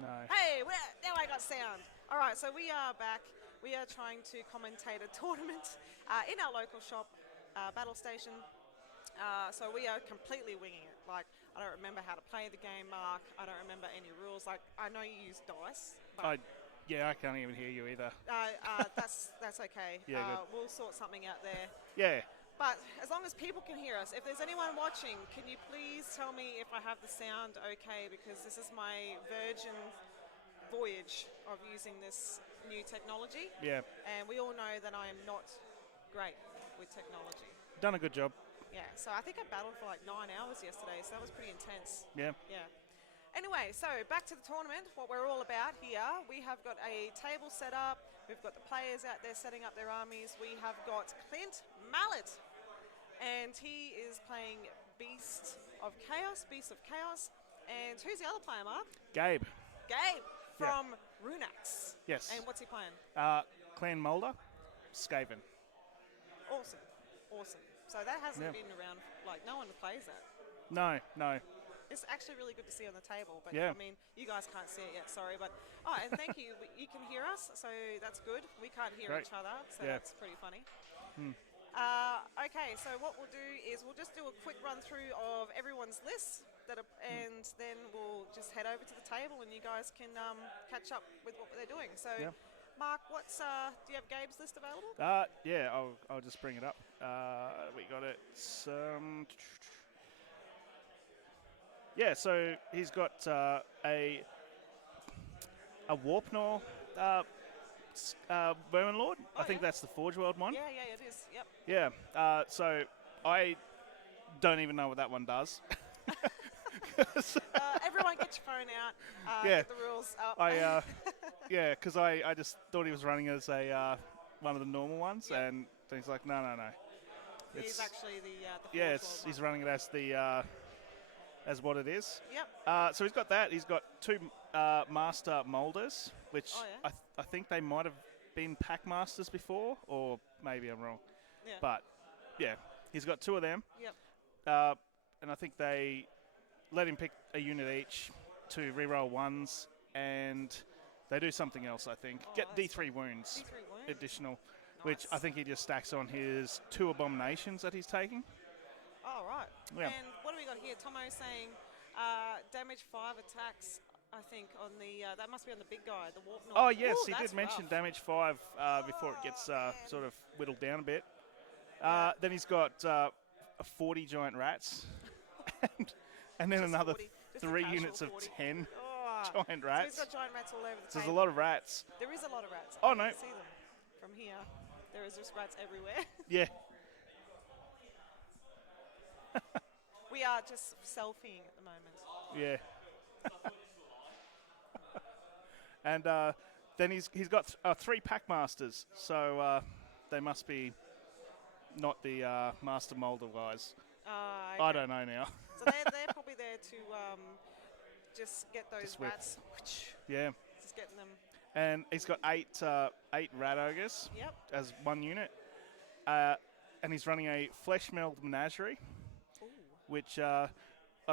No. Hey, now I got sound. All right, so we are back. We are trying to commentate a tournament in our local shop, Battle Station. So we are completely winging it. Like, I don't remember how to play the game, Mark. I don't remember any rules. Like, I know you use dice, but I, yeah, I can't even hear you either. that's okay. Yeah, good. We'll sort something out there. Yeah. But as long as people can hear us, if there's anyone watching, can you please tell me if I have the sound okay? Because this is my virgin voyage of using this new technology. Yeah. And we all know that I am not great with technology. Done a good job. Yeah, so I think I battled for like 9 hours yesterday, so that was pretty intense. Yeah. Yeah. Anyway, so back to the tournament, what we're all about here. We have got a table set up, we've got the players out there setting up their armies, we have got Clint Mallet, and he is playing Beast of Chaos, and who's the other player, Mark? Gabe. Gabe Yeah. from Runax. Yes. And what's he playing? Clan Moulder. Skaven. Awesome. Awesome. So that hasn't Yeah. been around, like, no one plays that. No. No. It's actually really good to see on the table, but Yeah. I mean, you guys can't see it yet, sorry. But, oh, and thank you. You can hear us, so that's good. We can't hear Great. each other, so Yeah. that's pretty funny. Okay, so what we'll do is we'll just do a quick run through of everyone's lists, and then we'll just head over to the table and you guys can catch up with what they're doing. So, Yeah. Mark, do you have Gabe's list available? Yeah, I'll just bring it up. We got it. Yeah, so he's got a Warpnor Vermin Lord. I think yeah. that's the Forge World one. Yeah, it is. Yep. Yeah. So I don't even know what that one does. Everyone get your phone out. Yeah. Get the rules up. Yeah, because I just thought he was running as a one of the normal ones, Yep. and then he's like, no. He's actually the Yeah, Forge he's World running it as the as what it is. one. Yep. So he's got that. He's got two Master Moulders, which Oh, yeah. I think they might have been Pack Masters before, or maybe I'm wrong. Yeah. But yeah, he's got two of them, Yep. and I think they let him pick a unit each to reroll ones, and they do something else. I think get that's D3 wounds, D3 wounds. additional, which Nice. I think he just stacks on his two abominations that he's taking. Oh, right. Yeah. And what do we got here? Tomo saying damage 5 attacks, I think, on the... that must be on the big guy, the Warp Knight. Oh yes, Ooh, he that's did mention rough. damage 5 before it gets man. sort of whittled down a bit. Yeah. Then he's got 40 giant rats, and then Just another 40, just a 3 casual units of 40. 10 Oh. giant So rats. he's got giant rats all over the So there's a table. lot of rats. There is a lot of rats. Oh, I no. can see them from here. There is just rats everywhere. Yeah, We are just selfieing at the moment. yeah. And then he's got 3 pack masters, so they must be not the master molder guys. Okay. I don't know now. So they're probably there to just get those Just whip. rats. Yeah. Just getting them. And he's got 8 rat ogres Yep. as one unit, and he's running a flesh meld menagerie, Ooh. which I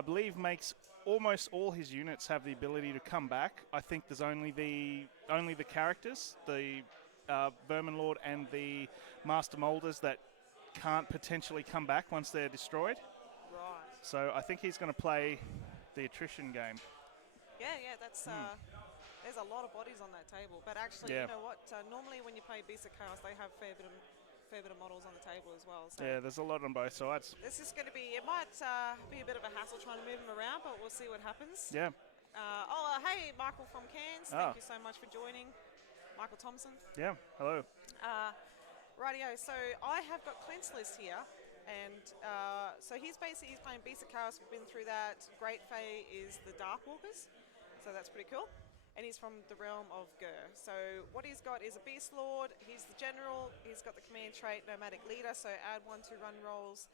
believe makes almost all his units have the ability to come back. I think there's only the characters, the Vermin Lord and the Master Moulders, that can't potentially come back once they're destroyed. Right. So I think he's going to play the attrition game. Yeah, that's there's a lot of bodies on that table. But actually, Yeah. you know what? Normally when you play Beast of Chaos, they have fair bit of models on the table as well. So Yeah, there's a lot on both sides. this is going to be, it might be a bit of a hassle trying to move them around, but we'll see what happens. Yeah, Hey, Michael from Cairns. Thank you so much for joining. Michael Thompson. yeah. Hello. Rightio, so I have got Clint's list here, and so he's playing Beast of Chaos. We've been through that. Great Fae is the Dark Walkers, so that's pretty cool. And he's from the realm of Gur. So what he's got is a Beast Lord. He's the general. He's got the command trait Nomadic Leader. So add 1 to run rolls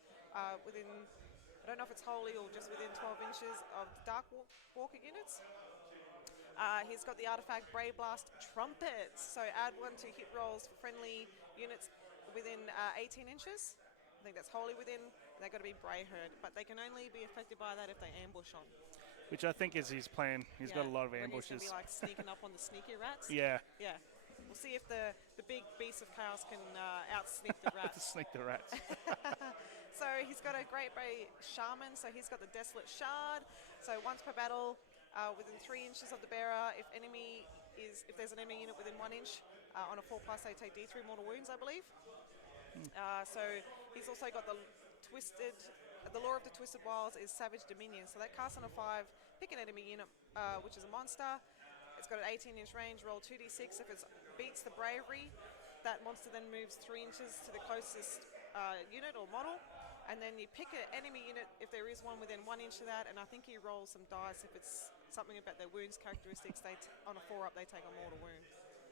within. I don't know if it's wholly or just within 12 inches of the Dark Walker units. He's got the artifact Brave Blast Trumpets. So add 1 to hit rolls for friendly units within 18 inches. I think that's wholly within. They've got to be Brayherd, but they can only be affected by that if they ambush on. which I think is his plan. He's got a lot of when ambushes. He's going to be like sneaking up on the sneaky rats. Yeah. Yeah. We'll see if the big beast of chaos can out-sneak the rats. Sneak the rats. So he's got a Great Bay Shaman, so he's got the Desolate Shard. So once per battle, within 3 inches of the bearer, if there's an enemy unit within 1 inch, on a 4+, they take D3 mortal wounds, I believe. So he's also got the Lore of the Twisted Wilds is Savage Dominion. So that casts on a 5, pick an enemy unit, which is a monster. It's got an 18-inch range, roll 2d6. If it beats the bravery, that monster then moves 3 inches to the closest unit or model. And then you pick an enemy unit if there is one within 1 inch of that, and I think you roll some dice if it's something about their wounds characteristics. On a 4-up, they take a mortal wound.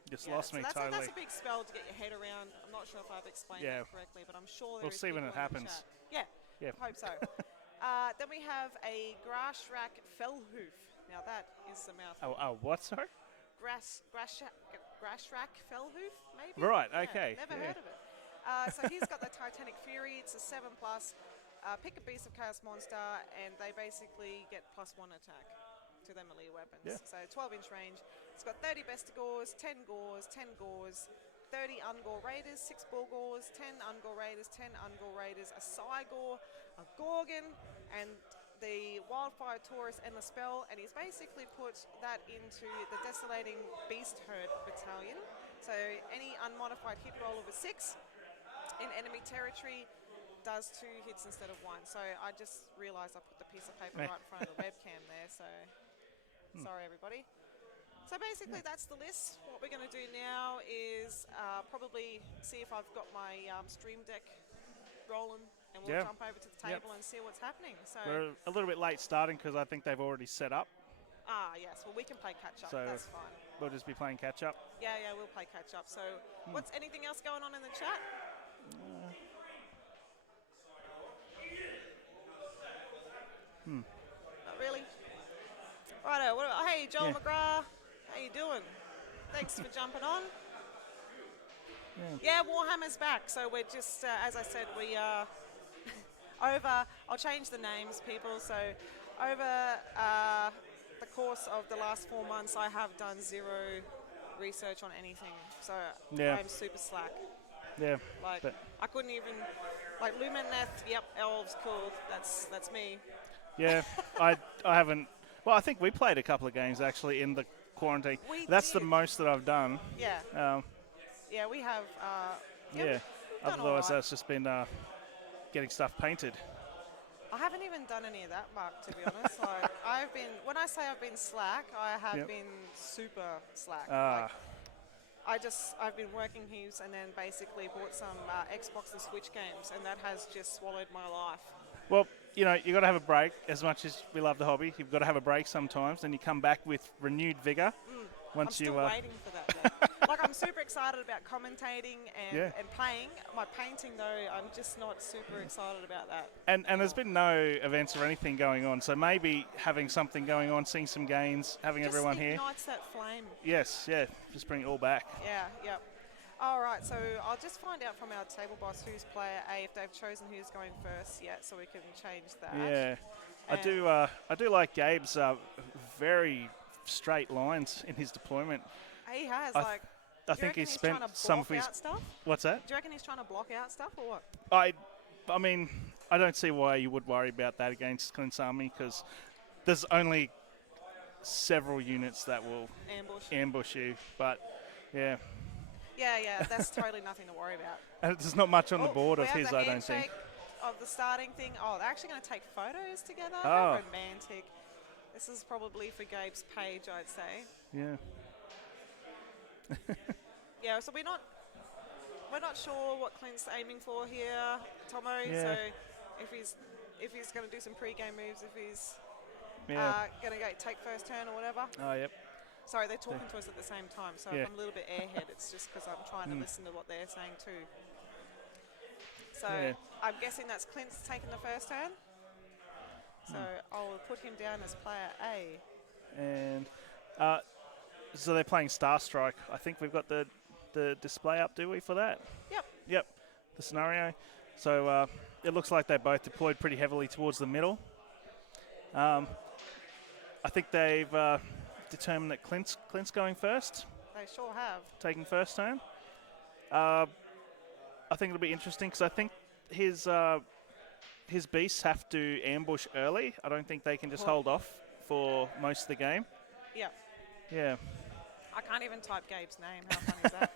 Just lost me totally. That's a big spell to get your head around. I'm not sure if I've explained that correctly, but I'm sure we'll see when it happens. Yeah, I hope so. Then we have a Grashrak Fellhoof. Now that is a mouthful. Oh, what, sorry? Grashrak Fellhoof, maybe? Right, yeah, okay. Never heard of it. So he's got the Titanic Fury. It's a 7+. Pick a Beast of Chaos monster, and they basically get +1 attack to their melee weapons. Yeah. So 12-inch range. It's got 30 Bestigors, 10 Gores, 10 Gores, 30 Ungor Raiders, 6 Borgors, 10 Ungor Raiders, 10 Ungor Raiders, a Cygor, a Gorgon, and the Wildfire Taurus Endless Spell. And he's basically put that into the Desolating Beast Herd Battalion. So any unmodified hit roll of a 6 in enemy territory does 2 hits instead of 1. So I just realised I put the piece of paper right in front of the webcam there, so sorry everybody. So basically that's the list. What we're going to do now is probably see if I've got my stream deck rolling, and we'll jump over to the table and see what's happening. So we're a little bit late starting because I think they've already set up. Yes, well we can play catch up, so that's fine. We'll just be playing catch up. Yeah, we'll play catch up. So what's anything else going on in the chat? Not really. Righto. Hey, Joel McGrath. How you doing? Thanks for jumping on. Yeah, Warhammer's back. So we're just, as I said, we are over. I'll change the names, people. So over the course of the last 4 months, I have done 0 research on anything. So I'm super slack. Yeah. I couldn't even, Lumineth, yep, elves, cool. That's me. Yeah, I haven't. Well, I think we played a couple of games actually in the quarantine. That's the most that I've done. Yeah. Yeah, we have. Otherwise, that's just been getting stuff painted. I haven't even done any of that, Mark, to be honest. When I say I've been slack, I have been super slack. I've been working heaps and then basically bought some Xbox and Switch games, and that has just swallowed my life. Well, you got to have a break. As much as we love the hobby, you've got to have a break sometimes, and you come back with renewed vigor. I'm still waiting for that. I'm super excited about commentating and playing. My painting, though, I'm just not super excited about that. And there's been no events or anything going on, so maybe having something going on, seeing some games, having everyone here. Just ignites that flame. Yes, just bring it all back. Yeah. All right, so I'll just find out from our table boss who's player A, if they've chosen who's going first yet, so we can change that. Yeah, I do like Gabe's very straight lines in his deployment. He has, I think he's spent some of his stuff. What's that? Do you reckon he's trying to block out stuff or what? I mean, I don't see why you would worry about that against Clint's army, because there's only several units that will ambush you. But yeah. Yeah, that's totally nothing to worry about. And there's not much on the board of his, I don't think. Of the starting thing. Oh, they're actually going to take photos together. Oh. How romantic. This is probably for Gabe's page, I'd say. Yeah. Yeah, so we're not sure what Clint's aiming for here, Tomo. Yeah. So if he's going to do some pre-game moves, if he's going to take first turn or whatever. Oh, yep. Sorry, they're talking to us at the same time, so if I'm a little bit airhead, it's just because I'm trying to listen to what they're saying too. So I'm guessing that's Clint's taking the first turn. So I'll put him down as player A. And so they're playing Star Strike. I think we've got the display up, do we, for that? Yep. The scenario. So it looks like they both deployed pretty heavily towards the middle. I think they've determined that Clint's going first, They sure have. taking first turn. I think it'll be interesting because I think his beasts have to ambush early. I don't think they can just hold off for most of the game. Yeah. Yeah. I can't even type Gabe's name. How funny is that?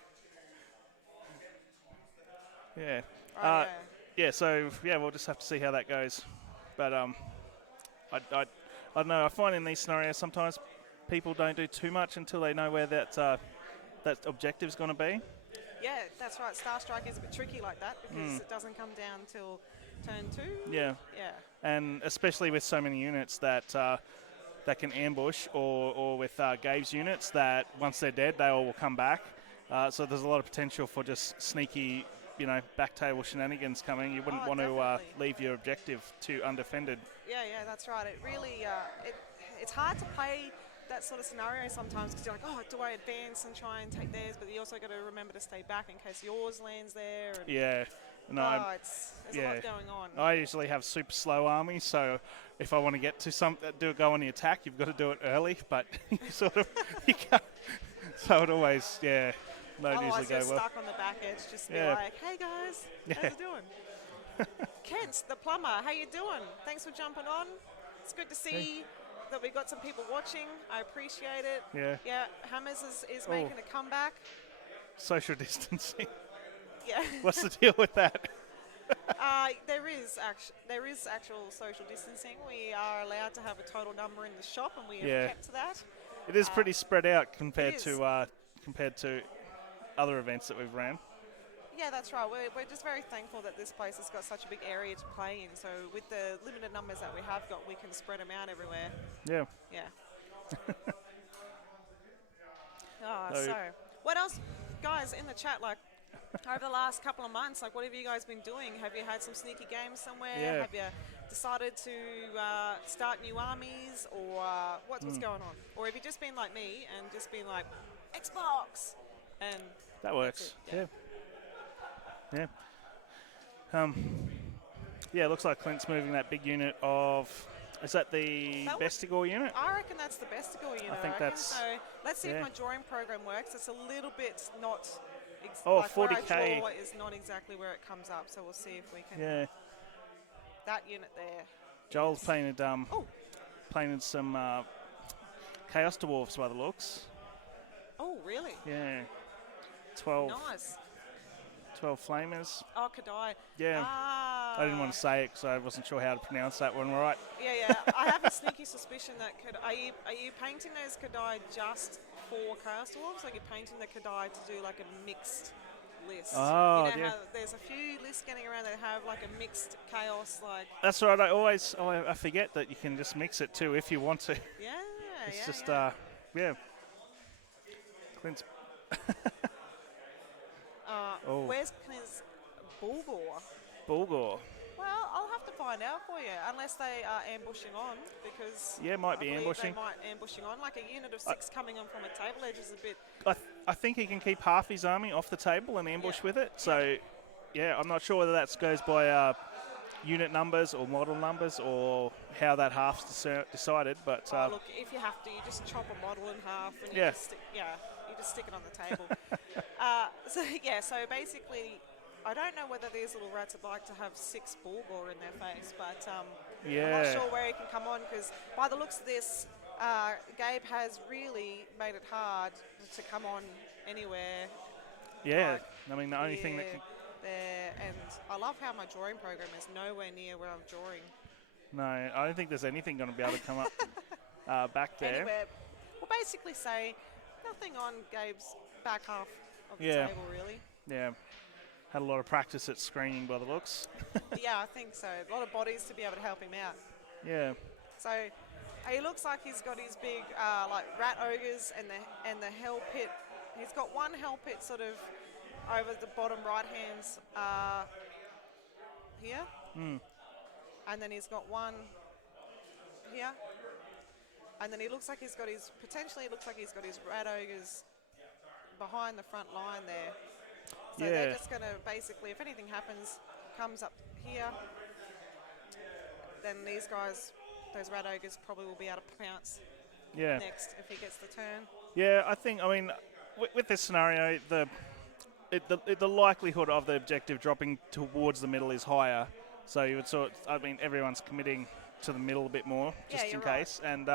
Yeah. Right, Yeah. So yeah, we'll just have to see how that goes. But I don't know. I find in these scenarios sometimes people don't do too much until they know where that objective's going to be. yeah, that's right. Star Strike is a bit tricky like that because it doesn't come down till turn 2. Yeah. Yeah. And especially with so many units that can ambush, or with Gabe's units that once they're dead, they all will come back. So there's a lot of potential for just sneaky, back table shenanigans coming. You wouldn't want to leave your objective too undefended. Yeah, that's right. It really, it's hard to play that sort of scenario sometimes because you're like, oh, do I advance and try and take theirs? But you also got to remember to stay back in case yours lands there. And Yeah. No, there's a lot going on. I usually have super slow armies, so if I want to get to go on the attack, you've got to do it early. But you can't. So it always, don't usually go you're well. stuck on the back edge, just be Yeah. like, hey guys, how's it doing? Kent, the plumber, how you doing? Thanks for jumping on. It's good to see that we got some people watching. I appreciate it. Yeah. Hammers is making a comeback. Social distancing. Yeah. What's the deal with that? There is actual social distancing. We are allowed to have a total number in the shop, and we have kept to that. It is pretty spread out compared to other events that we've ran. Yeah, that's right. We're just very thankful that this place has got such a big area to play in. So with the limited numbers that we have got, we can spread them out everywhere. Yeah. Yeah. So what else, guys, in the chat, over the last couple of months, what have you guys been doing? Have you had some sneaky games somewhere? Yeah. Have you decided to start new armies, or what's going on? Or have you just been like me and just been like, Xbox? And that works. Yeah. It looks like Clint's moving that big unit of. Is that the Bestigor unit? I reckon that's the Bestigor unit. I think that's. So let's see if my drawing program works. It's a little bit not. 40K. Where I draw is not exactly where it comes up. So we'll see if we can. Yeah. That unit there. Joel's painted some Chaos Dwarfs by the looks. Oh, really? Yeah. 12. Nice. 12 Flamers. Oh, Kadai. Yeah. I didn't want to say it because I wasn't sure how to pronounce that one right. Yeah. I have a sneaky suspicion that are you painting those Kadai just for Chaos Dwarves? Like you're painting the Kadai to do like a mixed list? Oh, you know how there's a few lists getting around that have like a mixed Chaos That's right. I forget that you can just mix it too if you want to. Yeah. It's just Clint's. Where's Clint's Bulgor? Bulgor. Well, I'll have to find out for you, unless they are ambushing on, because might be ambushing. They might ambushing on, like a unit of 6 coming on from a table edge is a bit. I think he can keep half his army off the table and ambush with it. So, I'm not sure whether that goes by unit numbers or model numbers or how that half's decided. But look, if you have to, you just chop a model in half and you just stick it on the table. So basically, I don't know whether these little rats would like to have 6 Bulgor in their face, but I'm not sure where he can come on, because by the looks of this, Gabe has really made it hard to come on anywhere. Yeah, I mean, the only thing that can... There, and I love how my drawing program is nowhere near where I'm drawing. No, I don't think there's anything going to be able to come up back there. Anywhere. We'll basically say nothing on Gabe's back half of the table, really. Yeah. Had a lot of practice at screening by the looks. Yeah, I think so. A lot of bodies to be able to help him out. Yeah. So he looks like he's got his big rat ogres and the hell pit. He's got one hell pit sort of over the bottom right hands here. And then he's got one here. And then he looks like he's got his rat ogres behind the front line there. So they're just going to basically, if anything happens, comes up here, then these guys, those rat ogres, probably will be able to pounce. Yeah. next if he gets the turn. Yeah, I mean, with this scenario, the likelihood of the objective dropping towards the middle is higher. So you would I mean, everyone's committing to the middle a bit more, Yeah, just in you're right. case. And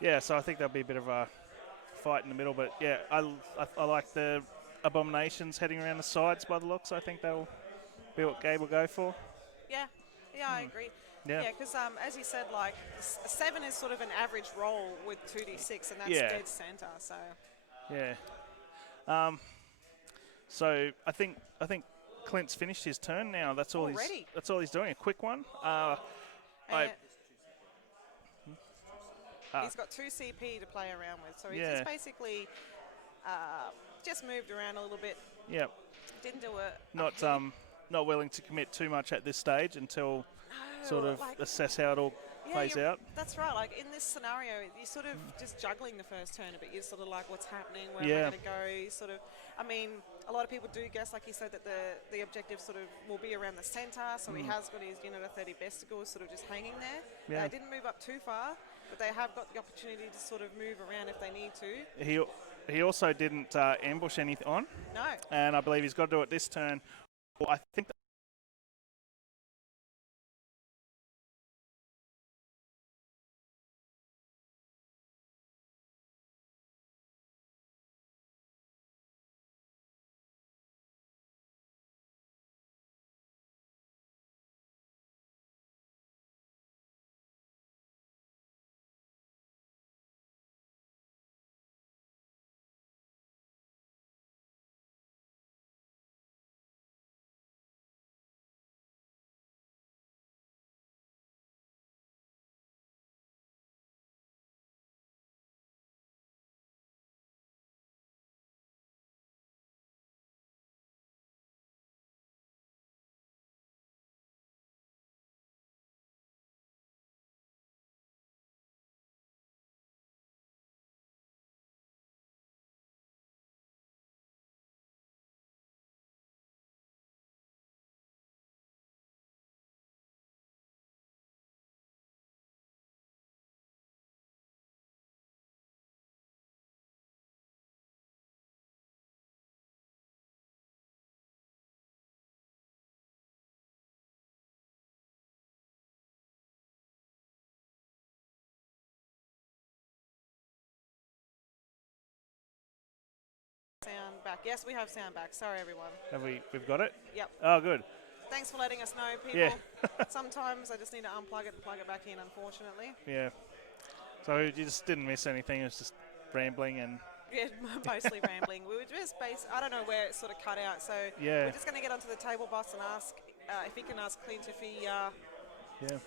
yeah, so I think there'll be a bit of a fight in the middle. But yeah, I like the abominations heading around the sides by the looks. I think that'll be what Gabe will go for. Yeah, yeah, I agree. Yeah. Yeah, because as you said, like a 7 is sort of an average roll with 2d6, and that's Yeah. dead center. So Yeah. So I think Clint's finished his turn now. That's all already, that's all he's doing. A quick one. and he's got 2 CP to play around with. So he Yeah. just basically just moved around a little bit. Yeah. Didn't do it. Not willing to commit too much at this stage until sort of assess how it all plays out. That's right. Like in this scenario, you're sort of just juggling the first turn a bit. You're sort of like, what's happening? Where am I going to go? You sort of, I mean, a lot of people do guess, like you said, that the objective sort of will be around the centre. So he has got his unit of 30 besticles sort of just hanging there. Yeah. They didn't move up too far, but they have got the opportunity to sort of move around if they need to. He also didn't ambush anything on. No. And I believe he's got to do it this turn. Well, I think Sound back. Yes, we have sound back. Sorry, everyone. we've got it? Yep. Oh, good. Thanks for letting us know, people. Yeah. Sometimes I just need to unplug it and plug it back in, unfortunately. Yeah. So you just didn't miss anything. It was just rambling and... Yeah, mostly rambling. We were just I don't know where it sort of cut out. So Yeah. we're just going to get onto the table boss and ask if he can ask Clint if he... Yeah.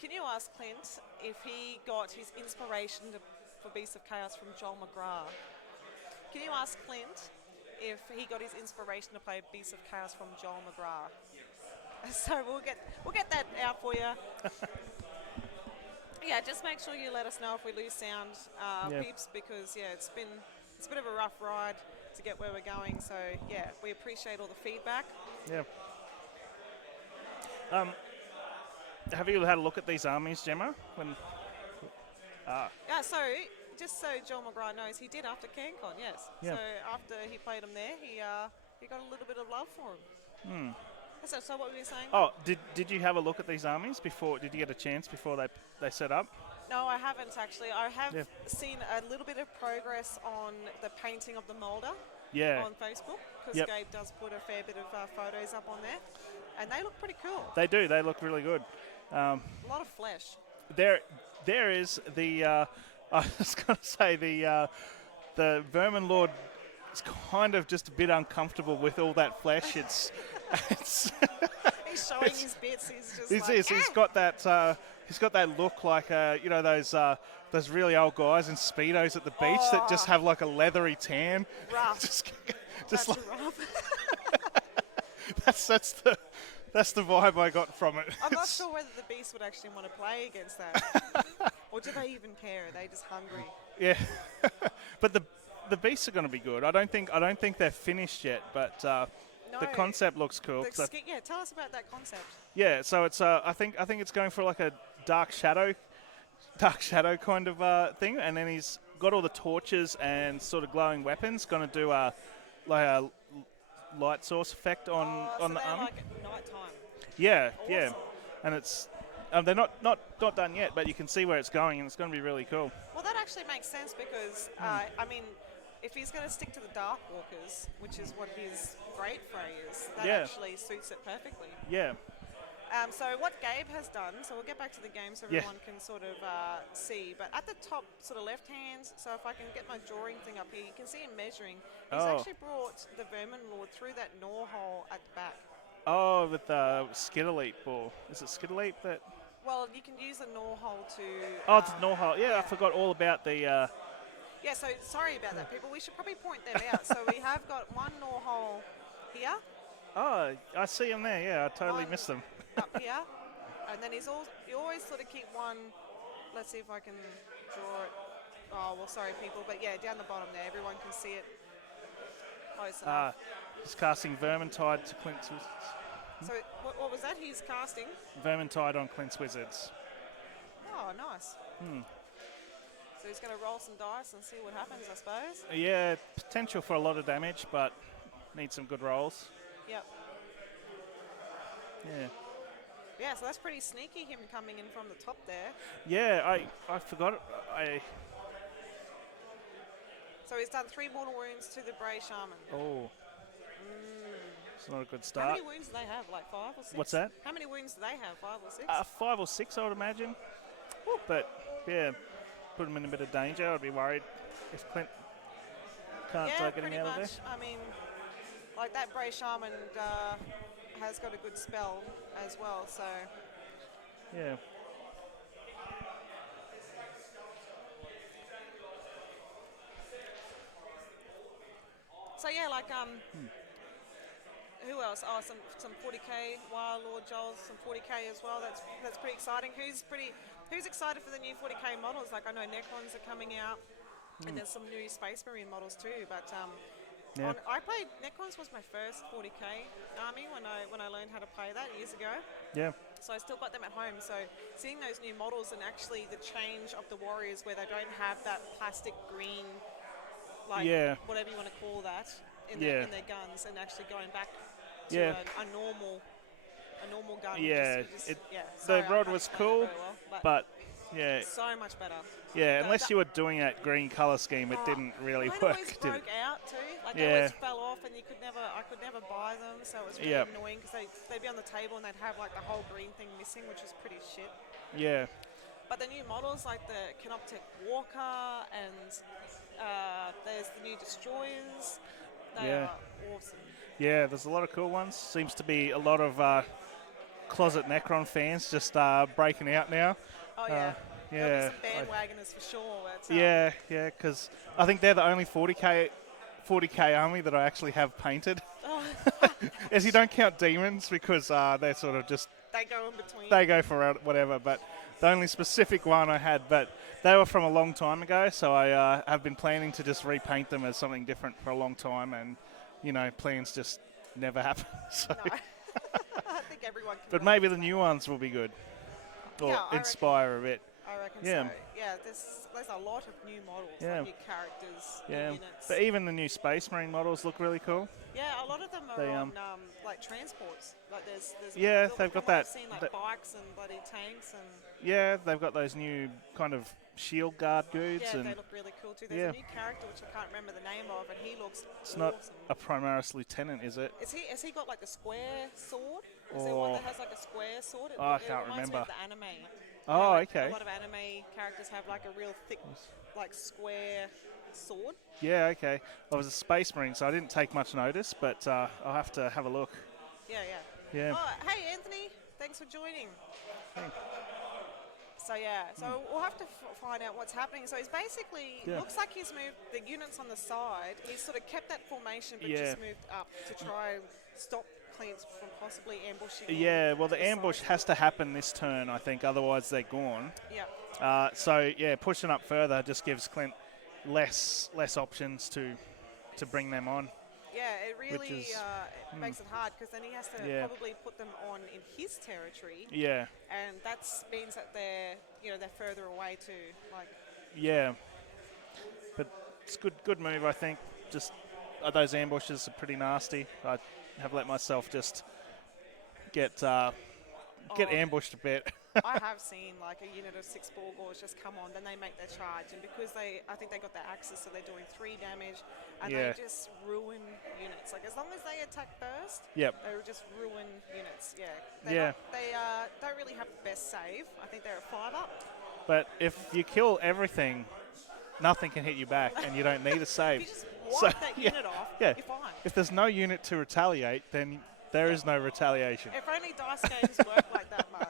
Can you ask Clint if he got his inspiration for Beasts of Chaos from Joel McGrath? Can you ask Clint if he got his inspiration to play Beasts of Chaos from Joel McGrath? So we'll get that out for you. Yeah, just make sure you let us know if we lose sound, peeps, because it's a bit of a rough ride to get where we're going. So yeah, we appreciate all the feedback. Yeah. Have you had a look at these armies, Gemma? Yeah, so just so Joel McGrath knows, he did after CanCon, yes. Yeah. So after he played him there, he got a little bit of love for him. So what were you saying? Oh, did you have a look at these armies before? Did you get a chance before they set up? No, I haven't actually. I have seen a little bit of progress on the painting of the Moulder on Facebook, because Gabe does put a fair bit of photos up on there, and they look pretty cool. They do. They look really good. A lot of flesh. There is the. I was going to say the Vermin Lord is kind of just a bit uncomfortable with all that flesh. It's he's showing his bits. He's just he's got that. He's got that look like those really old guys in speedos at the beach that just have like a leathery tan. Rough. just like, rough. that's the vibe I got from it. I'm not sure whether the Beast would actually want to play against that, or do they even care? Are they just hungry? Yeah, but the Beasts are going to be good. I don't think they're finished yet, but the concept looks cool. Tell us about that concept. Yeah, so it's I think it's going for like a dark shadow dark shadow kind of thing, and then he's got all the torches and sort of glowing weapons. Going to do like a light source effect on So the they're army. like at night time. Yeah, Awesome. yeah, and it's they're not done yet, but you can see where it's going, and it's going to be really cool. Well, that actually makes sense because, I mean, if he's going to stick to the Dark Walkers, which is what his great fray is, that Yeah. actually suits it perfectly. Yeah, So what Gabe has done, so we'll get back to the game so Yeah. everyone can sort of see, but at the top sort of left hand, so if I can get my drawing thing up here, you can see him measuring. He's Oh. actually brought the Vermin Lord through that gnaw hole at the back. oh, with the Skitterleap ball. Is it Skitterleap that? Well, you can use the gnaw hole to... Oh, it's Norhol. Yeah, I forgot all about the. Yeah, so sorry about that, people. We should probably point them out. So we have got one gnaw hole here, Oh, I see them there. Yeah, I totally One- missed them. up here, and then you always sort of keep one. Let's see if I can draw it. Oh, well, sorry, people, but yeah, down the bottom there, everyone can see it close enough. Just casting Vermintide to Clint's Wizards. So what was that? He's casting. Vermintide on Clint's Wizards. Oh, nice. So he's going to roll some dice and see what happens, I suppose. Yeah, potential for a lot of damage, but need some good rolls. Yep. Yeah. Yeah, so that's pretty sneaky, him coming in from the top there. Yeah, I forgot. So he's done 3 mortal wounds to the Bray Shaman. Oh. It's not a good How start. many wounds do they have? Like 5 or 6? What's that? How many wounds do they have? 5 or 6? 5 or 6, I would imagine. But yeah, put him in a bit of danger. I'd be worried if Clint can't yeah, get him pretty out much. of there. I mean, like that Bray Shaman has got a good spell as well, so... Yeah. So yeah, like who else? Oh, some 40k Wild Lord Joel, some 40k as well. That's pretty exciting. Who's excited for the new 40k models? Like I know Necrons are coming out, and there's some new Space Marine models too. But Yeah. I played Necrons was my first 40k army when I learned how to play that years ago. Yeah. So I still got them at home. So seeing those new models and actually the change of the warriors where they don't have that plastic green, like Yeah. whatever you want to call that, in Yeah. their guns, and actually going back to Yeah. a normal gun. Yeah, yeah. The Sorry, I rod can't was explain it cool, very well, but yeah, so much better. yeah. the- Unless the- you were doing that green color scheme, it didn't really Mine work. always did broke it? out too. Like Yeah. they always fell off, and I could never buy them. So it was really Yep. annoying because they'd be on the table and they'd have like the whole green thing missing, which was pretty shit. Yeah. But the new models like the Canoptek Walker and there's the new Destroyers. They Yeah. are awesome. Yeah, there's a lot of cool ones. Seems to be a lot of closet Necron fans just breaking out now. Oh yeah. Yeah. There'll be some bandwagoners for sure. But, Yeah, because I think they're the only 40k army that I actually have painted. Oh, As you don't count demons because they're sort of just they go in between. they go for whatever. But the only specific one I had, but they were from a long time ago, so I have been planning to just repaint them as something different for a long time, and plans just never happen. So. No. I think everyone can. But relate maybe to the new ones will be good, or Yeah, I inspire a bit. I reckon Yeah. so. Yeah, there's a lot of new models, Yeah. like new characters, new Yeah, units. but even the new Space Marine models look really cool. Yeah, a lot of them are They, on like transports. Like there's Yeah, from they've got what I've that- seen like that- bikes and bloody tanks and Yeah, they've got those new kind of shield guard dudes, yeah, and they look really cool too. There's yeah. a new character which I can't remember the name of, and he looks it's awesome. not a Primaris Lieutenant, is it? Has he got like a square sword? Is there one Oh. that has like a square sword? Oh, I It can't reminds remember. Me of the anime. Oh, Like, okay. A lot of anime characters have like a real thick, like square sword. Yeah, okay. I was a Space Marine, so I didn't take much notice, but I'll have to have a look. Yeah, yeah. Yeah. Oh, hey Anthony, thanks for joining. Thanks. So yeah, so we'll have to find out what's happening. So he's basically Yeah. looks like he's moved the units on the side. He's sort of kept that formation, but Yeah. just moved up to try and stop Clint from possibly ambushing. him Yeah, well, to the ambush side. has to happen this turn, I think, otherwise they're gone. Yeah. So yeah, pushing up further just gives Clint less options to bring them on. Yeah, it which really is it makes it hard because then he has to Yeah. probably put them on in his territory, yeah, and that means that they're further away too. Like, yeah. But it's good move, I think. Just those ambushes are pretty nasty. I have let myself just get oh, ambushed a bit. I have seen like a unit of 6 Borgors just come on, then they make their charge, and because I think they got their axes, so they're doing 3 damage, and Yeah. they just ruin units. Like as long as they attack first, Yep. they will just ruin units. Yeah, Yeah. they don't really have the best save. I think they're at 5 up. But if you kill everything, nothing can hit you back, and you don't need a If save. you just So, wipe that yeah, unit off, yeah. you're fine. If there's no unit to retaliate, then there is no retaliation. If only dice games work like that, Mark.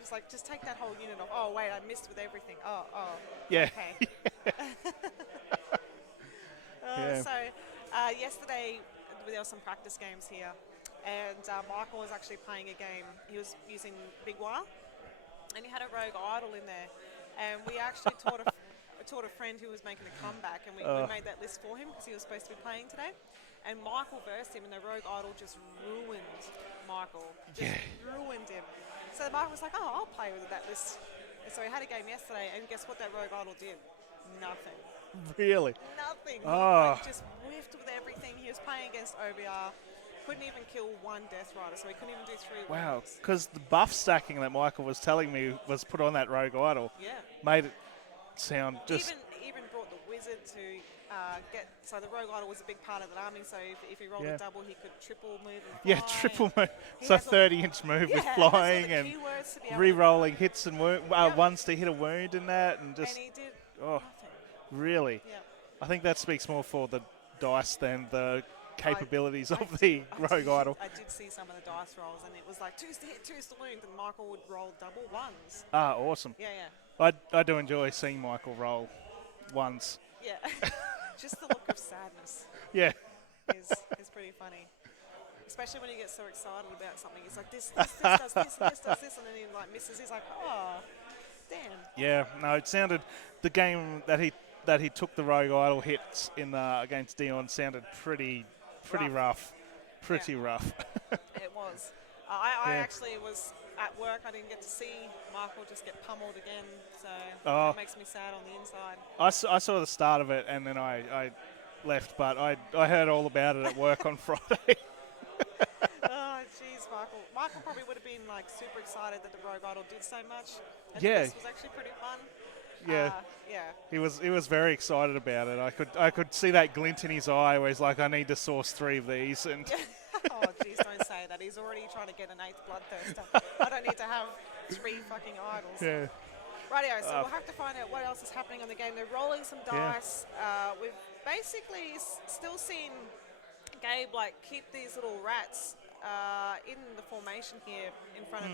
It's like, just take that whole unit off. Oh, wait, I missed with everything. Oh, Yeah. okay. Yeah. So, yesterday there were some practice games here, and Michael was actually playing a game. He was using Big Wire, and he had a rogue idol in there, and we actually taught a friend who was making a comeback, and we made that list for him because he was supposed to be playing today. And Michael versed him, and the rogue idol just ruined Michael. Just ruined him. So Michael was like, oh, I'll play with that list. And so he had a game yesterday, and guess what that rogue idol did? Nothing. Really? Nothing. Oh. He just whiffed with everything. He was playing against OBR. Couldn't even kill 1 Death Rider, so he couldn't even do 3 Wow. wounds. Because the buff stacking that Michael was telling me was put on that rogue idol Yeah. made it sound just... Even brought the wizard to get. So the rogue idol was a big part of that army. So if he rolled a double, he could triple move and fly. Yeah, triple move. He So has all- 30-inch move with flying and and keywords to be able re-rolling hits and Yep. ones to hit a wound in that, and to, just and he did oh, nothing. really. Yeah. I think that speaks more for the dice than the capabilities of I the rogue idol. I did see some of the dice rolls, and it was like 2s to hit, 2s to wound, and Michael would roll double 1s. Ah, awesome. Yeah. I do enjoy seeing Michael roll ones. Yeah. Just the look of sadness Yeah. is pretty funny. Especially when he gets so excited about something. He's like, this does this, and this does this, and then he like misses. He's like, oh, damn. Yeah, no, it sounded the game that he took the rogue idol hits in against Dion sounded pretty rough. Pretty rough. It was. I Yeah. actually was at work. I didn't get to see Michael just get pummeled again, so Oh. it makes me sad on the inside. I saw the start of it and then I left, but I heard all about it at work on Friday. Oh, jeez, Michael. Michael probably would have been like super excited that the rogue idol did so much. And Yeah. this was actually pretty fun. Yeah. Yeah. He was very excited about it. I could see that glint in his eye where he's like, I need to source 3 of these, and Oh, jeez, don't say that. He's already trying to get an 8th bloodthirster. I don't need to have 3 fucking idols. yeah. Rightio, so we'll have to find out what else is happening on the game. They're rolling some dice. We've basically still seen Gabe like keep these little rats in the formation here in front of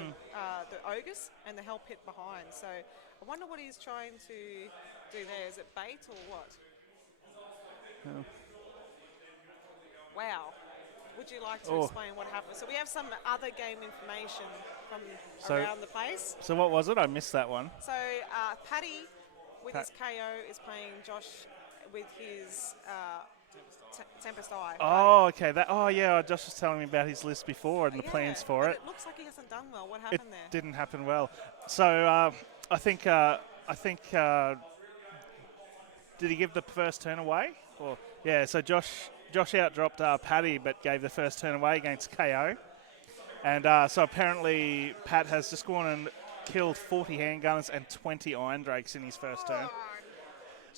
the ogres and the hell pit behind. So I wonder what he's trying to do there. Is it bait or what? Oh. Wow. Would you like to explain what happened? So we have some other game information from around the place. So what was it? I missed that one. So Paddy with his KO is playing Josh with his Tempest Eye. Oh, okay. Josh was telling me about his list before and the plans for but it. It looks like he hasn't done well. What It happened there? didn't happen well. So I think did he give the first turn away? Or yeah. So Josh outdropped Paddy, but gave the first turn away against KO. And so apparently Pat has just gone and killed 40 handgunners and 20 Iron Drakes in his first turn,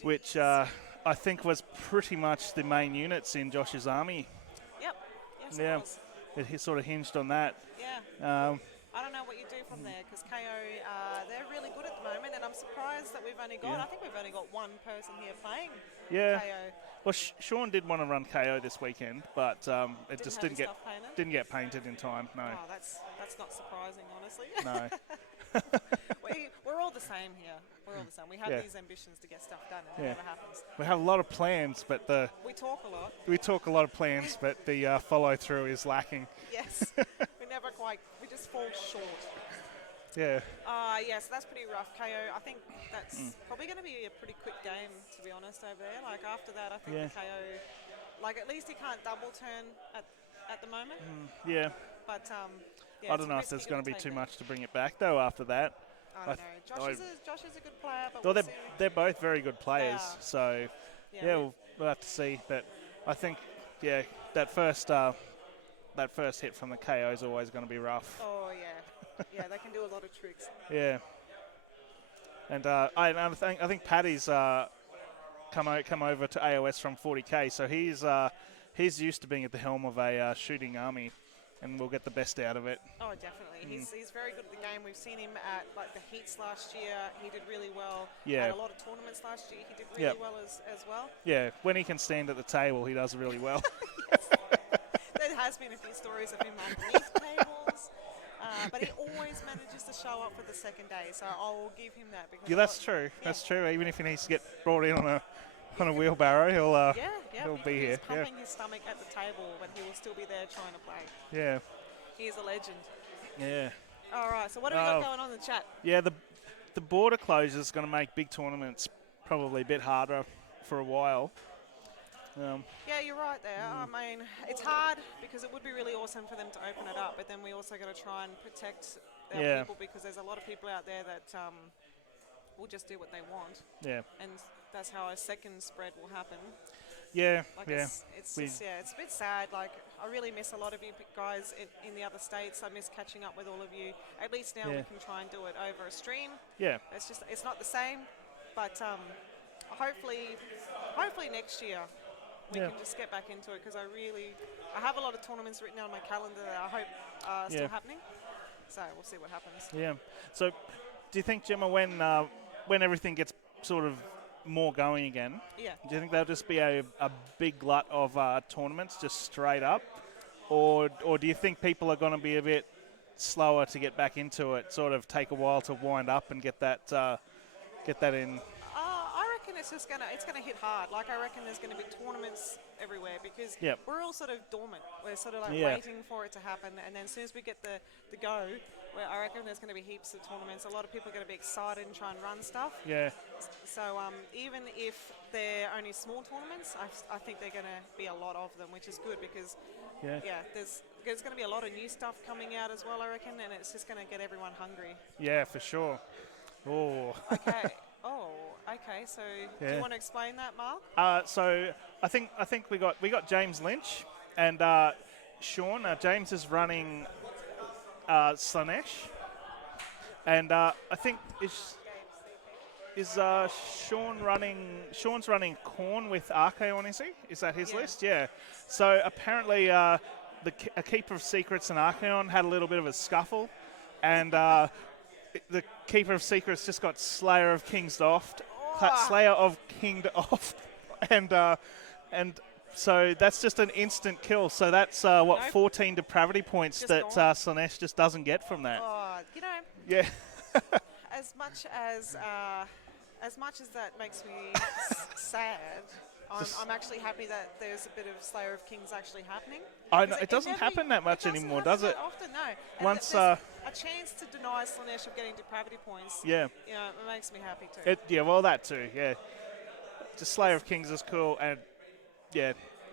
which I think was pretty much the main units in Josh's army. Yep. Yes, Yeah. it was. It sort of hinged on that. Yeah. I don't know what you do from there because KO, they're really good at the moment, and I'm surprised that we've only got, I think we've only got 1 person here playing KO. Well, Sean did want to run KO this weekend, but it just didn't get painted in time. No. Oh, that's not surprising, honestly. No. We're all the same here. We're all the same. We have these ambitions to get stuff done, and it never happens. We have a lot of plans, but we talk a lot. We talk a lot of plans, but the follow through is lacking. Yes, we just fall short. Yeah. So that's pretty rough. KO, I think that's probably going to be a pretty quick game, to be honest, over there. Like after that, I think the KO Like at least he can't double turn at the moment. Yeah. But yeah, I it's don't a know if risk there's you going gotta to be take too there. much to bring it back though after that. I don't know. Josh is a good player, but Well, we'll see. they're both very good players. are. So Yeah, yeah, we'll have to see. But I think that first hit from the KO is always going to be rough. Oh yeah, yeah. They can do a lot of tricks. Yeah. And I think Paddy's come over to AOS from 40k, so he's used to being at the helm of a shooting army, and we'll get the best out of it. Oh, definitely. He's very good at the game. We've seen him at like the heats last year. He did really well. Yeah. At a lot of tournaments last year, he did really well as well. Yeah, when he can stand at the table, he does really well. There has been a few stories of him underneath tables, but he always manages to show up for the second day. So I'll give him that because Yeah, that's true. Yeah. That's true. Even if he needs to get brought in on a wheelbarrow, he'll be here. He's pumping his stomach at the table, but he will still be there trying to play. Yeah. He is a legend. Yeah. All right, so what have we got going on in the chat? Yeah, the border closure is going to make big tournaments probably a bit harder for a while. Yeah, you're right there. I mean, it's hard because it would be really awesome for them to open it up, but then we also got to try and protect our people because there's a lot of people out there that will just do what they want. Yeah. And that's how a second spread will happen. Yeah, Like yeah. it's just, it's a bit sad. Like, I really miss a lot of you guys in the other states. I miss catching up with all of you. At least now we can try and do it over a stream. Yeah. It's not the same, but hopefully next year we can just get back into it because I have a lot of tournaments written on my calendar that I hope are still happening. So we'll see what happens. Yeah. So, do you think, Gemma, when everything gets sort of more going again, do you think there'll just be a big glut of tournaments just straight up, or do you think people are going to be a bit slower to get back into it, sort of take a while to wind up and get that in? I reckon it's gonna hit hard. Like, I reckon there's gonna be tournaments everywhere because we're all sort of dormant. We're sort of like waiting for it to happen, and then as soon as we get the go, I reckon there's going to be heaps of tournaments. A lot of people are going to be excited and try and run stuff. Yeah. So even if they're only small tournaments, I think they're going to be a lot of them, which is good because there's going to be a lot of new stuff coming out as well, I reckon, and it's just going to get everyone hungry. Yeah, for sure. Oh. Okay. Okay. So do you want to explain that, Mark? So I think we got James Lynch and Sean. James is running Slanesh, and I think is Sean's running Khorne with Archaon, is he? Is that his list? Yeah. So apparently a Keeper of Secrets and Archaon had a little bit of a scuffle, and the Keeper of Secrets just got Slayer of King's off, and so that's just an instant kill. So that's 14 depravity points that Slanesh just doesn't get from that. Oh, Yeah. as much as that makes me sad, I'm actually happy that there's a bit of Slayer of Kings actually happening. I know, it doesn't happen that much anymore, does it? Often, no. And Once a chance to deny Slanesh of getting depravity points. Yeah. It makes me happy too. Well, that too. Yeah. Just Slayer of Kings is cool, and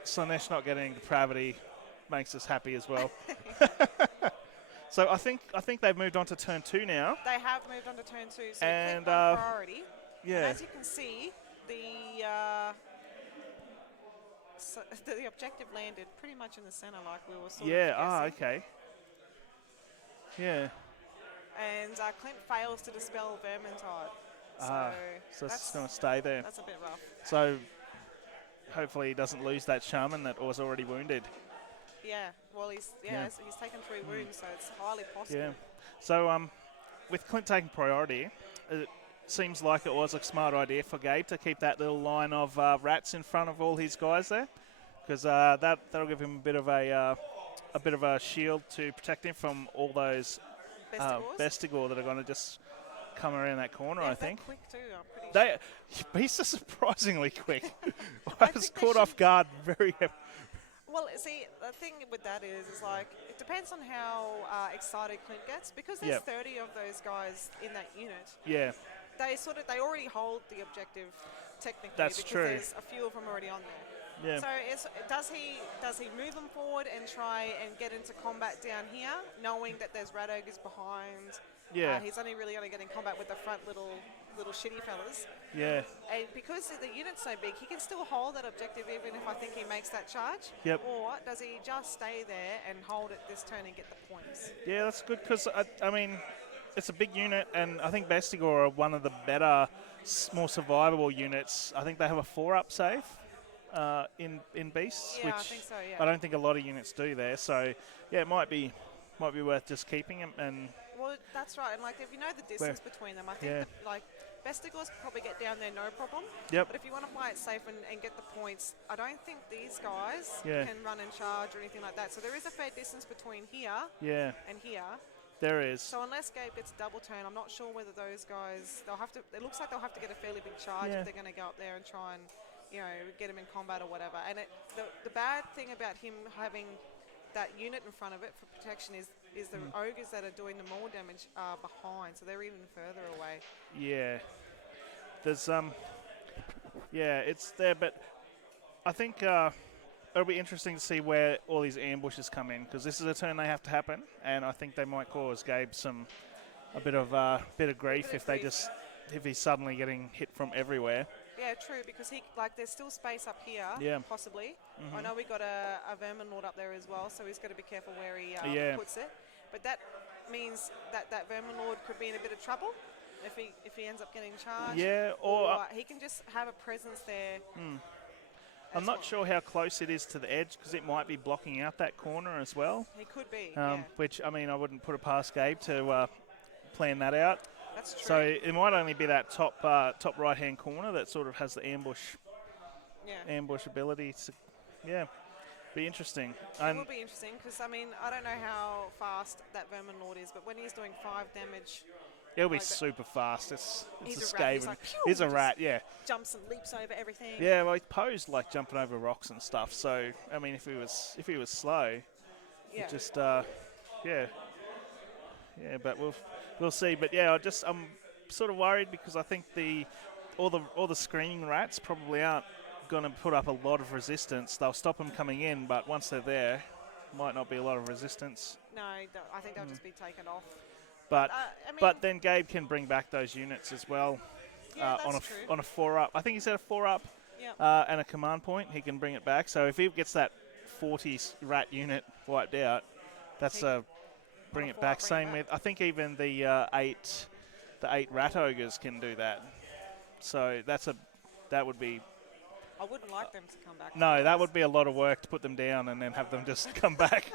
Slanesh not getting depravity makes us happy as well. So I think they've moved on to turn 2 now. They have moved on to turn 2, so and click on priority. Yeah. And as you can see, the objective landed pretty much in the center, like we were sort of guessing. Okay. Yeah. And Clint fails to dispel Vermintide. So it's going to stay there. That's a bit rough. So hopefully he doesn't lose that shaman that was already wounded. Yeah, well, he's taken 3 wounds, so it's highly possible. Yeah. So with Clint taking priority, it seems like it was a smart idea for Gabe to keep that little line of rats in front of all his guys there, because that'll give him a bit of a shield to protect him from all those Bestigor that are going to just come around that corner. I think. Quick too. I'm pretty sure. He's surprisingly quick. I was caught off guard very heavily. Well, see, the thing with that is like, it depends on how excited Clint gets, because there's 30 of those guys in that unit. Yeah. They already hold the objective technically. That's because true. There's a few of them already on there. Yeah. So does he move them forward and try and get into combat down here, knowing that there's rat ogres behind? Yeah. He's only getting combat with the front little shitty fellas. Yeah. And because the unit's so big, he can still hold that objective even if I think he makes that charge. Yep. Or does he just stay there and hold it this turn and get the points? Yeah, that's good because, I mean, it's a big unit, and I think Bestigor are one of the better, more survivable units. I think they have a 4-up save in Beasts, Yeah, which I think so, yeah. I don't think a lot of units do there. So, yeah, it might be worth just keeping him. And Well, that's right. And like, if you know the distance between them, I think Yeah. that, like, Bestigors can probably get down there no problem. Yep. But if you want to play it safe and get the points, I don't think these guys Yeah. can run and charge or anything like that. So there is a fair distance between here yeah, and here. there is. So unless Gabe gets a double turn, I'm not sure whether those guys, they'll have to, it looks like they'll have to get a fairly big charge Yeah. if they're going to go up there and try and, get him in combat or whatever. And the bad thing about him having that unit in front of it for protection is the ogres that are doing the more damage are behind, so they're even further away. Yeah. There's it's there, but I think it'll be interesting to see where all these ambushes come in, because this is a turn they have to happen, and I think they might cause Gabe a bit of grief if he's suddenly getting hit from everywhere. Yeah, true, because there's still space up here, possibly. I know we got a Vermin Lord up there as well, so he's got to be careful where he puts it. But that means that Vermin Lord could be in a bit of trouble if he ends up getting charged. Yeah, or he can just have a presence there. I'm not sure how close it is to the edge, because it might be blocking out that corner as well. He could be, Which, I mean, I wouldn't put it past Gabe to plan that out. That's true. So it might only be that top right-hand corner that sort of has the ambush ability. Be interesting. It will be interesting because, I mean, I don't know how fast that Vermin Lord is, but when he's doing 5 damage... It'll be super fast. It's he's a a rat. He's Skaven. like, He's a rat, yeah. Jumps and leaps over everything. Yeah, well, he posed like jumping over rocks and stuff. So, I mean, if he was slow, it just, but we'll see. But yeah, I'm sort of worried because I think all the screening rats probably aren't going to put up a lot of resistance. They'll stop them coming in, but once they're there, might not be a lot of resistance. No, I think they'll just be taken off. But then Gabe can bring back those units as well on a 4-up. I think he said a 4-up and a command point. He can bring it back. So if he gets that 40 rat unit wiped out, that's bring it back. Same with, I think even the 8 rat ogres can do that. So that would be. I wouldn't like them to come back. No, that would be a lot of work to put them down and then have them just come back.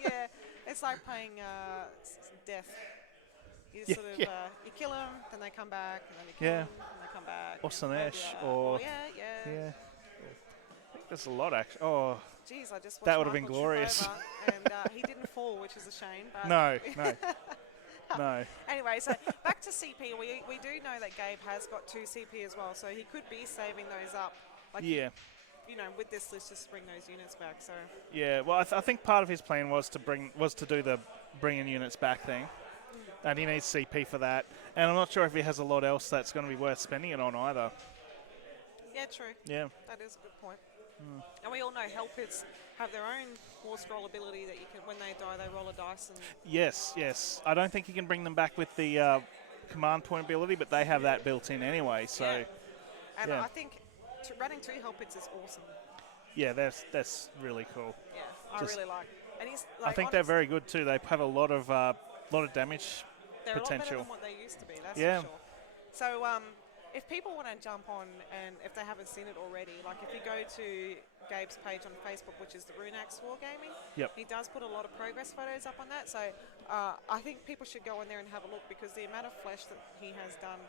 Yeah, it's like playing death. You you kill them, then they come back, and then you kill them, and they come back. Or Sanesh, or yeah. I think there's a lot actually. Oh, geez, I just watched that would have been Michael glorious. trip over, and he didn't fall, which is a shame. But No. Anyway, so back to CP. We do know that Gabe has got 2 CP as well, so he could be saving those up. With this list, just bring those units back. So yeah, well, I think part of his plan was to do the bringing units back thing, and he needs CP for that. And I'm not sure if he has a lot else that's going to be worth spending it on either. Yeah, true. Yeah, that is a good point. And we all know Hell Pits have their own horse roll ability that you can, when they die, they roll a dice. And yes. I don't think you can bring them back with the command point ability, but they have that built in anyway. So, I think running 2 Hell Pits is awesome. Yeah, that's really cool. Yeah, I really like. And he's I think they're very good too. They have a lot of damage they're potential. A lot better than what they used to be. That's for sure. So if people want to jump on, and if they haven't seen it already, like if you go to Gabe's page on Facebook, which is the Runax Wargaming, he does put a lot of progress photos up on that. So I think people should go in there and have a look, because the amount of flesh that he has done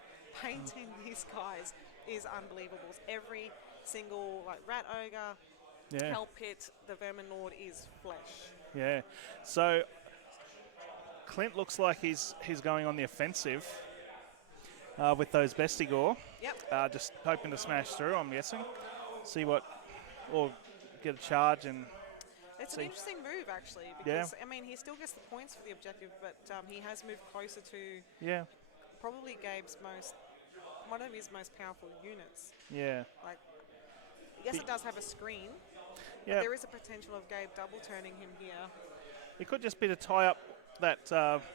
painting these guys is unbelievable. Every single rat ogre, Hell Pit, the Vermin Lord is flesh. Yeah. So Clint looks like he's going on the offensive with those Bestigor. Yep. Just hoping to smash through, I'm guessing. Or get a charge and. It's an interesting move, actually, because I mean, he still gets the points for the objective, but he has moved closer to probably Gabe's one of his most powerful units. Yeah. Yes, it does have a screen. But Yeah, there is a potential of Gabe double turning him here. it could just be to tie up that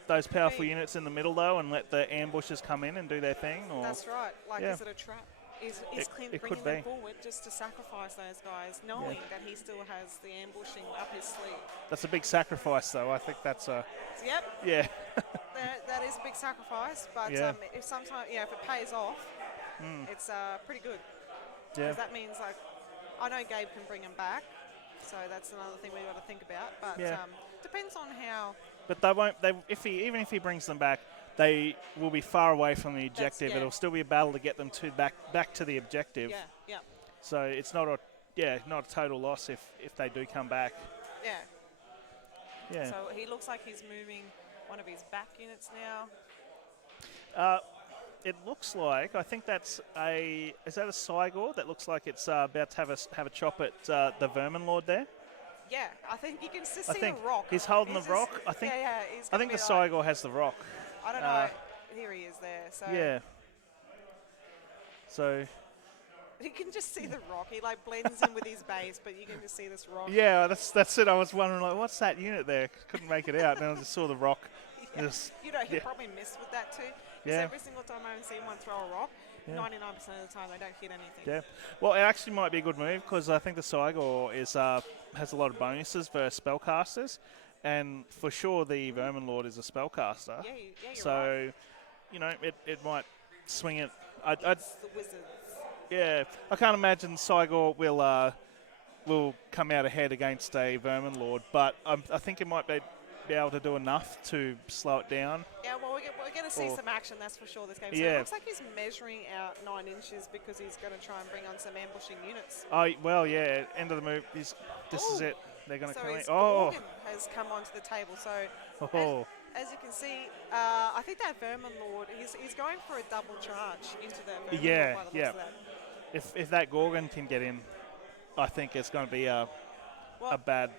those powerful Be. units in the middle though, and let the ambushes come in and do their thing. Or That's right. Like, yeah, is it a trap? Is Clint it bringing could them be. forward just to sacrifice those guys, knowing that he still has the ambushing up his sleeve? That's a big sacrifice, though. I think that's a Yep, yeah, that is a big sacrifice, but Yeah. if sometimes, if it pays off, it's pretty good. yeah. Because that means, like, I know Gabe can bring him back, so that's another thing we've got to think about. But Yeah. depends on how. But they won't. They even if he brings them back, they will be far away from the objective. yeah. It'll still be a battle to get them to back to the objective. Yeah, yeah, So it's not a not a total loss if they do come back. yeah. Yeah. So he looks like he's moving one of his back units now. It looks like, I think that's is that a Cygor? That looks like it's about to have a chop at the Vermin Lord there. Yeah, I think you can just I see think the rock. he's holding He's the rock. just- I think he's I gonna think the be like, Cygor has the rock. I don't know. Here he is there. So Yeah. So you can just see the rock. He like blends in with his base, but you can just see this rock. yeah, that's it. I was wondering like, what's that unit there? Couldn't make it out. Then I just saw the rock. Yeah. Just, You know, he yeah. probably missed with that too. Because Yeah. every single time I see one throw a rock, 99% of the time they don't hit anything. Yeah. Well, it actually might be a good move because I think the Cygor has a lot of bonuses for spellcasters, and for sure the Vermin Lord is a spellcaster. Yeah, you're So, right. you know, it might swing it. It's the wizards. Yeah, I can't imagine Cygor will come out ahead against a Vermin Lord, but I think it might be able to do enough to slow it down. Yeah, well, we're going to see Or- some action, that's for sure, this game. So Yeah. it looks like he's measuring out 9 inches because he's going to try and bring on some ambushing units. Oh, well, yeah, end of the move. This is Ooh. it. They're going to So come in. his Oh, organ has come onto the table. So oh. as you can see, I think that Vermin Lord, he's going for a double charge into that Vermin Yeah, Lord by the yeah. looks of that. If that Gorgon can get in, I think it's going to be a Well, bad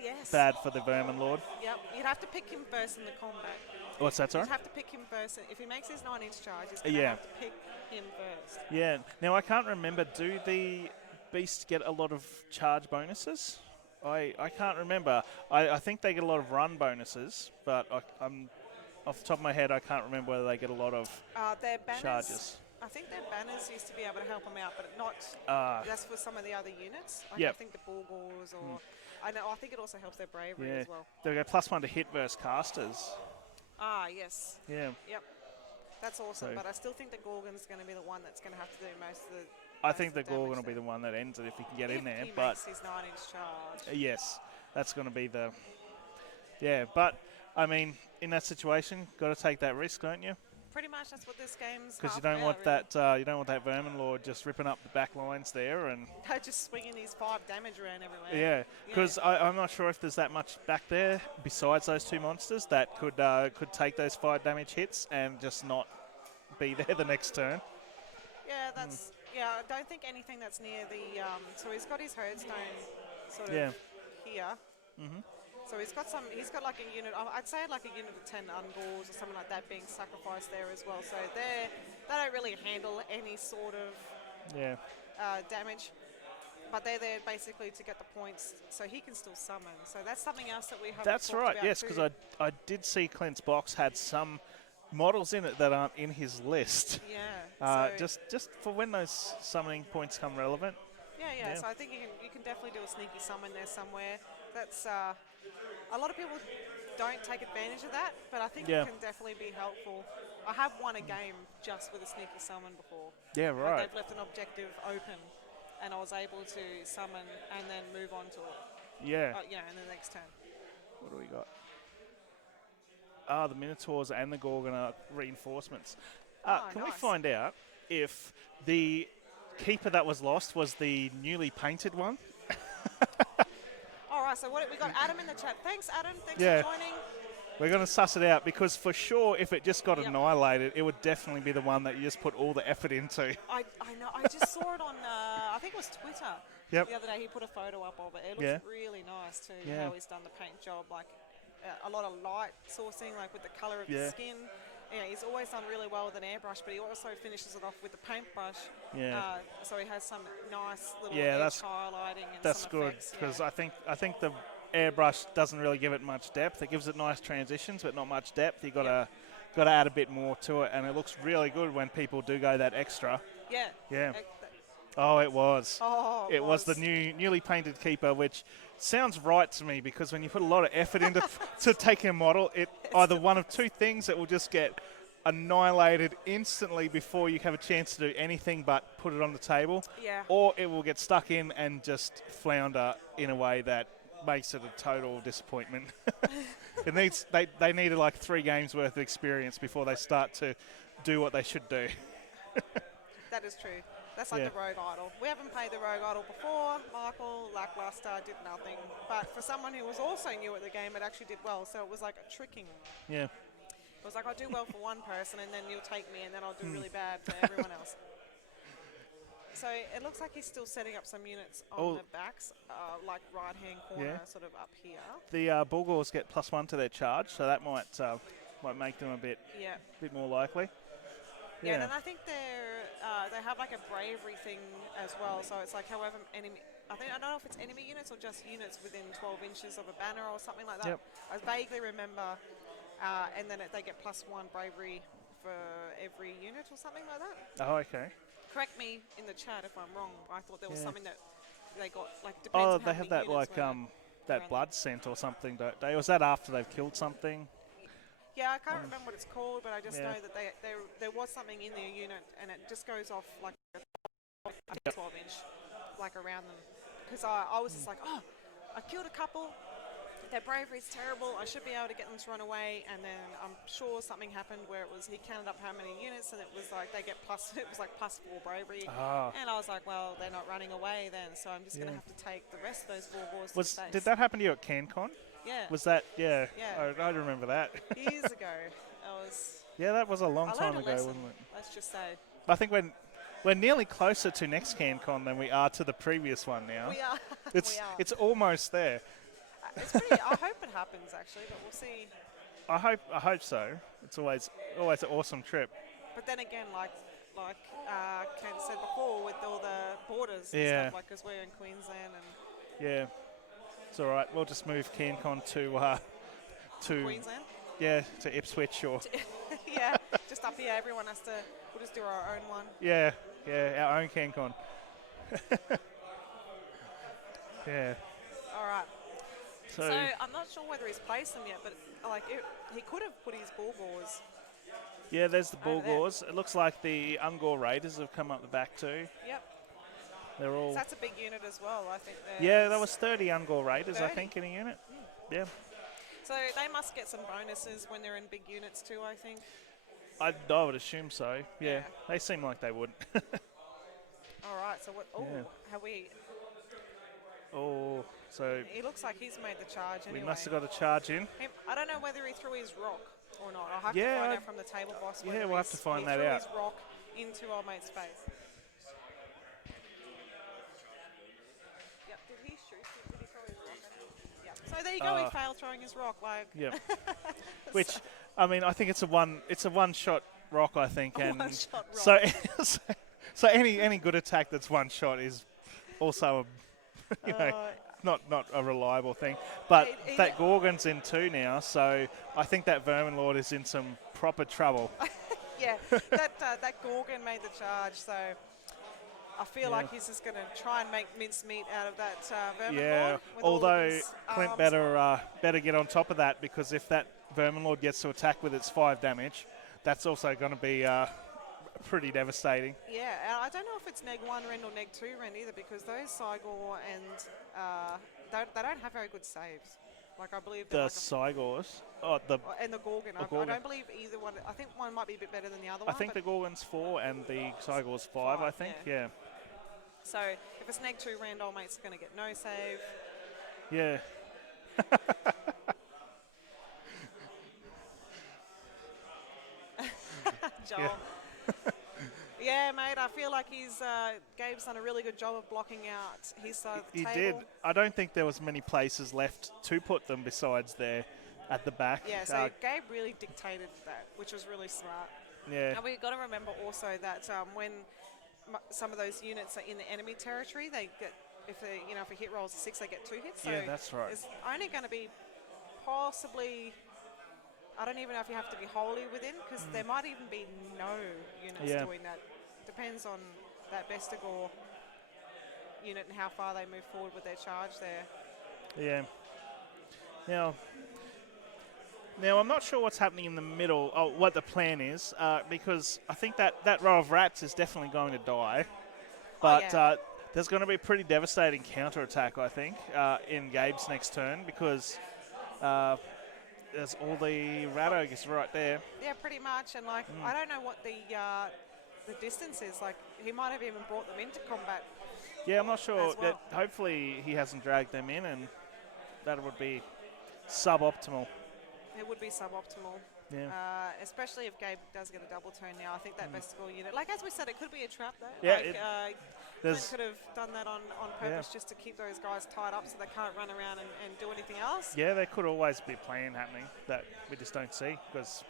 yes. for the Vermin Lord. Yep, you'd have to pick him first in the combat. What's that, sorry? You'd have to pick him first. If he makes his 9-inch charge, he's going to Yeah. have to pick him first. Yeah. Now, I can't remember, do the beasts get a lot of charge bonuses? I can't remember. I think they get a lot of run bonuses, but I'm off the top of my head, I can't remember whether they get a lot of Their banners, charges. I think their banners used to be able to help them out, but not. That's for some of the other units. Like Yep. I think the Bulgors or I think it also helps their bravery Yeah. as well. They go +1 to hit versus casters. Ah, yes. Yeah. Yep. That's awesome, So- but I still think the Gorgon's going to be the one that's going to have to do most of the. I most think of the Gorgon will damage be there. the one that ends it if he can get If in there. he But makes his 9-inch charge. yes, that's going to be the. Yeah, but I mean, in that situation, got to take that risk, don't you? Pretty much that's what this game's. Because you half don't want about, that. You don't want that Vermin Lord just ripping up the back lines there, and really. Just swinging these 5 damage around everywhere. yeah. Because I'm not sure if there's that much back there besides those 2 monsters that could take those 5 damage hits and just not be there the next turn. Yeah, that's. Yeah, I don't think anything that's near the. So he's got his Herdstone sort of Yeah. here. So he's got like a unit. I'd say like a unit of 10 Ungors or something like that being sacrificed there as well. So they don't really handle any sort of Yeah. damage. But they're there basically to get the points, so he can still summon. So that's something else that we have. That's right. Yes, because I did see Clint's box had some models in it that aren't in his list. Yeah. So Just for when those summoning points come relevant. yeah. So I think you can definitely do a sneaky summon there somewhere. That's a lot of people don't take advantage of that, but I think Yeah. it can definitely be helpful. I have won a game just with a sneaky summon before. Yeah, Like right. they've left an objective open, and I was able to summon and then move on to it. Yeah. In the next turn. What do we got? The Minotaurs and the Gorgon are reinforcements. Can we nice. find out if the keeper that was lost was the newly painted one? All right. So we got Adam in the chat. Thanks, Adam. Thanks Yeah. for joining. We're going to suss it out because for sure if it just got Yep. annihilated, it would definitely be the one that you just put all the effort into. I know. I just saw it on. I think it was Twitter. Yep. The other day he put a photo up of it. It looks Yeah. really nice too. Yeah. How he's done the paint job, like a lot of light sourcing, like with the color of Yeah. the skin, Yeah, he's always done really well with an airbrush, but he also finishes it off with the paintbrush. Yeah. So he has some nice little Yeah, edge highlighting and that's some good effects. because Yeah. I think the airbrush doesn't really give it much depth. It gives it nice transitions, but not much depth. You got to add a bit more to it, and it looks really good when people do go that extra. Yeah. Yeah. Oh, it was. Oh, It was the newly painted keeper, which sounds right to me because when you put a lot of effort into to taking a model, it either one of two things, it will just get annihilated instantly before you have a chance to do anything but put it on the table, Yeah. or it will get stuck in and just flounder in a way that makes it a total disappointment. They needed like 3 games worth of experience before they start to do what they should do. That is true. That's like the Rogue Idol. We haven't played the Rogue Idol before. Michael, lackluster, did nothing. But for someone who was also new at the game, it actually did well. So it was like a tricking. Yeah. It was like, I'll do well for one person, and then you'll take me, and then I'll do really bad for everyone else. So it looks like he's still setting up some units on the backs, like right-hand corner, sort of up here. The Bulgors get +1 to their charge, so that might make them a bit more likely. Yeah, and then I think they have like a bravery thing as well. So it's like however enemy. I don't know if it's enemy units or just units within 12 inches of a banner or something like that. Yep. I vaguely remember. And then they get +1 bravery for every unit or something like that. Oh, okay. Correct me in the chat if I'm wrong. I thought there was something that they got like. Oh, they have that like that blood scent or something, don't they? Or was that after they've killed something? Yeah, I can't remember what it's called, but I just know that there was something in their unit, and it just goes off like a 12-inch, like around them. Because I was just like, oh, I killed a couple. Their bravery is terrible. I should be able to get them to run away, and then I'm sure something happened where he counted up how many units, and it was like they get it was like +4 bravery, and I was like, well, they're not running away then, so I'm just going to have to take the rest of those Bulgors to space. Did that happen to you at CanCon? Yeah. Was that? Yeah. I remember that. Years ago, that was. Yeah, that was a long time ago, wasn't it? Let's just say. I think we're nearly closer to next CanCon than we are to the previous one now. We are. It's almost there. It's pretty. I hope it happens actually, but we'll see. I hope so. It's always an awesome trip. But then again, like Kent said before, with all the borders and stuff, like because we're in Queensland and. It's all right. We'll just move CanCon to Queensland. Yeah, to Ipswich or. Yeah, just up here. Everyone has to. We'll just do our own one. Yeah, our own CanCon. Yeah. All right. So I'm not sure whether he's placed them yet, but he could have put his Bulgors. Yeah, there's the Bulgors. It looks like the Ungor Raiders have come up the back too. Yep. They're all. So that's a big unit as well, I think. Yeah, there was 30 Ungor Raiders, I think, in a unit. Yeah. So they must get some bonuses when they're in big units too, I think. I would assume so. Yeah, they seem like they would. All right. So what? Oh, have we? Oh, so He looks like he's made the charge anyway. we must have got a charge in. I don't know whether he threw his rock or not. I'll have to find out from the table boss. Yeah, we'll have to find that out. He threw his rock into old mate's face. Yep. Did he shoot? Did he throw his rock? Yep. So there you go. He failed throwing his rock. Like. Yeah. Which, I mean, I think it's a one shot rock. I think, and one-shot rock. So any good attack that's one shot is also not a reliable thing. But that Gorgon's in 2 now, so I think that Vermin Lord is in some proper trouble. Yeah, that Gorgon made the charge, so I feel like he's just going to try and make mincemeat out of that Vermin Lord. Although Clint better get on top of that, because if that Vermin Lord gets to attack with its 5 damage, that's also going to be pretty devastating. Yeah, I don't know if it's neg 1 rend or neg 2 rend either, because those Cygor and they don't have very good saves. Like I believe the Cygors, and the Gorgon. I don't believe either one. I think one might be a bit better than the other one. I think the Gorgon's 4 and the Cygor's 5. I think, yeah. So if it's neg 2 rend, old mate's going to get no save. Yeah. Joel. Yeah, mate, I feel like Gabe's done a really good job of blocking out his side of the table. He did. I don't think there was many places left to put them besides there. at the back. Yeah, so Gabe really dictated that, which was really smart. Yeah. And we've got to remember also that when some of those units are in the enemy territory, they get, if a hit rolls a 6, they get 2 hits. So Yeah, that's right. there's only going to be possibly, I don't even know if you have to be wholly within, because there might even be no units doing that. Depends on that Vestigor unit and how far they move forward with their charge there. Yeah. Now I'm not sure what's happening in the middle, what the plan is, because I think that row of rats is definitely going to die. But there's going to be a pretty devastating counterattack, I think, in Gabe's next turn, because there's all the rat ogres right there. Yeah, pretty much. And I don't know what the distance is. Like, he might have even brought them into combat. Yeah, I'm not sure. Well. Hopefully he hasn't dragged them in, and that would be suboptimal. It would be suboptimal. Yeah. Especially if Gabe does get a double turn now. I think that Vestigal unit, like as we said, it could be a trap though. Yeah, Clint could have done that on purpose just to keep those guys tied up so they can't run around and do anything else. Yeah, there could always be a plan happening that we just don't see, because,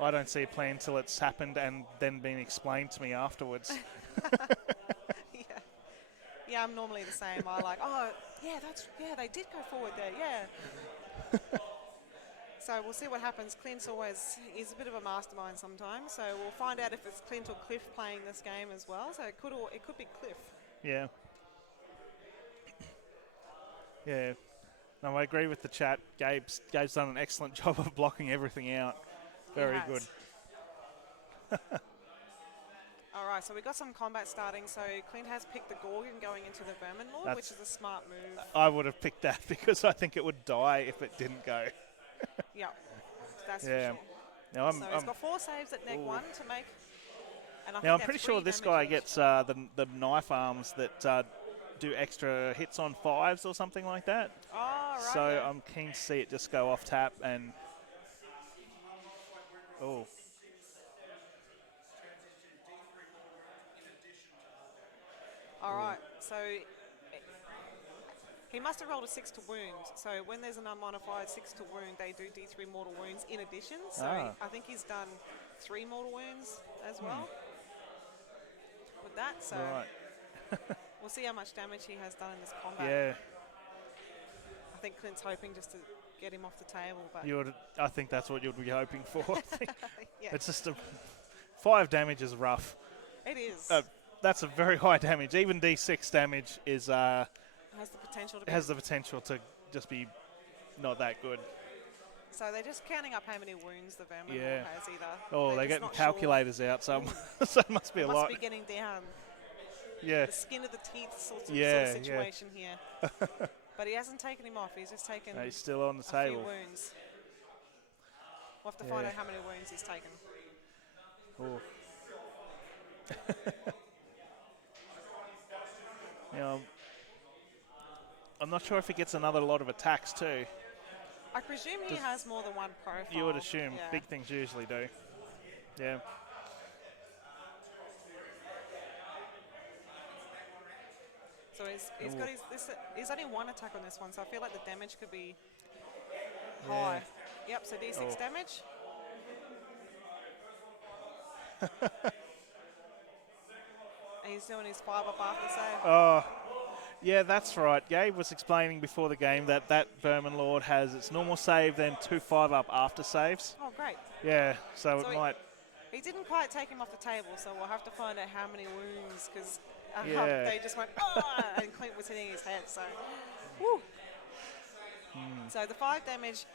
I don't see a plan till it's happened and then been explained to me afterwards. Yeah, I'm normally the same. I like, they did go forward there, yeah. So we'll see what happens. Clint's he's a bit of a mastermind sometimes, so we'll find out if it's Clint or Cliff playing this game as well. So it could be Cliff. Yeah. Yeah. No, I agree with the chat. Gabe's done an excellent job of blocking everything out. Very good. All right, so we got some combat starting. So Clint has picked the Gorgon going into the Vermin Lord, which is a smart move. I would have picked that because I think it would die if it didn't go. Yeah, that's for sure. Now so he's got 4 saves at neg 1 to make. And I'm pretty sure this guy gets the knife arms that do extra hits on 5s or something like that. Oh, right. So I'm keen to see it just go off tap and... Oh. All right, so he must have rolled a 6 to wound. So when there's an unmodified 6 to wound, they do D3 mortal wounds in addition. So I think he's done 3 mortal wounds as well with that. So we'll see how much damage he has done in this combat. Yeah. I think Clint's hoping just to get him off the table. But I think that's what you'd be hoping for. Yeah. It's just 5 damage is rough. It is. That's a very high damage. Even D6 damage is has the potential to just be not that good. So they're just counting up how many wounds the Vermin has either. Oh, they're getting calculators out, so it must be a lot. Must be getting down. Yeah. The skin of the teeth sort of situation here. But he hasn't taken him off. He's just taken he's still on the table. Few wounds. We'll have to find out how many wounds he's taken. Oh. I'm not sure if he gets another lot of attacks too. I presume he has more than one profile. You would assume. Big things usually do. Yeah. So he's only 1 attack on this one, so I feel like the damage could be high. Yep, so D6 damage. And he's doing his 5 up after save. Oh, yeah, that's right. Gabe was explaining before the game that Vermin Lord has its normal save, then 2 5 up after saves. Oh, great. Yeah, so it might... He didn't quite take him off the table, so we'll have to find out how many wounds, because they just went, and Clint was hitting his head, so... Woo. So the 5 damage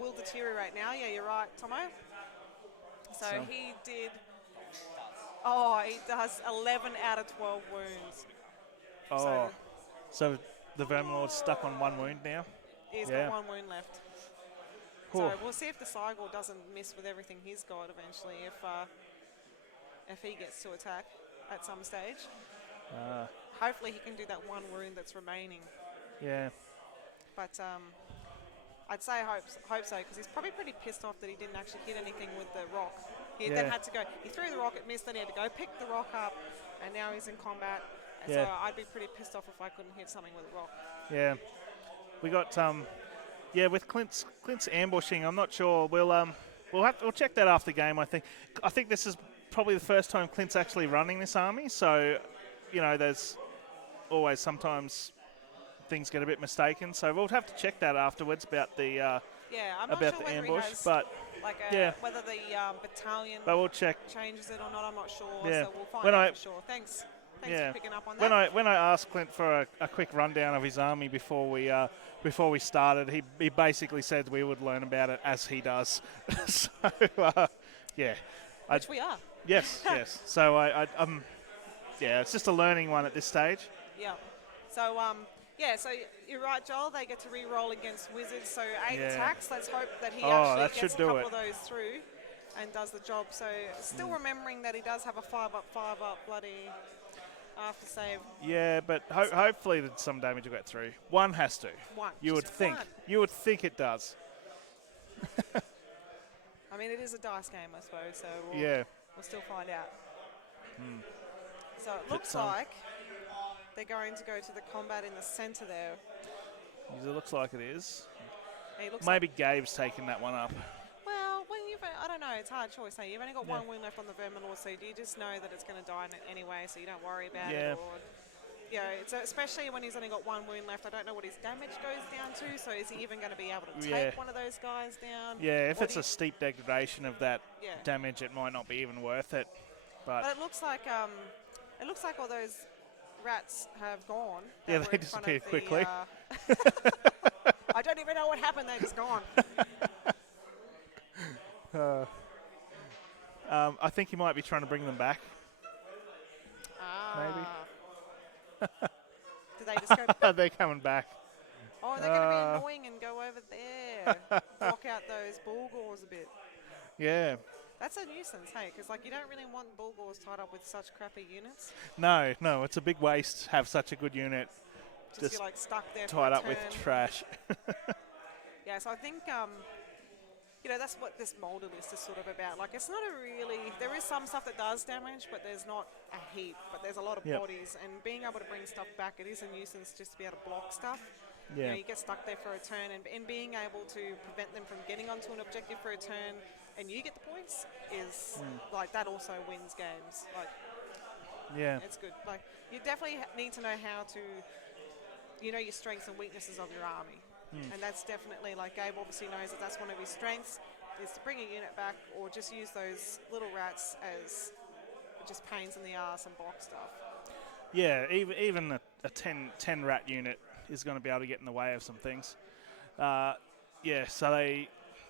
will deteriorate now. Yeah, you're right, Tomo. So he did... Oh, he does 11 out of 12 wounds. Oh, so the Vermin Lord's stuck on 1 wound now? He's got 1 wound left. So we'll see if the Cygor doesn't miss with everything he's got eventually, if he gets to attack at some stage. Hopefully he can do that 1 wound that's remaining. Yeah. But I'd say hope so, because he's probably pretty pissed off that he didn't actually hit anything with the rock. He then had to go. He threw the rock, it missed, then he had to go pick the rock up, and now he's in combat. And so I'd be pretty pissed off if I couldn't hit something with a rock. Yeah. We got Yeah, with Clint's ambushing, I'm not sure. We'll check that after the game. I think this is probably the first time Clint's actually running this army. So, there's always sometimes things get a bit mistaken. So we'll have to check that afterwards about the Yeah, I'm not about sure the whether he ambush. has But yeah, whether the battalion but we'll check. changes it or not. I'm not sure, Yeah, so we'll find when out I for sure. Thanks yeah for picking up on that. when I asked Clint for a quick rundown of his army before we started, he basically said we would learn about it as he does. So yeah, Which we are. yes. So it's just a learning one at this stage. Yeah. So so you're right, Joel. They get to re-roll against wizards. So 8 Yeah. attacks. Let's hope that he that actually should gets a do couple it. of those through and does the job. So still remembering that he does have a 5-up bloody after save. Yeah, but hopefully that some damage will get through. One has to. One. You would Just think. one. You would think it does. I mean, it is a dice game, I suppose. So we'll still find out. So it looks like they're going to go to the combat in the centre there. It looks like it is. It looks Maybe Gabe's taking that one up. Well, I don't know, it's a hard choice. Hey, you've only got one wound left on the Vermin Lord, so do you just know that it's going to die anyway, so you don't worry about it? Or, especially when he's only got one wound left. I don't know what his damage goes down to, so is he even going to be able to take one of those guys down? Yeah, if it's a steep degradation of that damage, it might not be even worth it. But it looks like all those rats have gone. Yeah, they disappeared quickly. I don't even know what happened. They're just gone. I think he might be trying to bring them back. Maybe. Do they just go? They're coming back. Oh, they're going to be annoying and go over there. Block out those Bulgors a bit. Yeah. That's a nuisance, hey, because you don't really want Bulgors tied up with such crappy units. No, it's a big waste to have such a good unit. Just be stuck there tied up with trash. Yeah, so I think that's what this Moulder list is sort of about. It's not there is some stuff that does damage, but there's not a heap, but there's a lot of bodies, and being able to bring stuff back, it is a nuisance just to be able to block stuff. Yeah. You get stuck there for a turn, and being able to prevent them from getting onto an objective for a turn, and you get the points, is that also wins games. It's good. You definitely need to know how to, your strengths and weaknesses of your army. And that's definitely, Gabe obviously knows that's one of his strengths, is to bring a unit back or just use those little rats as just pains in the arse and block stuff. Yeah, even a 10 rat unit is going to be able to get in the way of some things. So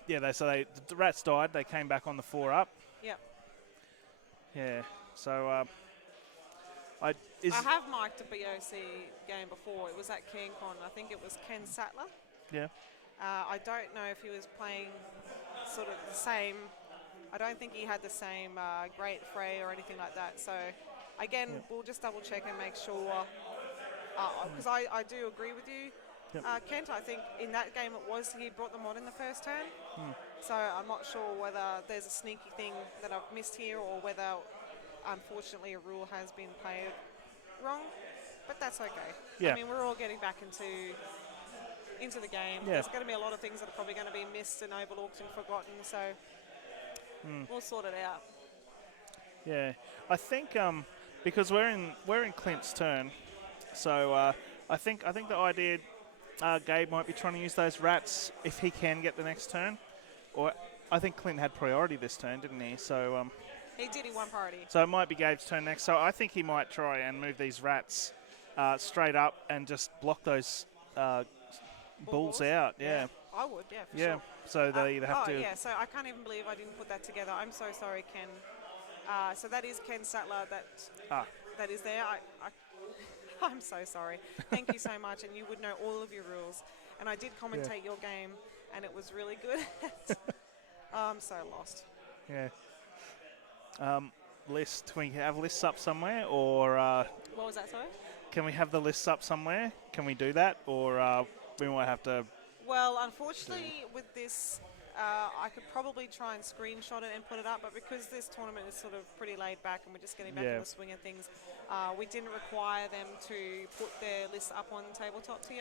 the rats died. They came back on the 4-up. Yep. Yeah. So I have mic'd a BOC game before. It was at CanCon. I think it was Ken Sattler. Yeah. I don't know if he was playing sort of the same. I don't think he had the same Great Fray or anything like that. So again, we'll just double check and make sure. Because I do agree with you. Yep. Kent, I think in that game he brought them on in the first turn. So I'm not sure whether there's a sneaky thing that I've missed here or whether, unfortunately, a rule has been played wrong. But that's okay. Yeah. I mean, we're all getting back into the game. Yeah. There's going to be a lot of things that are probably going to be missed and overlooked and forgotten. So we'll sort it out. Yeah, I think because we're in Clint's turn, so I think the idea Gabe might be trying to use those rats if he can get the next turn, or I think Clint had priority this turn, didn't he? So he did. He won priority. So it might be Gabe's turn next. So I think he might try and move these rats straight up and just block those bulls out. Yeah. I would. Yeah. For sure. So they either have to. Yeah. So I can't even believe I didn't put that together. I'm so sorry, Ken. So that is Ken Sattler. That is there. I'm so sorry. Thank you so much, and you would know all of your rules. And I did commentate your game, and it was really good. I'm so lost. Yeah. List. Can we have lists up somewhere, or? What was that, sorry? Can we have the lists up somewhere? Can we do that, or we might have to? Well, unfortunately, with this, I could probably try and screenshot it and put it up, but because this tournament is sort of pretty laid back and we're just getting back in the swing of things, we didn't require them to put their lists up on tabletop TO.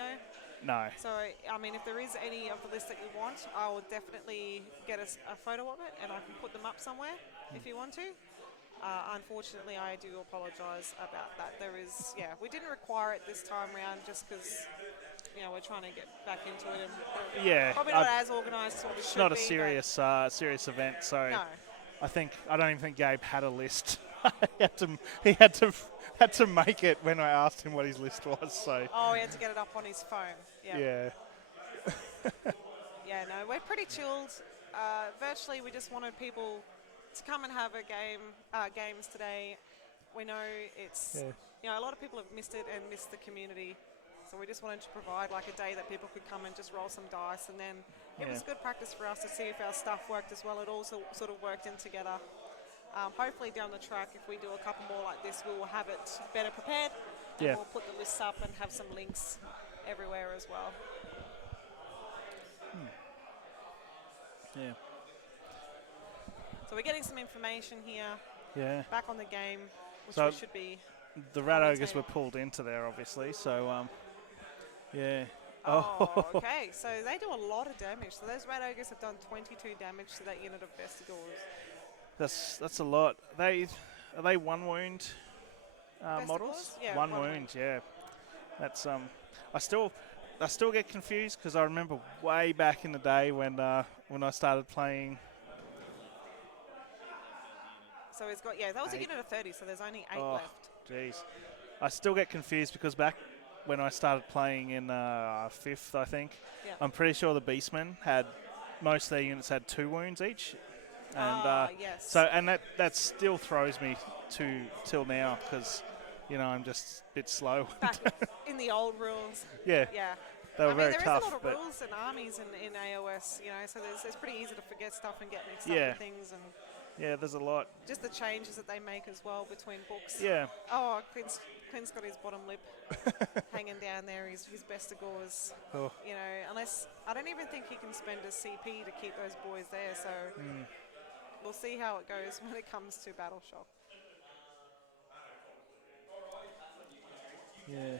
No. So, I mean, if there is any of the list that you want, I will definitely get a photo of it and I can put them up somewhere if you want to. Unfortunately, I do apologise about that. We didn't require it this time round just because, we're trying to get back into it and Yeah. probably not as organised as what we It's should not a be. serious event, so No. I don't even think Gabe had a list. he had to make it when I asked him what his list was. So. Oh, he had to get it up on his phone. Yeah. Yeah. Yeah, no, we're pretty chilled. Virtually, we just wanted people to come and have games today. We know it's, a lot of people have missed it and missed the community. So we just wanted to provide like a day that people could come and just roll some dice, and then it was good practice for us to see if our stuff worked as well. It also sort of worked in together. Hopefully down the track, if we do a couple more like this, we will have it better prepared. And we'll put the lists up and have some links everywhere as well. Yeah. So we're getting some information here. Yeah. Back on the game, which So we should be. The rat ogres were pulled into there, obviously. So, yeah. Oh, okay. So they do a lot of damage. So those rat ogres have done 22 damage to that unit of vestigors. That's a lot. Are they 1 wound models? Yeah, one wound. Yeah. That's I still get confused because I remember way back in the day when I started playing. So it's got that was 8. A unit of 30. So there's only 8 left. Jeez, I still get confused because back when I started playing in 5th, I think, I'm pretty sure the Beastmen most of their units had 2 wounds each. And yes. So that still throws me till now because I'm just a bit slow. Back in the old rules. Yeah. Yeah. They were very tough. There is a lot of rules and armies in AOS, so it's pretty easy to forget stuff and get mixed up with things. And yeah, there's a lot. Just the changes that they make as well between books. Yeah. Oh, Quinn's got his bottom lip hanging down there. His vestigors. Oh. Unless I don't even think he can spend a CP to keep those boys there. So we'll see how it goes when it comes to Battle Shock. Yeah.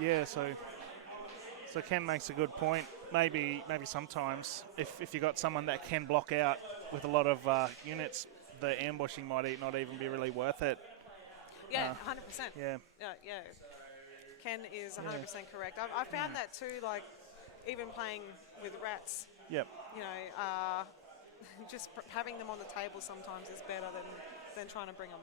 Yeah. So Ken makes a good point. Maybe sometimes if you got someone that can block out with a lot of units, the ambushing might not even be really worth it. Yeah, 100%. Yeah. Yeah. Ken is 100% correct. I found that too. Like even playing with rats. Yep. Just having them on the table sometimes is better than trying to bring them.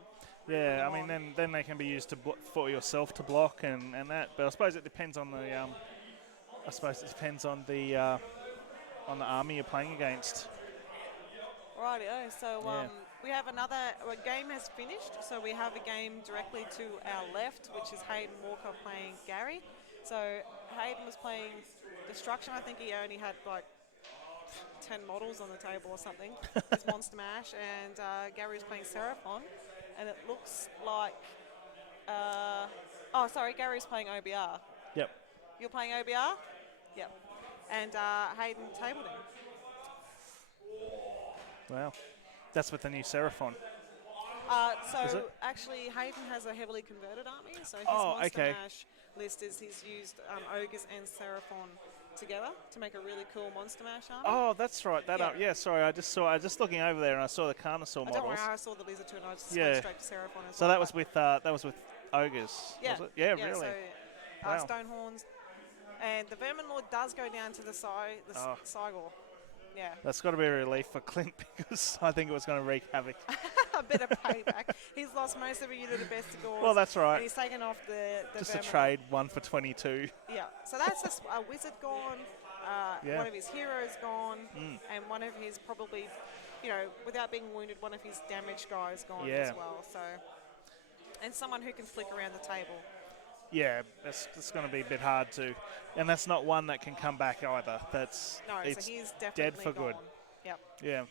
Yeah, I mean then they can be used for yourself to block and that. But I suppose it depends on the on the army you're playing against. Rightio. So we have another game has finished. So we have a game directly to our left, which is Hayden Walker playing Gary. So Hayden was playing Destruction. I think he only had like 10 models on the table or something. It's Monster Mash, and Gary's playing Seraphon, and it looks like. Gary's playing OBR. Yep. You're playing OBR? Yep. And Hayden tabled him. Wow. That's with the new Seraphon. Actually, Hayden has a heavily converted army, so his Monster Mash list is he's used Ogres and Seraphon together to make a really cool Monster Mash army. Oh, that's right. Sorry, I just looking over there and I saw the Carnosaur models. Don't worry, I saw the Lizard too, and I just went straight to Seraphon as well. So that was with Ogres, was it? Yeah, really. So, Stonehorns, and the Vermin Lord does go down to the Cygor. Yeah. That's got to be a relief for Clint because I think it was going to wreak havoc. A bit of payback. He's lost most of a unit of Vestigors. Well, that's right. And he's taken off the just Vermin a trade, 1 for 22. Yeah. So that's a wizard gone. One of his heroes gone, and one of his probably, without being wounded, one of his damaged guys gone as well. So, and someone who can flick around the table. Yeah, it's going to be a bit hard to, and that's not one that can come back either. It's so he's definitely dead for gone. good. Yep. Yeah.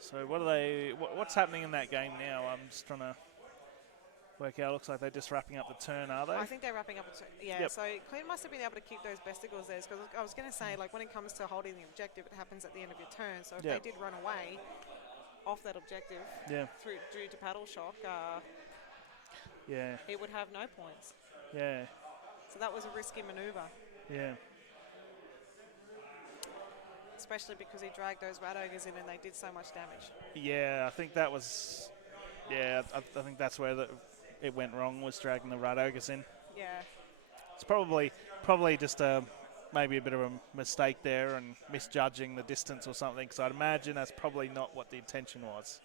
So what's happening in that game now? I'm just trying to work out. Looks like they're just wrapping up the turn, are they? I think they're wrapping up the turn. Yeah. Yep. So Clint must have been able to keep those Vestigors there, because I was going to say, like, when it comes to holding the objective, it happens at the end of your turn. So if they did run away, off that objective Yeah. due to paddle shock, Yeah. he would have no points. Yeah. So that was a risky manoeuvre, Yeah. especially because he dragged those rat ogres in and they did so much damage. Yeah, I think that was. Yeah, I think that's where it went wrong, was dragging the rat ogres in. Yeah. It's probably just maybe a bit of a mistake there and misjudging the distance or something. Because I'd imagine that's probably not what the intention was.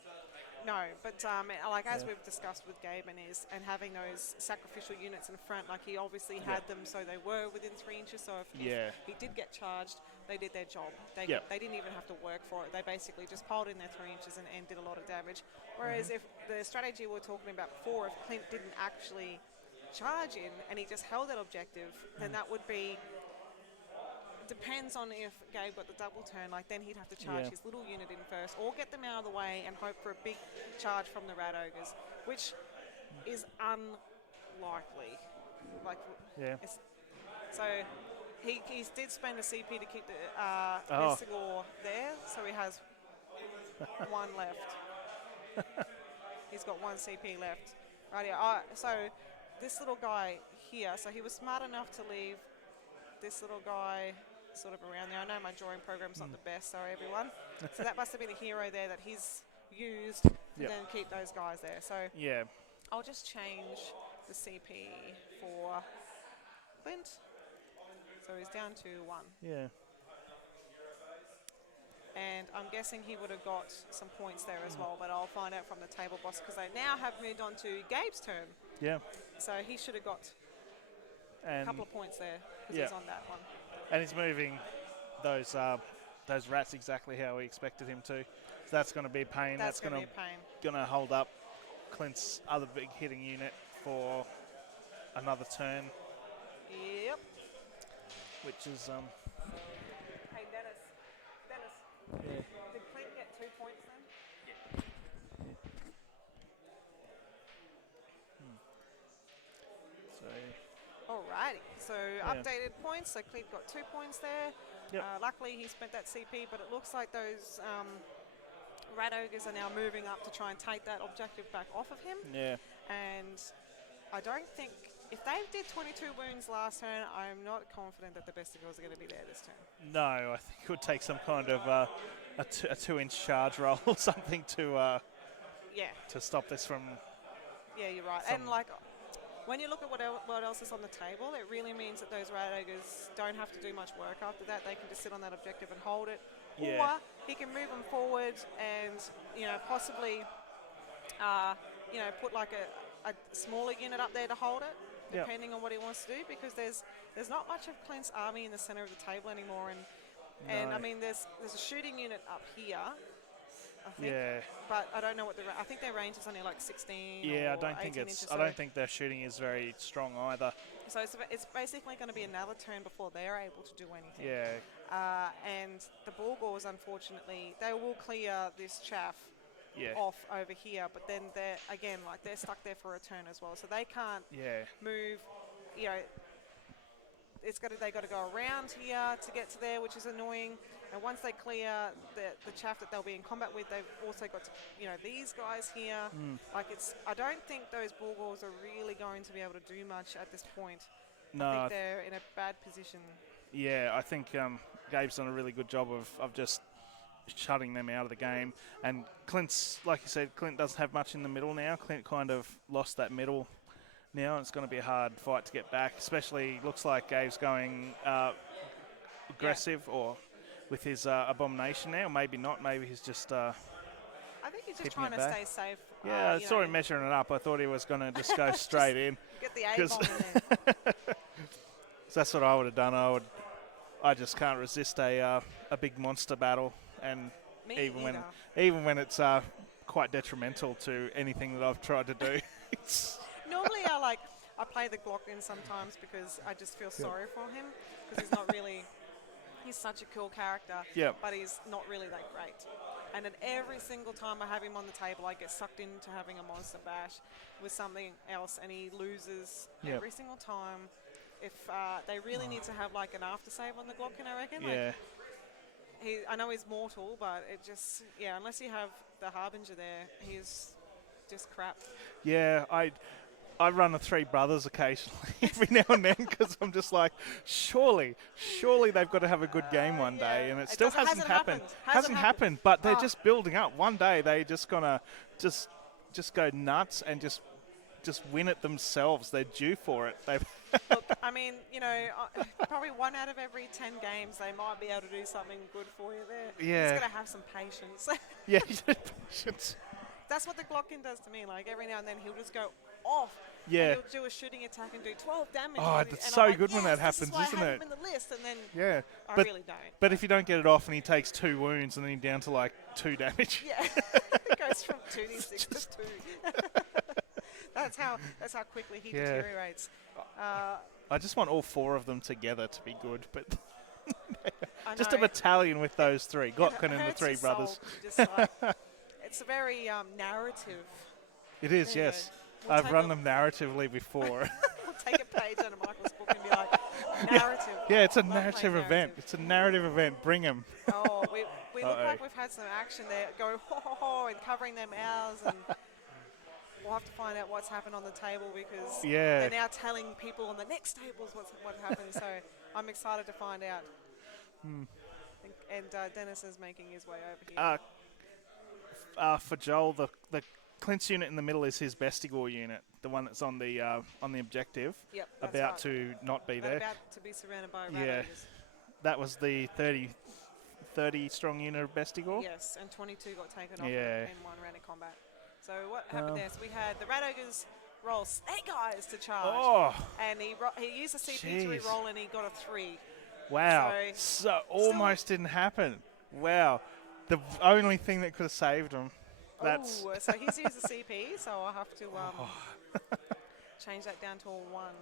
No, but like as we've discussed with Gabe and having those sacrificial units in front, like he obviously had them so they were within 3 inches. So if he did get charged, they did their job. They didn't even have to work for it. They basically just piled in their 3 inches and did a lot of damage. Whereas if the strategy we were talking about before, if Clint didn't actually charge in and he just held that objective, then that would be. Depends on if Gabe got the double turn, like then he'd have to charge his little unit in first or get them out of the way and hope for a big charge from the rat ogres, which is unlikely. So he did spend a CP to keep the Vestigor there, so he has one left. He's got one CP left. Right here. So this little guy here, so he was smart enough to leave this little guy sort of around there. I know my drawing program's not the best, sorry everyone. So that must have been a hero there that he's used to then keep those guys there. So I'll just change the CP for Clint. So he's down to 1. Yeah. And I'm guessing he would have got some points there as well, but I'll find out from the table boss because they now have moved on to Gabe's turn. Yeah. So he should have got a couple of points there because he's on that one. And he's moving those rats exactly how we expected him to. So that's going to be a pain. That's going to be a pain. Going to hold up Clint's other big hitting unit for another turn. Yep. Which is Hey Dennis. Did Clint get 2 points then? Alrighty, so updated points. So Clint got 2 points there. Yep. Luckily, he spent that CP, but it looks like those rat ogres are now moving up to try and take that objective back off of him. Yeah. And I don't think if they did 22 wounds last turn, I'm not confident that the Bestigors are going to be there this turn. No, I think it would take some kind of a 2-inch charge roll or something to stop this from. Yeah, you're right. And like, when you look at what else is on the table, it really means that those rat ogres don't have to do much work after that. They can just sit on that objective and hold it. Yeah. Or he can move them forward and, possibly, put like a smaller unit up there to hold it, depending on what he wants to do, because there's not much of Clint's army in the center of the table anymore. And I mean, there's a shooting unit up here, I think. Yeah. But I don't know what I think their range is only like 16. Yeah, or I don't think 18 inches, I don't think their shooting is very strong either. So it's basically going to be another turn before they're able to do anything. Yeah. And the Bulgors, unfortunately, they will clear this chaff off over here, but then they're stuck there for a turn as well, so they can't move. They got to go around here to get to there, which is annoying. And once they clear the chaff that they'll be in combat with, they've also got these guys here. I don't think those Bulgors are really going to be able to do much at this point. No, I think they're in a bad position. Yeah, I think Gabe's done a really good job of just shutting them out of the game. And Clint's, like you said, Clint doesn't have much in the middle now. Clint kind of lost that middle now. It's going to be a hard fight to get back, especially looks like Gabe's going aggressive or with his abomination now. Maybe not. Maybe he's just I think he's just trying to stay safe. Yeah, I saw him measuring it up. I thought he was going to just go straight in. Get the A-bomb in there. So that's what I would have done. I just can't resist a big monster battle, and even when it's quite detrimental to anything that I've tried to do. Normally I play the Glock in sometimes because I just feel sorry for him because he's such a cool character, but he's not really that great. And then every single time I have him on the table, I get sucked into having a monster bash with something else, and he loses every single time. If they really need to have like an after save on the Glock, I reckon. I know he's mortal, but it just unless you have the Harbinger there. He's just crap. Yeah, I run the Three Brothers occasionally every now and then because I'm just like, surely they've got to have a good game one day, and it still hasn't happened. Hasn't happened, but they're just building up. One day they're just gonna just go nuts and just win it themselves. They're due for it. Look, I mean, you know, probably 1 out of every 10 games they might be able to do something good for you there. Yeah. You're just gonna have some patience. Yeah, patience. That's what the Glockin does to me. Like every now and then he'll just go off. Yeah. And he'll do a shooting attack and do 12 damage. Oh, and that's and so I'm like, good when that happens, this is why isn't I have it? him in the list, and then Yeah. I But, really don't. But if you don't get it off and he takes 2 wounds and then he's down to like 2 damage. Yeah, it goes from 2d6 to 2. That's how quickly he deteriorates. I just want all 4 of them together to be good, but I just know. a battalion with those 3, Glockin and the hurts 3 your brothers. soul. Just like, it's a very narrative. It is, There you yes. go. We'll I've take run a- them narratively before. We'll take a page out of Michael's book and be like, narrative. Yeah, it's a Love playing narrative event. narrative. It's a narrative event. Bring them. Oh, we look Uh-oh. like we've had some action there. Go ho ho ho and covering their mouths, and we'll have to find out what's happened on the table because Yeah. they're now telling people on the next tables what happened. So I'm excited to find out. And Dennis is making his way over here. For Joel, the Clint's unit in the middle is his Bestigor unit, the one that's on the objective. Yep, that's about right. to not be They're there. about to be surrounded by Yeah. rat That was the 30 strong unit of Bestigor. Yes, and 22 got taken off Yeah. in 1 round of combat. So what happened there? So we had the rat ogres roll snake eyes to charge, Oh, and he used a CP to Jeez. re-roll, and he got a 3. wow. So almost didn't happen. Wow. The only thing that could have saved him. That's Ooh, so he's used the CP, so I'll have to change that down to a 1.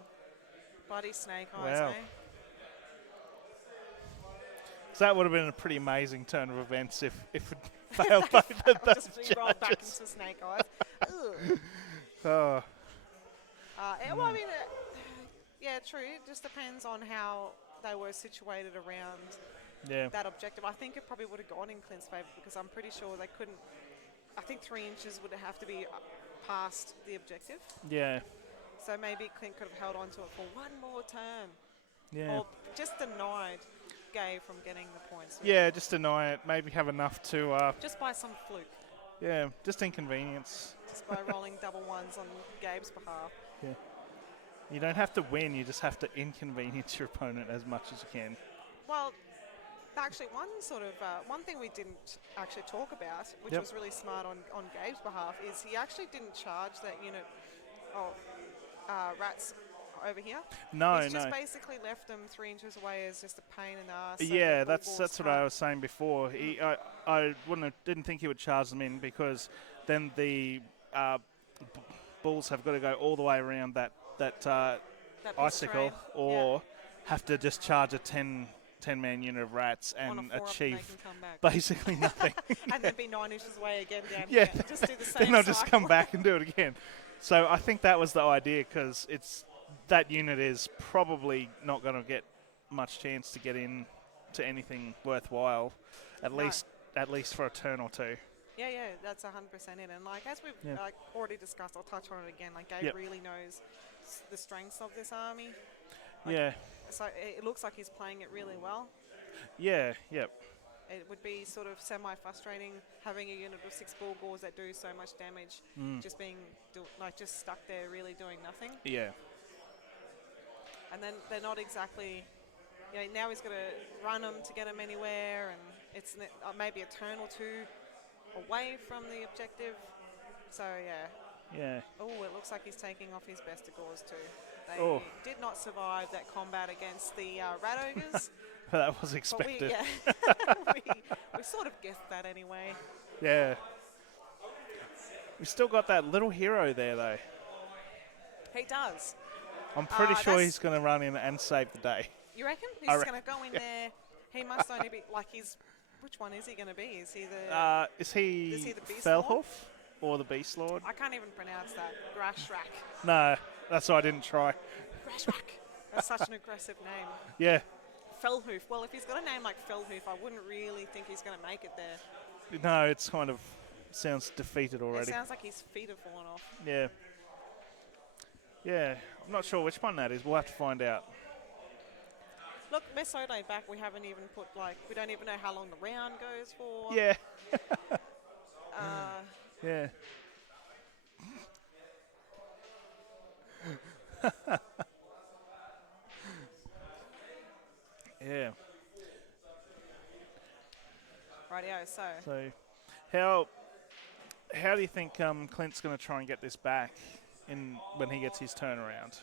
Bloody snake eyes, Wow. eh? So that would have been a pretty amazing turn of events if it failed both of those Just re-rolled back judges. into snake eyes. Ugh. Oh, Well, I mean, yeah, true. It just depends on how they were situated around yeah. that objective. I think it probably would have gone in Clint's favour because I'm pretty sure they couldn't. I think 3 inches would have to be past the objective. Yeah. So maybe Clint could have held on to it for 1 more turn. Yeah. Or just denied Gay from getting the points. Yeah, just deny it. Maybe have enough to, Just by some fluke. yeah, just inconvenience. Just by rolling double 1s on Gabe's behalf. Yeah. You don't have to win, you just have to inconvenience your opponent as much as you can. Well, actually, one thing we didn't actually talk about, which Yep. was really smart on Gabe's behalf, is he actually didn't charge that unit of rats over here. No, He's just no. basically left them 3 inches away as just a pain in the ass. so Yeah, the that's bulldogs what I can't- was saying before. I didn't think he would charge them in because then the bulls have got to go all the way around that that big icicle strain. or have to just charge a 10-man unit of rats On a and 4-up and they achieve can come back. basically nothing. And then be 9 inches away again down Yeah, here. Just do the same then they'll just cycle. come back and do it again. So I think that was the idea because that unit is probably not going to get much chance to get in to anything worthwhile, at No. least for a turn or 2. Yeah, that's 100% in. And like as we've Yeah. already discussed, I'll touch on it again. Like Gabe Yep. really knows the strengths of this army. Like, Yeah, So it looks like he's playing it really well. yeah, yep. It would be sort of semi-frustrating having a unit of 6 bullgores that do so much damage, just being just stuck there, really doing nothing. Yeah, And then they're not exactly. Now he's got to run them to get them anywhere, and it's maybe a turn or 2 away from the objective. So yeah. Oh, it looks like he's taking off his Bestigors too. They Oh. did not survive that combat against the rat ogres. That was But expected. we sort of guessed that anyway. Yeah. We still got that little hero there, though. He does. I'm pretty sure that's- he's going to run in and save the day. You reckon? He's I just going to go in there. He must only be like he's. Which one is he going to be? Is he the? Is he Is he the Beast Lord? Felhoof or the Beast Lord? I can't even pronounce that. Grashrak. No, that's why I didn't try. Grashrak. That's such an aggressive name. Yeah. Felhoof. Well, if he's got a name like Felhoof, I wouldn't really think he's going to make it there. No, it's kind of sounds defeated It already. sounds like his feet have fallen off. Yeah. Yeah, I'm not sure which one that is. We'll have to find out. Look, we're so laid back, we haven't even put, like, we don't even know how long the round goes for. Yeah. Uh, Yeah. Yeah. rightio, so So, how do you think Clint's going to try and get this back in when he gets his turnaround?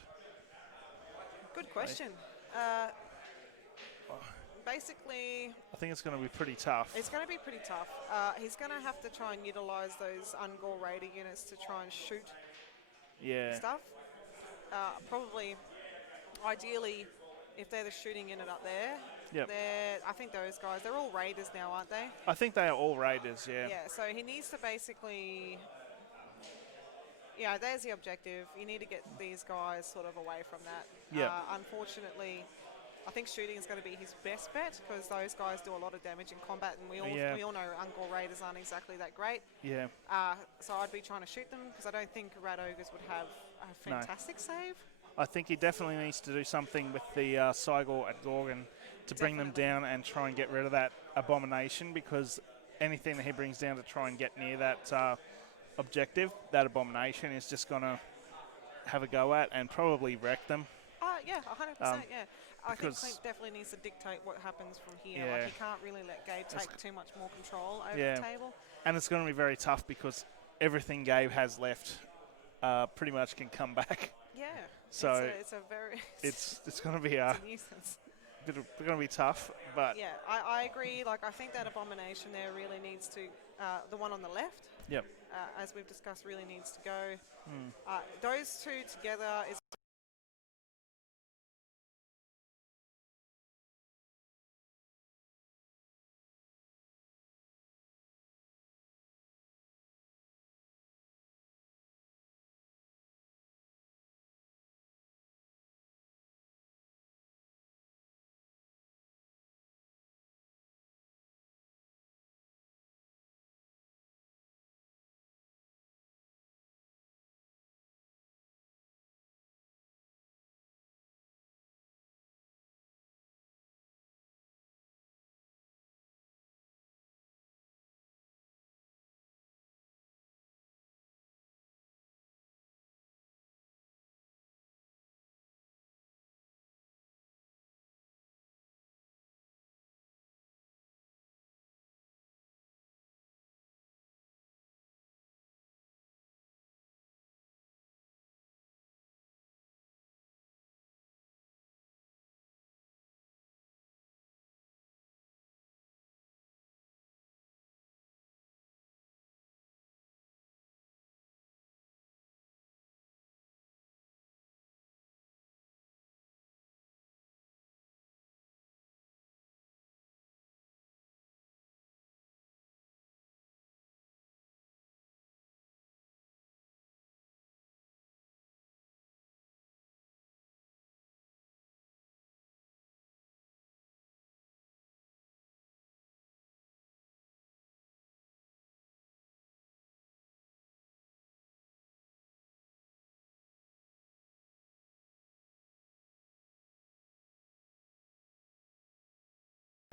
good question. Basically, I think it's going to be pretty tough. it's going to be pretty tough. He's going to have to try and utilise those Ungor Raider units to try and shoot Yeah. stuff. Probably, ideally, if they're the shooting unit up there, Yep. I think those guys, they're all Raiders now, aren't they? I think they are all Raiders, yeah. Yeah, so he needs to basically, there's the objective. You need to get these guys sort of away from that. Yep. Unfortunately, I think shooting is going to be his best bet because those guys do a lot of damage in combat, and we all know Ungor Raiders aren't exactly that great. Yeah. So I'd be trying to shoot them because I don't think Rat Ogres would have a fantastic save. I think he definitely needs to do something with the Cygor at Gorgon to bring them down and try and get rid of that abomination, because anything that he brings down to try and get near that objective, that abomination is just going to have a go at and probably wreck them. Yeah, 100%, yeah. I think because- Clint definitely needs to dictate what happens from here. Yeah. Like, he can't really let Gabe take too much more control over the table. And it's going to be very tough because everything Gabe has left pretty much can come back. Yeah. So it's a very it's going to be it's a nuisance. going to be tough, but Yeah, I agree. Like, I think that abomination there really needs to, the one on the left, yep. as we've discussed, really needs to go. Those two together is.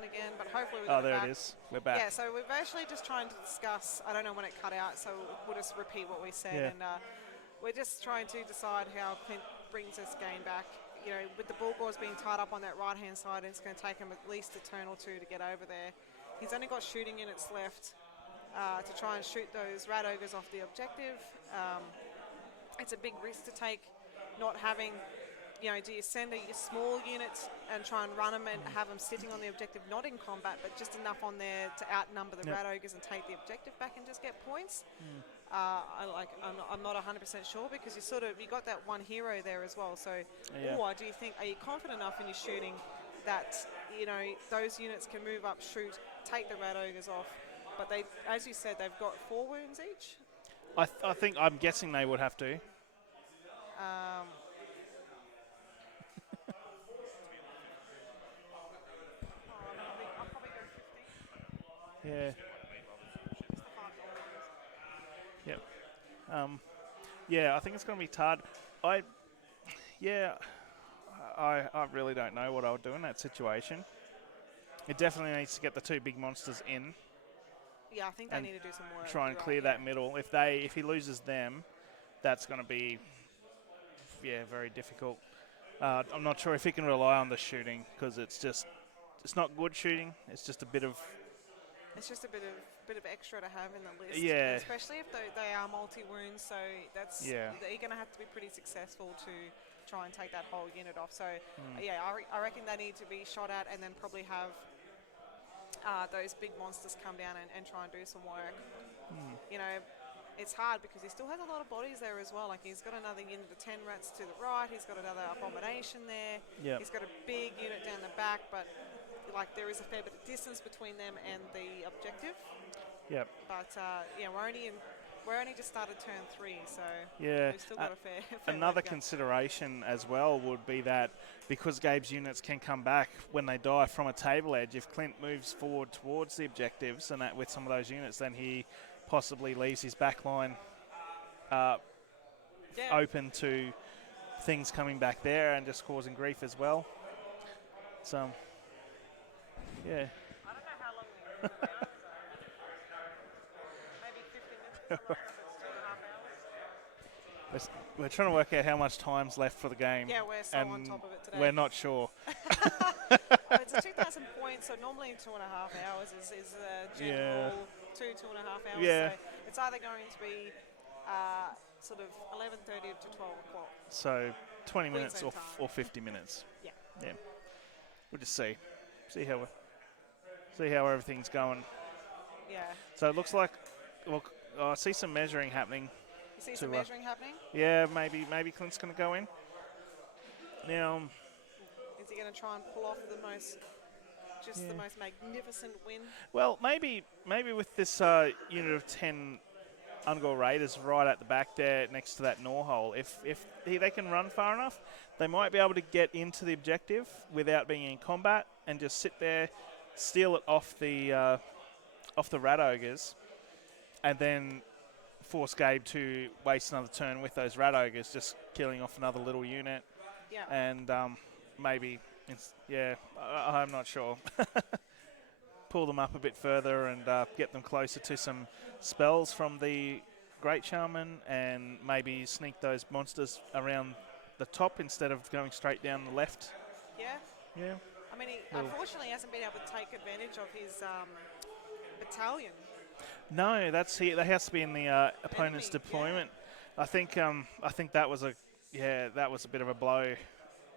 Again, but hopefully we got there back. it is. We're back. Yeah, so we're actually just trying to discuss, I don't know when it cut out, so we'll just repeat what we said. Yeah. And we're just trying to decide how Clint brings this game back. You know, with the Bulgors being tied up on that right-hand side, it's going to take him at least a turn or two to get over there. He's only got shooting units left to try and shoot those Rat Ogres off the objective. It's a big risk to take, not having... You know, do you send a small unit and try and run them and have them sitting on the objective, not in combat, but just enough on there to outnumber the Rat Ogres and take the objective back and just get points? I'm not 100% sure because you got that one hero there as well. So, or do you think, are you confident enough in your shooting that those units can move up, shoot, take the Rat Ogres off? But they, as you said, they've got 4 wounds each. I think I'm guessing they would have to. I'll probably go 15. Yeah. Yeah, I think it's going to be hard. I yeah, I really don't know what I would do in that situation. It definitely needs to get the two big monsters in Yeah, I think they and need to do some work. try and You're clear right, that yeah. middle. If he loses them, that's going to be very difficult. I'm not sure if he can rely on the shooting because it's not good shooting. It's just a bit of It's just a bit of extra to have in the list, yeah especially if they are multi wounds. So that's yeah. you're going to have to be pretty successful to try and take that whole unit off. So yeah, I reckon they need to be shot at and then probably have those big monsters come down and try and do some work. You know, it's hard because he still has a lot of bodies there as well. Like he's got another unit of 10 rats to the right. He's got another abomination there. Yep. He's got a big unit down the back, but like there is a fair bit of distance between them and the objective. Yep. But yeah, we're only just started turn 3, so Yeah. we've still got a fair Another way to go. consideration as well would be that because Gabe's units can come back when they die from a table edge, if Clint moves forward towards the objectives and that with some of those units, then he possibly leaves his back line open to things coming back there and just causing grief as well. So, yeah. I don't know how long the rounds are. Maybe 50 minutes. I'm not sure if it's 2.5 hours. We're trying to work out how much time's left for the game. Yeah, we're so on top of it today. We're not sure. It's a 2,000 points, so normally 2.5 hours is a general 2.5 hours. Yeah. So it's either going to be sort of 11:30 to 12 o'clock. So 20 minutes Queensland or 50 minutes. Yeah. Yeah. We'll just see how everything's going. Yeah. So it looks like, look, I see some measuring happening. You see some measuring happening? Yeah, maybe Clint's going to go in. Now, is he going to try and pull off the most magnificent win? Well, maybe with this unit of 10 Ungor Raiders right at the back there next to that gnaw hole, if they can run far enough, they might be able to get into the objective without being in combat and just sit there, steal it off the rat ogres, and then force Gabe to waste another turn with those rat ogres, just killing off another little unit. Yeah. And maybe, I'm not sure. Pull them up a bit further and get them closer to some spells from the Great Shaman and maybe sneak those monsters around the top instead of going straight down the left. Yeah. Yeah. I mean, he unfortunately hasn't been able to take advantage of his battalion. No, that has to be in the opponent's deployment. Yeah. I think that was a bit of a blow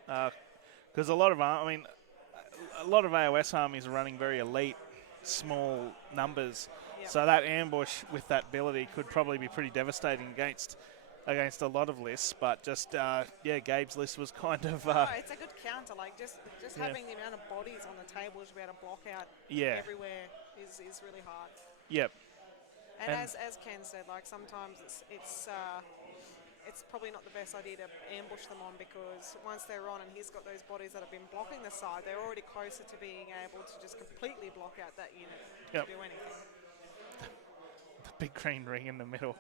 because a lot of AOS armies are running very elite, small numbers. Yep. So that ambush with that ability could probably be pretty devastating against a lot of lists. But just Gabe's list was kind of. It's a good counter. Like just having the amount of bodies on the table to be able to block out everywhere is really hard. Yep. And as Ken said, like sometimes it's probably not the best idea to ambush them on because once they're on and he's got those bodies that have been blocking the side, they're already closer to being able to just completely block out that unit to do anything. The big green ring in the middle.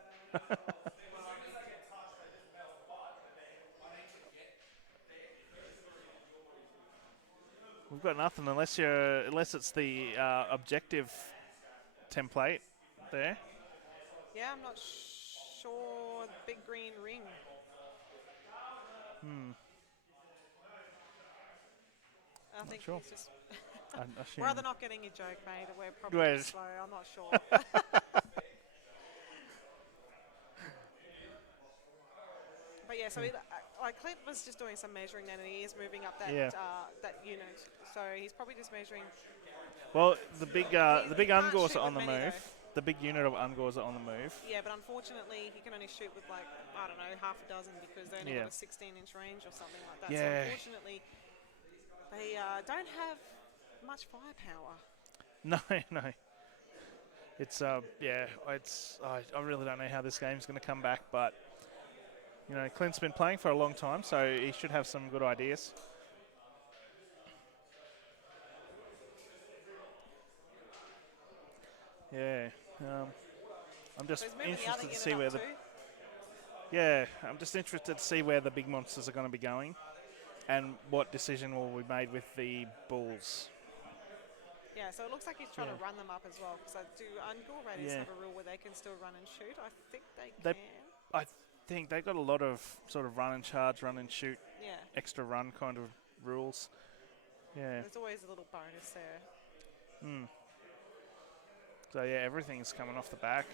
We've got nothing unless it's the objective template there. Yeah, I'm not sure. Big green ring. I think sure. it's just. We're either not getting your joke, mate, or we're probably just slow. I'm not sure. But yeah, so Clint was just doing some measuring then, and he is moving up that unit. So he's probably just measuring. Well, the big Ungors are on the move. The big unit of Ungors are on the move. Yeah, but unfortunately, he can only shoot with half a dozen because they only got a 16-inch range or something like that. Yeah. So unfortunately, they don't have much firepower. No. It's I really don't know how this game's going to come back, but Clint's been playing for a long time, so he should have some good ideas. Yeah, I'm just interested to see where the. Yeah, I'm just interested to see where the big monsters are going to be going, and what decision will be made with the bulls. Yeah, so it looks like he's trying Yeah. to run them up as well. Because do Ungor Raiders Yeah. have a rule where they can still run and shoot? I think they They, can. I think they've got a lot of sort of run and charge, run and shoot, Yeah. extra run kind of rules. Yeah. There's always a little bonus there. So yeah, everything's coming off the back.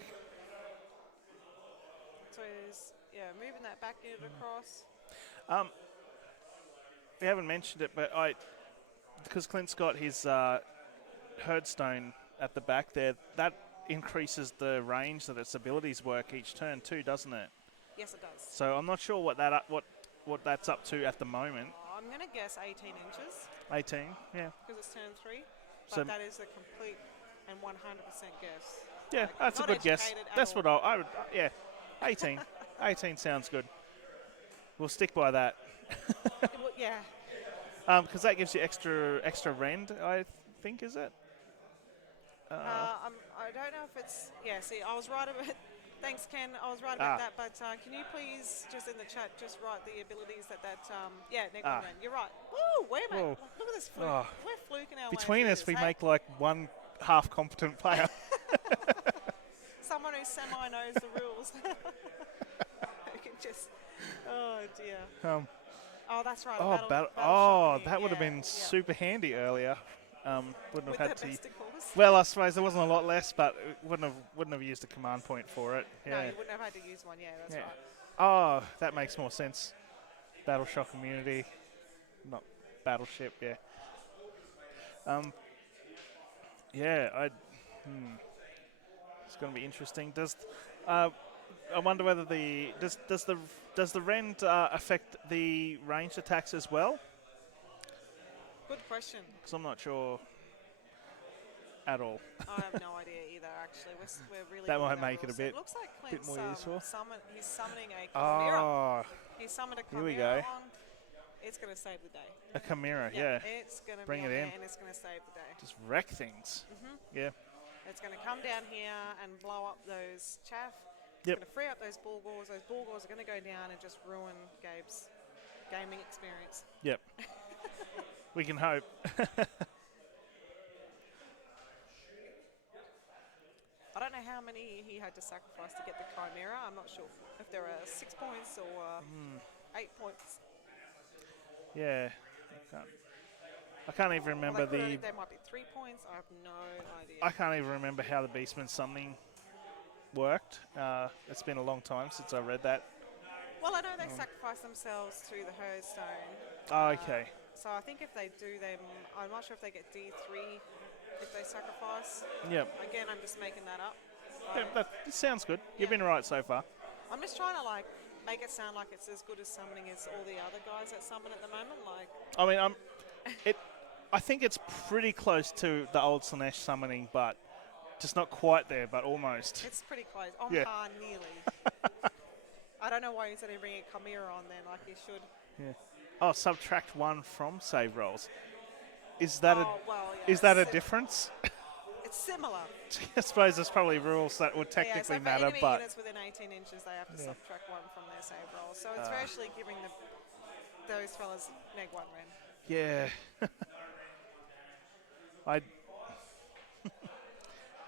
So he's, moving that back unit across. We haven't mentioned it, but because Clint's got his herdstone at the back there, that increases the range that its abilities work each turn too, doesn't it? Yes, it does. So I'm not sure what that's up to at the moment. I'm going to guess 18 inches 18, yeah. because it's turn 3. But So that is a complete and 100% guess. yeah, Like, that's a not good guess. educated at That's all. what I would. Yeah, 18. 18 sounds good. We'll stick by that. Well, yeah. Because that gives you extra rend, I think, is it? I don't know if it's... Yeah, see, I was right about... Thanks, Ken. I was right about that. But can you please, just in the chat, just write the abilities that... Neg one ran. You're right. Woo! Wait a minute. Look at this fluke. Oh. We're fluking our way Between through us, this, we hey? make like one half-competent player. Someone who semi knows the rules. Who can just... Oh, dear. Oh, that's right. That would have been super handy earlier. Wouldn't With have had the to. besticles. Well, I suppose there wasn't a lot less, but wouldn't have used a command point for it. No, Yeah. you wouldn't have had to use one. Yeah, that's right. Oh, that makes more sense. Battle shock immunity, not battleship. Yeah. It's going to be interesting. I wonder whether does the rend affect the ranged attacks as well? Good question. Because I'm not sure at all. I have no idea either, actually. We're really That good might at our make it a rules. bit- It looks like bit Clint's more useful. he's summoning a chimera. Oh, He's summoned a Here we chimera go. along. It's going to save the day. a chimera. Yeah. It's going to Bring be it on in. there and it's going to save the day. Just wreck things. Yeah. It's going to come down here and blow up those chaff. It's Yep. going to free up those bulgors. Those bulgors are going to go down and just ruin Gabe's gaming experience. Yep. We can hope. I don't know how many he had to sacrifice to get the chimera. I'm not sure if there are 6 points or 8 points. Yeah. I can't even remember There might be 3 points. I have no idea. I can't even remember how the Beastman summoning worked. It's been a long time since I read that. Well, I know they sacrifice themselves to the herdstone. Oh, okay. So I think if they do them, I'm not sure if they get D3 if they sacrifice. Yep. Again, I'm just making that up. Yeah, that sounds good. You've been right so far. I'm just trying to make it sound like it's as good as summoning as all the other guys that summon at the moment. I mean, I think it's pretty close to the old Slanesh summoning, but just not quite there, but almost. It's pretty close. On Yeah. par, nearly. I don't know why you said he bring a chimera on then, like he should. Yeah. Oh, subtract 1 from save rolls. Is that it's a difference? It's similar. I suppose there's probably rules that would technically so for matter, enemy but units within 18 inches, they have to subtract 1 from their save roll. So it's virtually giving those fellas neg 1 rend.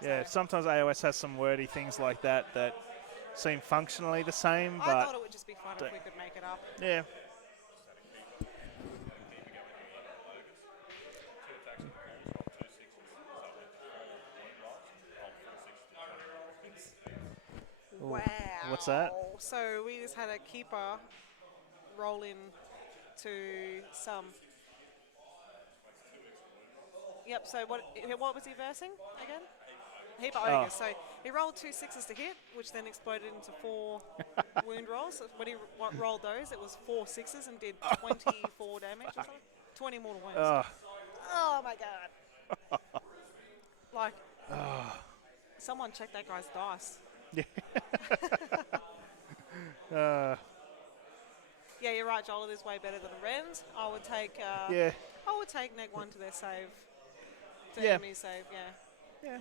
yeah. Sometimes AOS has some wordy things like that seem functionally the same, I but thought it would just be fun if we could make it up. yeah. Wow. What's that? So we just had a keeper roll in to some. Yep, so what was he versing again? Heaper ogres. So he rolled 2 6s to hit, which then exploded into 4 wound rolls. So when he rolled those, it was 4 6s and did 24 damage or something. 20 mortal wounds. Oh my god. Someone check that guy's dice. Yeah, you're right, Joel. It is way better than a rend. I would take. I would take neg 1 to their save. To enemy save. Yeah.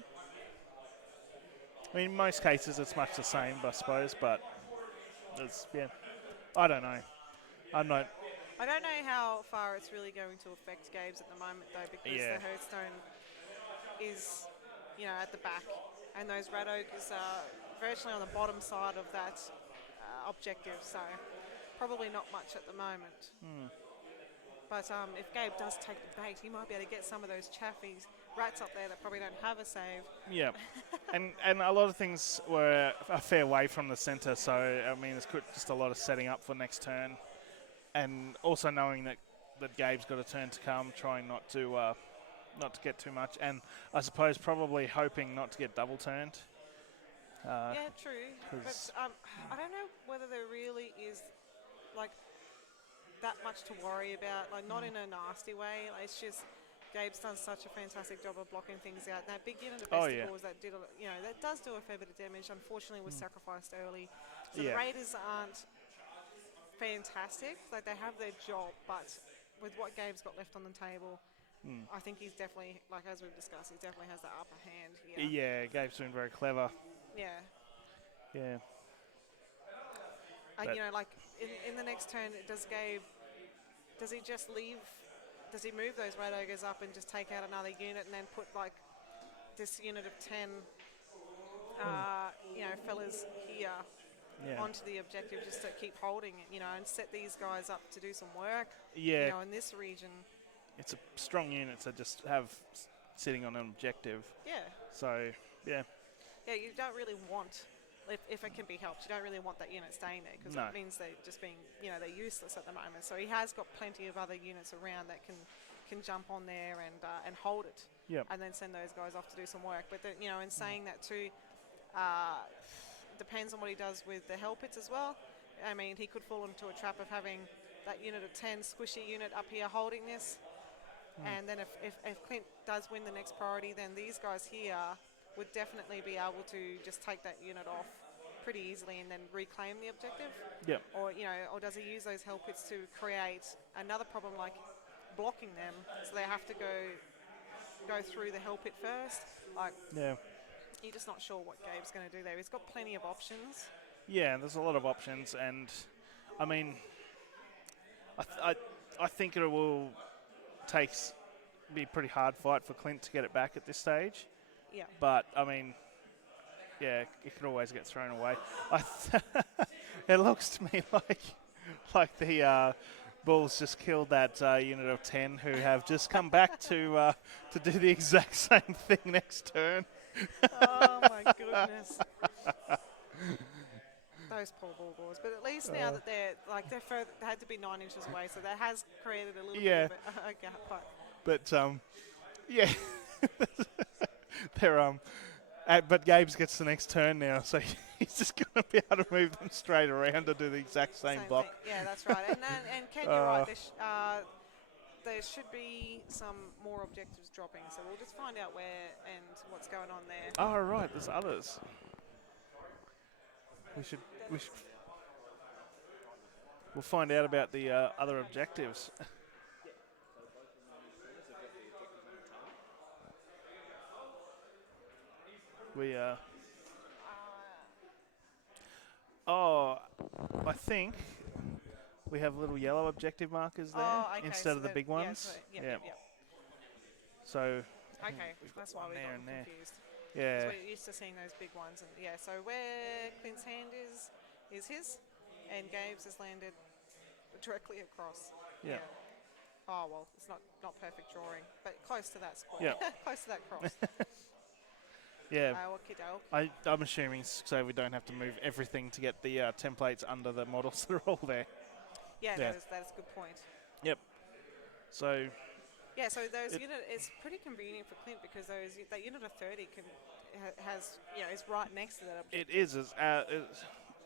I mean, in most cases it's much the same, I suppose, but Yeah, I don't know. I'm not. I don't know how far it's really going to affect Gabe's at the moment, though, because Yeah. the Hearthstone is, at the back, and those red ogres are virtually on the bottom side of that objective, so probably not much at the moment. But if Gabe does take the bait, he might be able to get some of those chaffy rats up there that probably don't have a save. Yeah, and a lot of things were a fair way from the centre, so I mean, it's just a lot of setting up for next turn, and also knowing that Gabe's got a turn to come, trying not to get too much, and I suppose probably hoping not to get double turned. Yeah, true. But I don't know whether there really is like that much to worry about. Like not in a nasty way. Like, it's just Gabe's done such a fantastic job of blocking things out. That big unit of Vesticles that did, that does do a fair bit of damage. Unfortunately, was sacrificed early. So the Raiders aren't fantastic. Like they have their job, but with what Gabe's got left on the table, I think he's definitely, like as we've discussed, he definitely has the upper hand here. Yeah, Gabe's been very clever. Yeah. Yeah. Like in the next turn, does he just leave? Does he move those red ogres up and just take out another unit and then put like this unit of 10, fellas here onto the objective just to keep holding it, and set these guys up to do some work, in this region. It's a strong unit to just have sitting on an objective. Yeah. So, yeah. Yeah, you don't really want, if it can be helped, you don't really want that unit staying there because it means they're just being, they're useless at the moment. So he has got plenty of other units around that can jump on there and hold it. Yep. And then send those guys off to do some work. But, in saying that too, depends on what he does with the hell pits as well. I mean, he could fall into a trap of having that unit of 10 squishy unit up here holding this. And then if Clint does win the next priority, then these guys here would definitely be able to just take that unit off pretty easily and then reclaim the objective. Yep. Or, or does he use those hell pits to create another problem like blocking them, so they have to go through the hell pit first? You're just not sure what Gabe's going to do there. He's got plenty of options. Yeah, there's a lot of options, and I mean, I think it will be a pretty hard fight for Clint to get it back at this stage. Yeah. But I mean, yeah, it could always get thrown away. It looks to me like the Bulls just killed that unit of 10 who have just come back to do the exact same thing next turn. Oh my goodness. Those poor Bulgars. But at least now that they're further, they had to be 9 inches away, so that has created a little bit of a gap. But yeah, they're but Gabe's gets the next turn now, so he's just going to be able to move them straight around to do the exact same block. Thing. Yeah, that's right. And Ken, you're right. There should be some more objectives dropping, so we'll just find out where and what's going on there. Oh, right, there's others. We'll find out about the other objectives. I think we have little yellow objective markers there instead of the big ones. Yep. So. Okay, that's why we got confused. Yeah. So we're used to seeing those big ones, and so where Clint's hand is his, and Gabe's has landed directly across. Yeah. Oh well, it's not perfect drawing, but close to that spot. Yeah. Close to that cross. Yeah. I'm assuming so we don't have to move everything to get the templates under the models that are all there. Yeah, that is a good point. Yep. So. Yeah, so it's pretty convenient for Clint because that unit of 30 is right next to that objective. It is.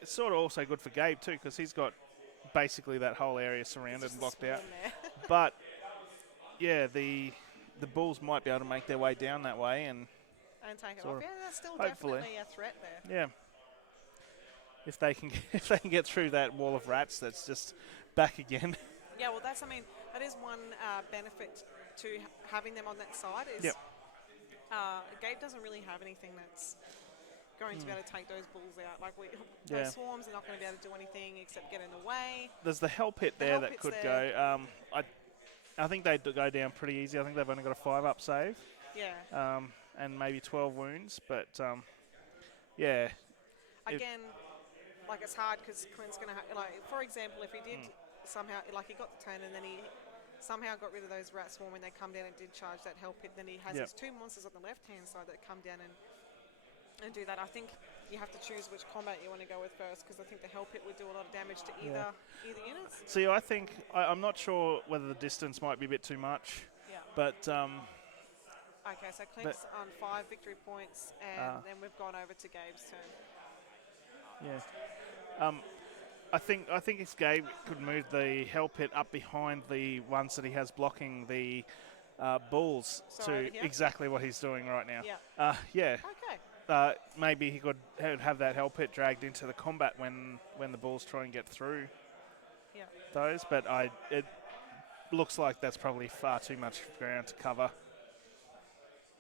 It's sort of also good for Gabe too because he's got basically that whole area surrounded and blocked out. But yeah, the Bulls might be able to make their way down that way and take it off. Yeah, that's still hopefully. Definitely a threat there. Yeah. If they can get through that wall of rats, that's just back again. Yeah, well, that is one benefit to having them on that side is Gabe doesn't really have anything that's going to be able to take those bulls out. Like Yeah. those swarms are not going to be able to do anything except get in the way. There's the hell pit The there hell that pit's could there. go. I think they go down pretty easy. I think they've only got a 5-up save. Yeah. And maybe 12 wounds. But, yeah. Again, like it's hard because Clint's going to like, for example, if he did somehow, like he got the 10 and then he somehow got rid of those rat swarm when they come down and did charge that hell pit, then he has his 2 monsters on the left-hand side that come down and do that. I think you have to choose which combat you want to go with first because I think the hell pit would do a lot of damage to either units. See, I think, I'm not sure whether the distance might be a bit too much. Yeah. But, okay, so Clint's on 5 victory points and then we've gone over to Gabe's turn. yeah. I think if Gabe could move the hell pit up behind the ones that he has blocking the bulls So over to here? exactly what he's doing right now. Yeah. Yeah. Okay. Maybe he could have that hell pit dragged into the combat when the bulls try and get through Yeah. those. But it looks like that's probably far too much ground to cover.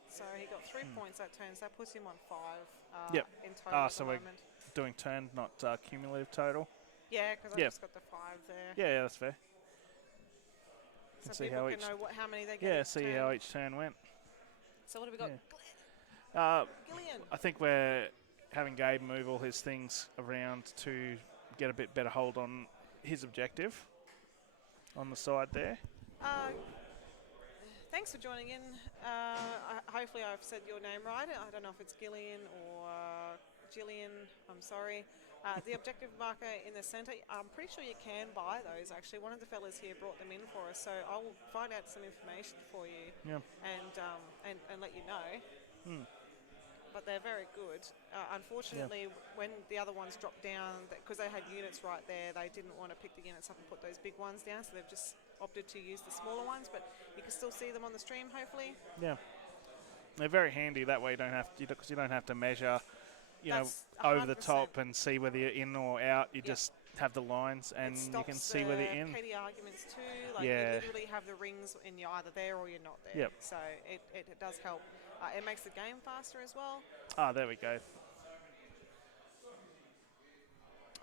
So he got 3 points that turn, so that puts him on 5 Yep. in total at So the we're moment. doing turn, not cumulative total. Yeah, because I just got the 5 there. Yeah, that's fair. So see people how can each- know how many they get. Yeah, each see turn. how each turn went. So what have we got? Gillian. I think we're having Gabe move all his things around to get a bit better hold on his objective on the side there. Thanks for joining in. Hopefully I've said your name right. I don't know if it's Gillian or Gillian. I'm sorry. The objective marker in the centre, I'm pretty sure you can buy those actually. One of the fellas here brought them in for us, so I will find out some information for you and let you know. But they're very good. Unfortunately, when the other ones dropped down, because they had units right there, they didn't want to pick the units up and put those big ones down, so they've just opted to use the smaller ones, but you can still see them on the stream, hopefully. Yeah. They're very handy that way. Because you don't have to measure, That's over the 100%. top and see whether you're in or out. You just have the lines and you can see whether you're in. Petty arguments too. Like Yeah. you literally have the rings and you're either there or you're not there. Yep. So it does help. It makes the game faster as well. Ah, there we go.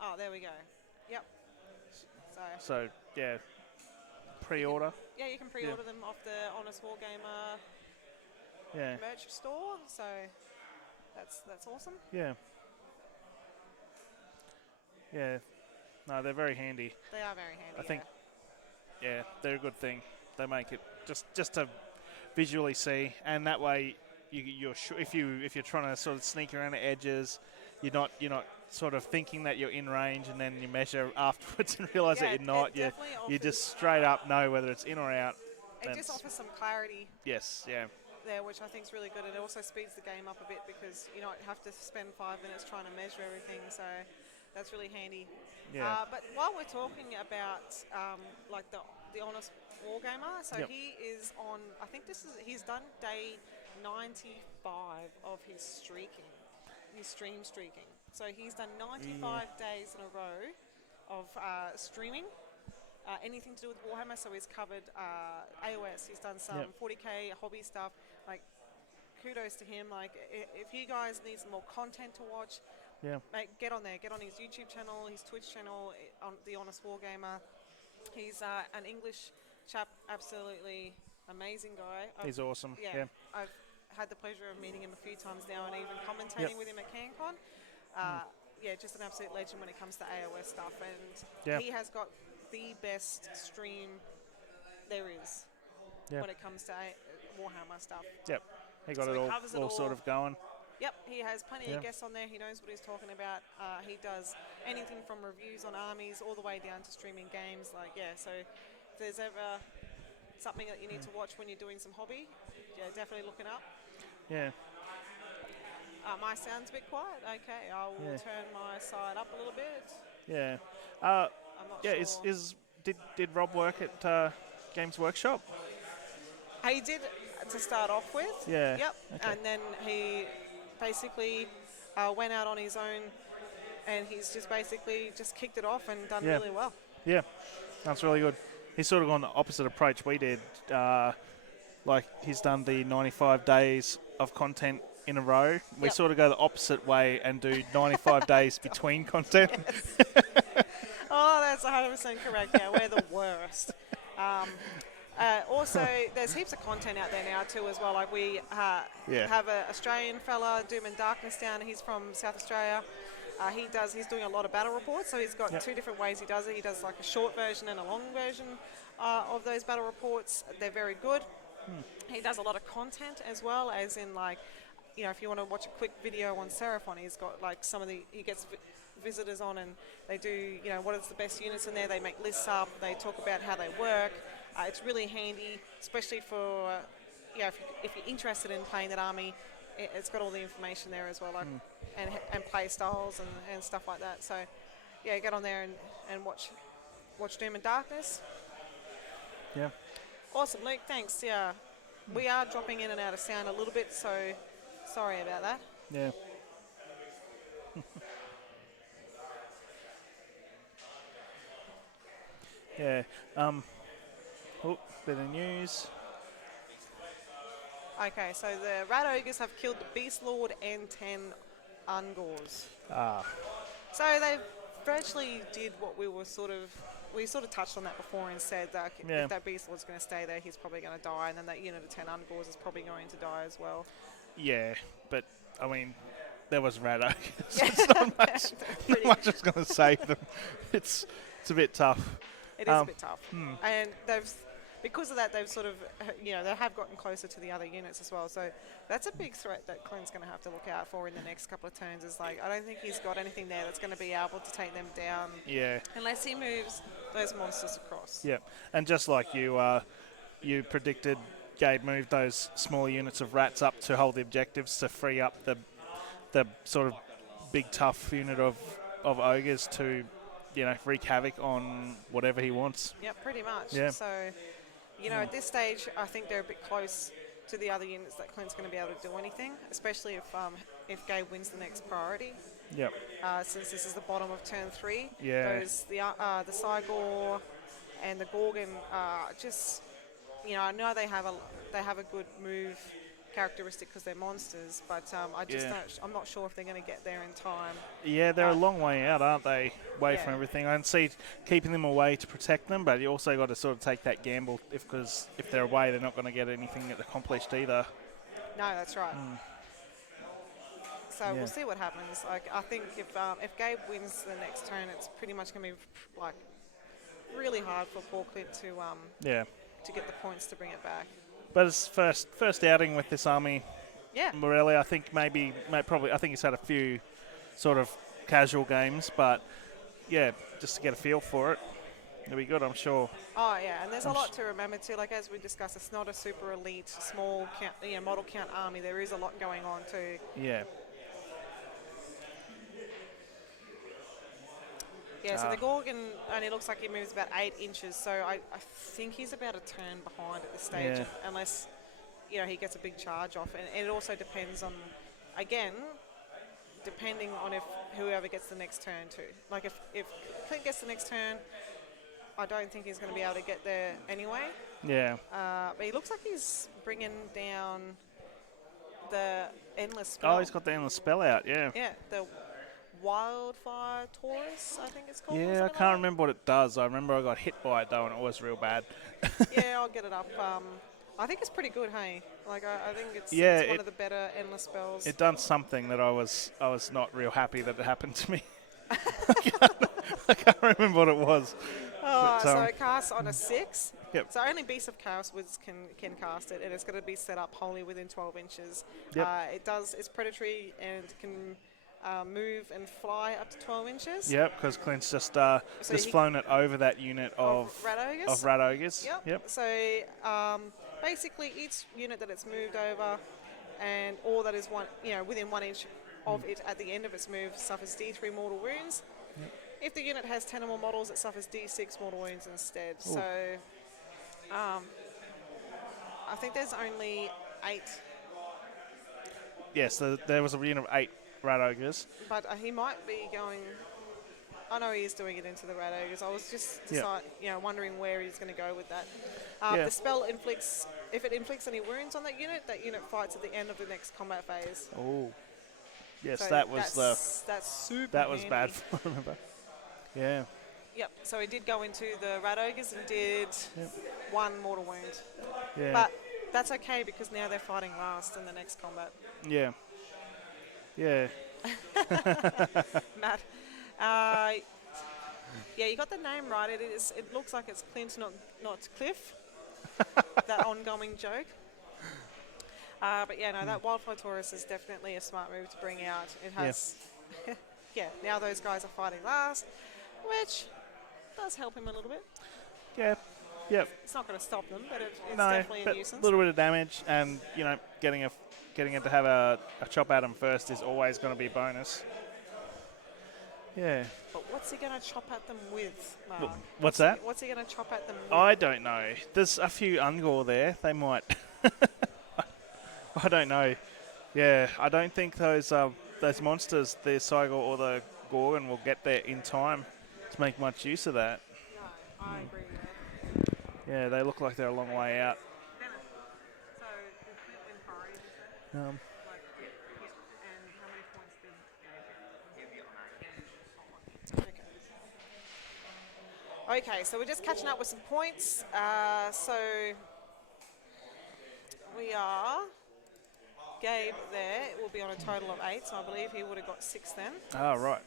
Oh, there we go. Yep. So, yeah, pre-order. Yeah, you can pre-order them off the Honest Wargamer Yeah. merch store. So that's awesome. Yeah. Yeah. No, they're very handy. They are very handy. I think, yeah, they're a good thing. They make it just to visually see, and that way you're sure if you're trying to sort of sneak around the edges, you're not sort of thinking that you're in range, and then you measure afterwards and realise that you're not. You just straight up know whether it's in or out. It just offers some clarity. Yes. Yeah. There, which I think is really good. It also speeds the game up a bit because you don't have to spend 5 minutes trying to measure everything. So that's really handy. Yeah. But while we're talking about like the Honest Wargamer, so he is on. I think he's done day 95 of his streaking, his stream streaking. So he's done 95 days in a row of streaming. Anything to do with Warhammer, so he's covered AOS, he's done some 40k hobby stuff. Like, kudos to him. Like, if you guys need some more content to watch, get on there. Get on his YouTube channel, his Twitch channel, on the Honest Wargamer. He's an English chap, absolutely amazing guy. He's awesome. Yeah. I've had the pleasure of meeting him a few times now and even commentating with him at CanCon. Just an absolute legend when it comes to AOS stuff, and he has got the best stream there is when it comes to Warhammer stuff. Yep, he got it all sort of going. Yep, he has plenty of guests on there. He knows what he's talking about. He does anything from reviews on armies all the way down to streaming games. So if there's ever something that you need to watch when you're doing some hobby, definitely look it up. Yeah. My sound's a bit quiet. Okay, I will turn my side up a little bit. Yeah. I'm not sure. Did Rob work at Games Workshop? He did to start off with. Yeah. Yep. Okay. And then he basically went out on his own, and he's just basically kicked it off and done really well. Yeah, that's really good. He's sort of gone the opposite approach we did. Like he's done the 95 days of content in a row. We Yep. sort of go the opposite way and do 95 days between content. Yes. Oh, that's 100% correct. Yeah, we're the worst. Also, there's heaps of content out there now too as well. Like we Yeah. have an Australian fella, Doom and Darkness down. He's from South Australia. He's doing a lot of battle reports. So he's got Yep. two different ways he does it. He does like a short version and a long version of those battle reports. They're very good. He does a lot of content as well, as in like, you know, if you want to watch a quick video on Seraphon, he's got like he gets visitors on and they do, you know, what is the best units in there. They make lists up. They talk about how they work. It's really handy, especially for, if you're interested in playing that army, it's got all the information there as well, like, and play styles and stuff like that. So, yeah, get on there and watch Doom and Darkness. Yeah. Awesome, Luke, thanks. Yeah, we are dropping in and out of sound a little bit, so sorry about that. Yeah. Yeah. Bit of news. Okay, so the Rat Ogres have killed the Beast Lord and 10 Ungors. So they virtually did what we sort of touched on that before and said that if that Beast Lord's going to stay there, he's probably going to die, and then that unit of 10 Ungors is probably going to die as well. Yeah, but I mean, there was Rat Ogres. It's not much was going to save them. It's a bit tough. It is a bit tough, and because of that, they've sort of, they have gotten closer to the other units as well. So that's a big threat that Clint's going to have to look out for in the next couple of turns. Is like, I don't think he's got anything there that's going to be able to take them down. Yeah. Unless he moves those monsters across. Yeah, and just like you predicted, Gabe moved those smaller units of rats up to hold the objectives to free up the sort of big tough unit of ogres to, wreak havoc on whatever he wants. Yeah, pretty much. Yeah. So, at this stage, I think they're a bit close to the other units that Clint's going to be able to do anything, especially if Gabe wins the next priority. Yep. Since this is the bottom of turn 3, Yeah. the Cygor and the Gorgon just, I know they have a good move characteristic because they're monsters, but I'm not sure if they're going to get there in time. Yeah, they're a long way out, aren't they? Away from everything. I can see keeping them away to protect them, but you also got to sort of take that gamble because if they're away, they're not going to get anything accomplished either. No, that's right. So we'll see what happens. Like, I think if Gabe wins the next turn, it's pretty much going to be like really hard for poor Clint to get the points to bring it back. But his first outing with this army, Morelli, I think I think he's had a few sort of casual games, but just to get a feel for it, it'll be good, I'm sure. Oh yeah, and there's a lot to remember too. Like as we discussed, it's not a super elite, small count, model count army. There is a lot going on too. Yeah. Yeah, so the Gorgon only looks like he moves about 8 inches, so I think he's about a turn behind at this stage, unless, he gets a big charge off. And it also depends on, again, depending on if whoever gets the next turn too. Like if Clint gets the next turn, I don't think he's going to be able to get there anyway. Yeah. But he looks like he's bringing down the Endless Spell. Oh, he's got the Endless Spell out, yeah. Yeah, the Wildfire Taurus, I think it's called. Yeah, I can't remember what it does. I remember I got hit by it though, and it was real bad. Yeah, I'll get it up. I think it's pretty good, hey. Like I think it's one of the better endless spells. It done something that I was not real happy that it happened to me. I can't remember what it was. Oh, so it casts on a 6. Yep. So only Beasts of Chaos Wizards can cast it, and it's going to be set up wholly within 12 inches. Yep. It's predatory and can move and fly up to 12 inches. Yep, because Clint's just flown it over that unit of Rat Ogres. Yep. So basically each unit that it's moved over and all that is within 1 inch of it at the end of its move suffers D3 mortal wounds. Yep. If the unit has 10 or more models, it suffers D6 mortal wounds instead. Ooh. So I think there's only 8. Yes, there was a unit of 8 Rat Ogres. But he might be going... I know he is doing it into the Rat Ogres. I was just wondering where he's going to go with that. Yeah. The spell inflicts, if it inflicts any wounds on that unit fights at the end of the next combat phase. Oh. Yes, So that was that's super that was handy. bad. I remember. Yeah. Yep. So he did go into the rat ogres and did Yep. 1 mortal wound, Yeah. but that's okay because now they're fighting last in the next combat. Yeah. Yeah. Matt. Yeah, you got the name right. It is. It looks like it's Clint, not Cliff. That ongoing joke. But yeah, no, that Wildfire Taurus is definitely a smart move to bring out. It has, yeah. Now those guys are fighting last, which does help him a little bit. Yeah. Yep. It's not going to stop them, but it's No, definitely a but nuisance. a little bit of damage, and getting it to have a chop at him first is always going to be a bonus. Yeah. But what's he going to chop at them with, Mark? What's that? What's he going to chop at them with? I don't know. There's a few Ungor there. They might. I don't know. Yeah, I don't think those monsters, the Cygor or the Gorgon, will get there in time to make much use of that. No, I agree with that. Yeah, they look like they're a long way out. Dennis, so did Clint win priority, did you say? Um, And how many points did Okay, so we're just catching up with some points. So we are Gabe there. It will be on a total of 8, so I believe he would have got 6 then. oh, right.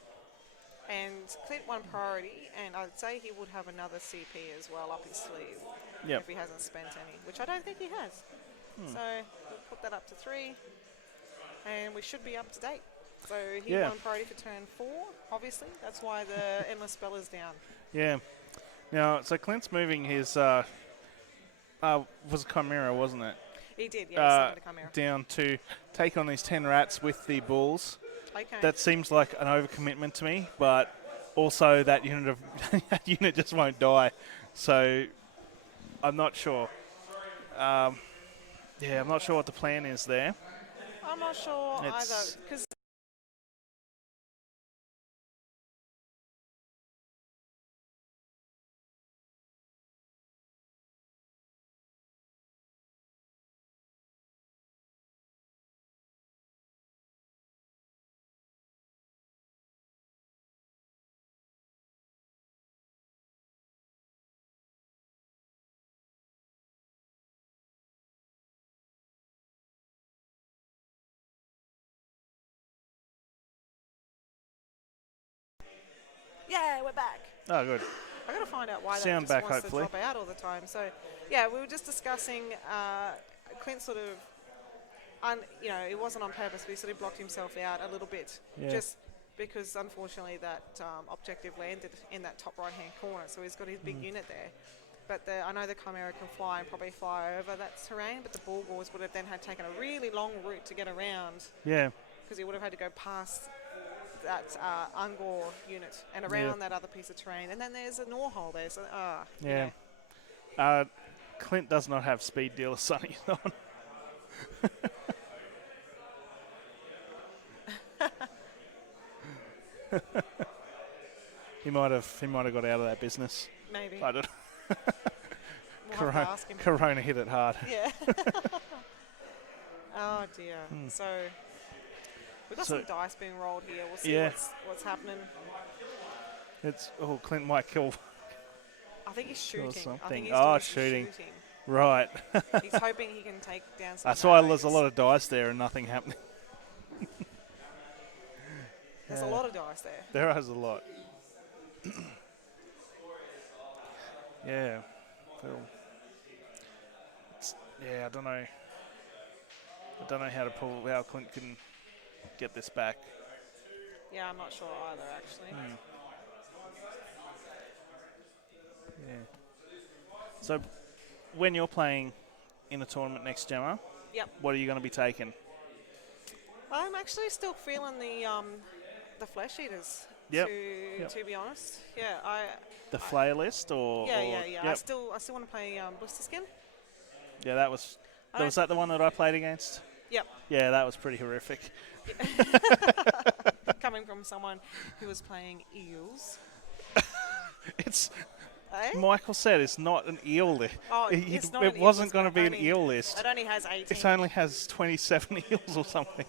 And Clint won priority, and I'd say he would have another CP as well up his sleeve Yep. if he hasn't spent any, which I don't think he has. So we'll put that up to 3, and we should be up to date. So he won priority for turn 4, obviously. That's why the Endless Spell is down. Yeah. Now, so Clint's moving his was Chimera, wasn't it? He did, yeah, he summoned a Chimera. Down to take on these 10 rats with the bulls. Okay. That seems like an overcommitment to me, but also that that unit just won't die. So I'm not sure. I'm not sure what the plan is there. I'm not sure either, because yeah, we're back. Oh, good. I got to find out why Sound that just back, wants hopefully. to drop out all the time. So, yeah, we were just discussing Clint sort of, it wasn't on purpose, but he sort of blocked himself out a little bit, just because unfortunately that objective landed in that top right-hand corner. So he's got his big unit there. But I know the Chimera can fly and probably fly over that terrain, but the Bulgars would have then had taken a really long route to get around. Yeah. Because he would have had to go past that Ungor unit and around that other piece of terrain. And then there's a Norhole there. So, Clint does not have speed dealer Sunny on. He might have got out of that business. Maybe. I don't know. We'll have to ask him. Corona hit it hard. Yeah. Oh dear. So we've got some dice being rolled here. We'll see what's happening. Clint might kill. I think he's shooting. something. I think he's Oh, doing shooting. some shooting. Right. He's hoping he can take down some. That's why there's a lot of dice there and nothing happening. There's a lot of dice there. There is a lot. Yeah. Well, I don't know. I don't know how Clint can get this back. Yeah, I'm not sure either, actually. Yeah. So, when you're playing in a tournament next Gemma, what are you going to be taking? I'm actually still feeling the flesh eaters. Yep. To be honest, The flair list, or yeah. Yep. I still want to play Blister Skin. Yeah, that was that the one that I played against? Yep. Yeah, that was pretty horrific. Coming from someone who was playing eels. Eh? Michael said it's not an eel list. Oh, it's not It an eel wasn't list, going to but be an eel list. It only has 18. It only has 27 eels or something.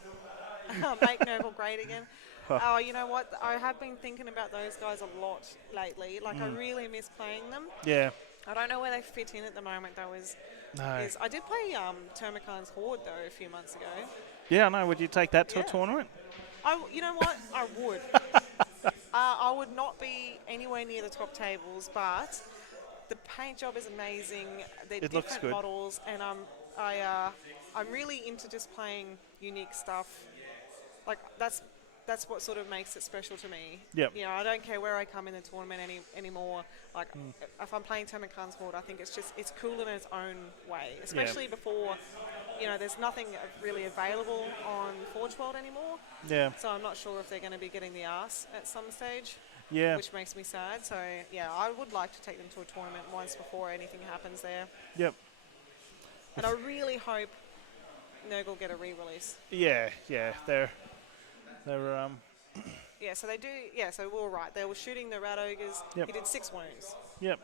Make Nurgle great again. Oh, you know what? I have been thinking about those guys a lot lately. Like, I really miss playing them. Yeah. I don't know where they fit in at the moment, though. No. I did play Termacon's Horde, though, a few months ago. Yeah, I know. Would you take that to a Yeah. tournament? You know what? I would. I would not be anywhere near the top tables, but the paint job is amazing. They're It looks different good. models, and I'm really into just playing unique stuff. Like that's what sort of makes it special to me. Yep. You know, I don't care where I come in the tournament anymore. Like if I'm playing Termacon's Horde, I think it's cool in its own way, especially before. You know, there's nothing really available on Forge World anymore. Yeah. So I'm not sure if they're going to be getting the arse at some stage. Yeah. Which makes me sad. So, yeah, I would like to take them to a tournament once before anything happens there. Yep. And I really hope Nurgle get a re-release. Yeah. They're Yeah, so they do. Yeah, so we were right. They were shooting the Rat Ogres. Yep. He did 6 wounds. Yep.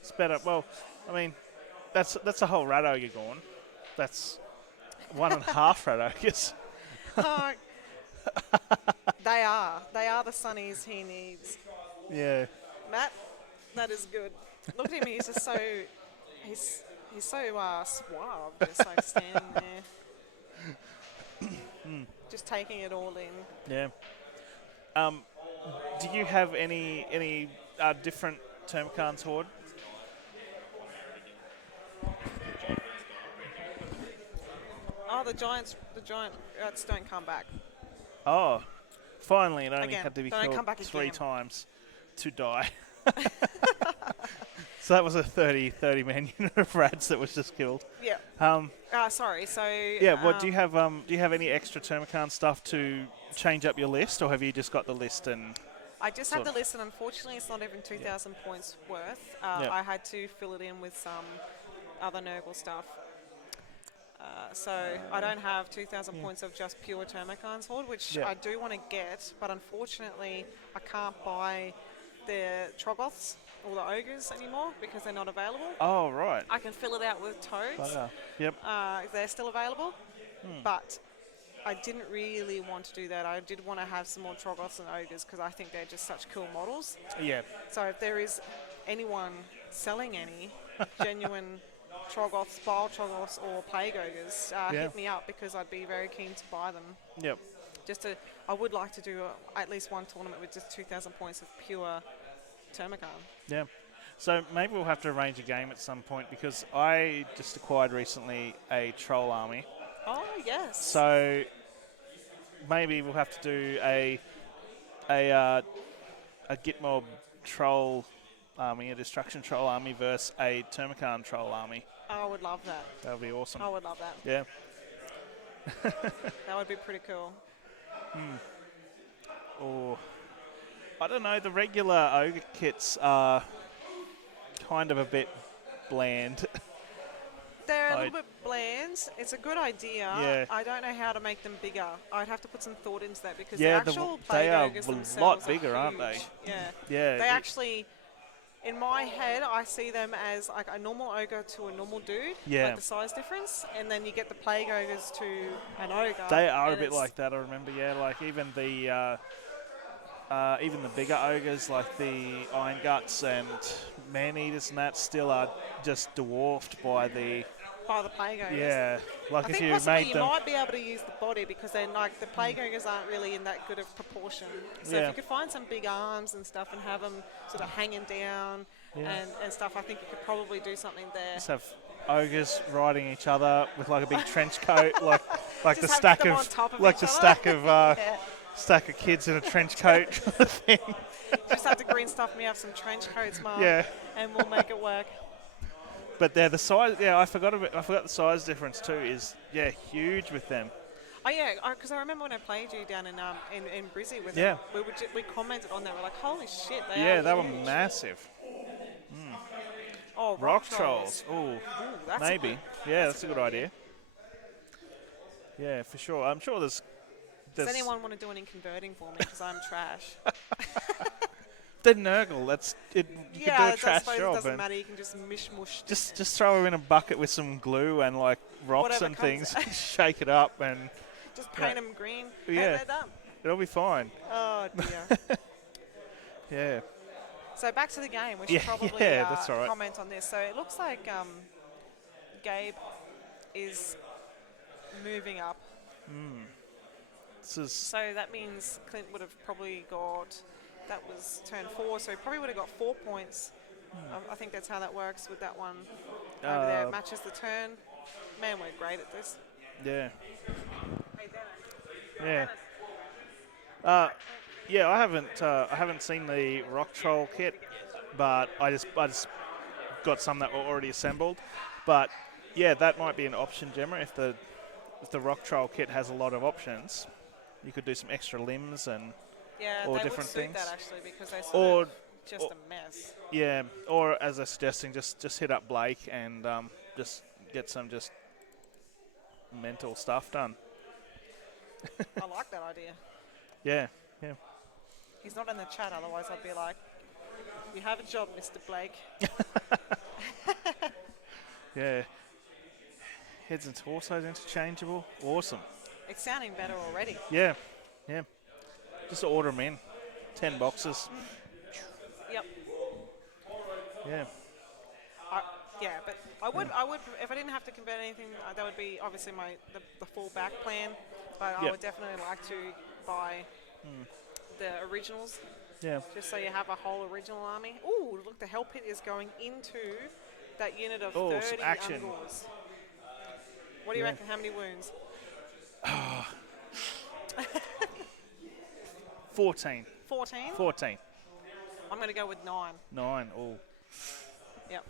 It's better. Well, I mean, that's a whole Rat Ogre gone. That's 1.5 Rat Ogres. Oh, they are the sunnies he needs. Yeah. Matt, that is good. Look at him. He's just so. He's so suave, just like standing there, just taking it all in. Yeah. Do you have any different Termacans Horde? Oh, the giant rats don't come back. Oh, finally! It only Again, had to be don't come killed back 3 again. times to die. So that was a 30 man unit of rats that was just killed. Yeah. Sorry. So. Yeah. What do you have any extra Termacan stuff to change up your list, or have you just got the list and? I just had the list, and unfortunately, it's not even 2,000 points worth. I had to fill it in with some other Nurgle stuff. So I don't have 2,000 points of just pure Termacon's Horde, which I do want to get, but unfortunately, I can't buy the Troggoths or the Ogres anymore because they're not available. Oh, right. I can fill it out with Toads. Yep. If they're still available, but I didn't really want to do that. I did want to have some more Troggoths and Ogres because I think they're just such cool models. Yeah. So if there is anyone selling any genuine Troggoths, Bile Troggoths or Plague Ogres, hit me up because I'd be very keen to buy them. Yep. I would like to do at least one tournament with just 2,000 points of pure Termacan. Yeah. So maybe we'll have to arrange a game at some point because I just acquired recently a troll army. Oh, yes. So maybe we'll have to do a Gitmob troll army, a destruction troll army versus a Termacan troll army. I would love that. That would be awesome. I would love that. Yeah. That would be pretty cool. Or I don't know. The regular ogre kits are kind of a bit bland. They're a little bit bland. It's a good idea. Yeah. I don't know how to make them bigger. I'd have to put some thought into that because Yeah, the actual they Plague are Ogres a themselves lot bigger, are aren't they? huge. Yeah. Yeah. They actually, in my head, I see them as like a normal ogre to a normal dude. Yeah. Like the size difference. And then you get the Plague Ogres to an ogre. They are a and bit it's- like that. I remember. Yeah, like even the bigger ogres, like the Iron Guts and Man Eaters, and that still are just dwarfed by the. by the Plague Ogres. Yeah, like I if think you possibly made you them. might be able to use the body because then like the Plague Ogres aren't really in that good of proportion. So if Yeah. you could find some big arms and stuff and have them sort of hanging down and stuff, I think you could probably do something there. Just have ogres riding each other with like a big trench coat, like the Just have stack them of on top of like each the other. stack of Yeah. stack of kids in a trench coat kind of thing. Just have to green stuff me up some trench coats, Mark, Yeah. and we'll make it work. But they're the size. Yeah, I forgot the size difference too. Is huge with them. Oh yeah, because I remember when I played you down in Brizzy with Yeah. them, we commented on that. We're like, holy shit, they Yeah, are they were huge. massive. Oh, Rock trolls. Ooh, Ooh, that's maybe. That's a good idea. Yeah, for sure. I'm sure there's Does anyone want to do any converting for me? Because I'm trash. The Nurgle, that's it. You could do a I trash suppose it job, doesn't and matter. You can just mishmush just throw him in a bucket with some glue and like rocks whatever and comes things. Shake it up, and just paint them green. Yeah. And they're done. it'll be fine. Oh dear. Yeah. So back to the game. We should probably that's all right. comment on this. So it looks like Gabe is moving up. This is So that means Clint would have probably got, that was turn 4, so he probably would have got 4 points. I think that's how that works with that one over there. It matches the turn. Man, we're great at this. yeah. Hey, Dennis. Yeah. Yeah, I haven't seen the Rock Troll kit, but I just got some that were already assembled. But yeah, that might be an option, Gemma. If the Rock Troll kit has a lot of options, you could do some extra limbs and Yeah, or they different would suit things. that actually because they Or sort of just a mess. yeah, or as they're suggesting, just hit up Blake and just get some just mental stuff done. I like that idea. Yeah, yeah. He's not in the chat, otherwise I'd be like, you have a job, Mr. Blake. Yeah. Heads and torsos interchangeable. Awesome. It's sounding better already. Yeah, yeah. Just order them in. 10 boxes. Yep. Yeah. Yeah, but I would, if I didn't have to convert anything, that would be obviously the full back plan. But I Yep. would definitely like to buy the originals, Yeah. just so you have a whole original army. Ooh, look, the hell pit is going into that unit of Oh, 30 some action. Ungors. What do you reckon? How many wounds? 14. 14? 14. I'm going to go with 9. 9. Oh, Yep.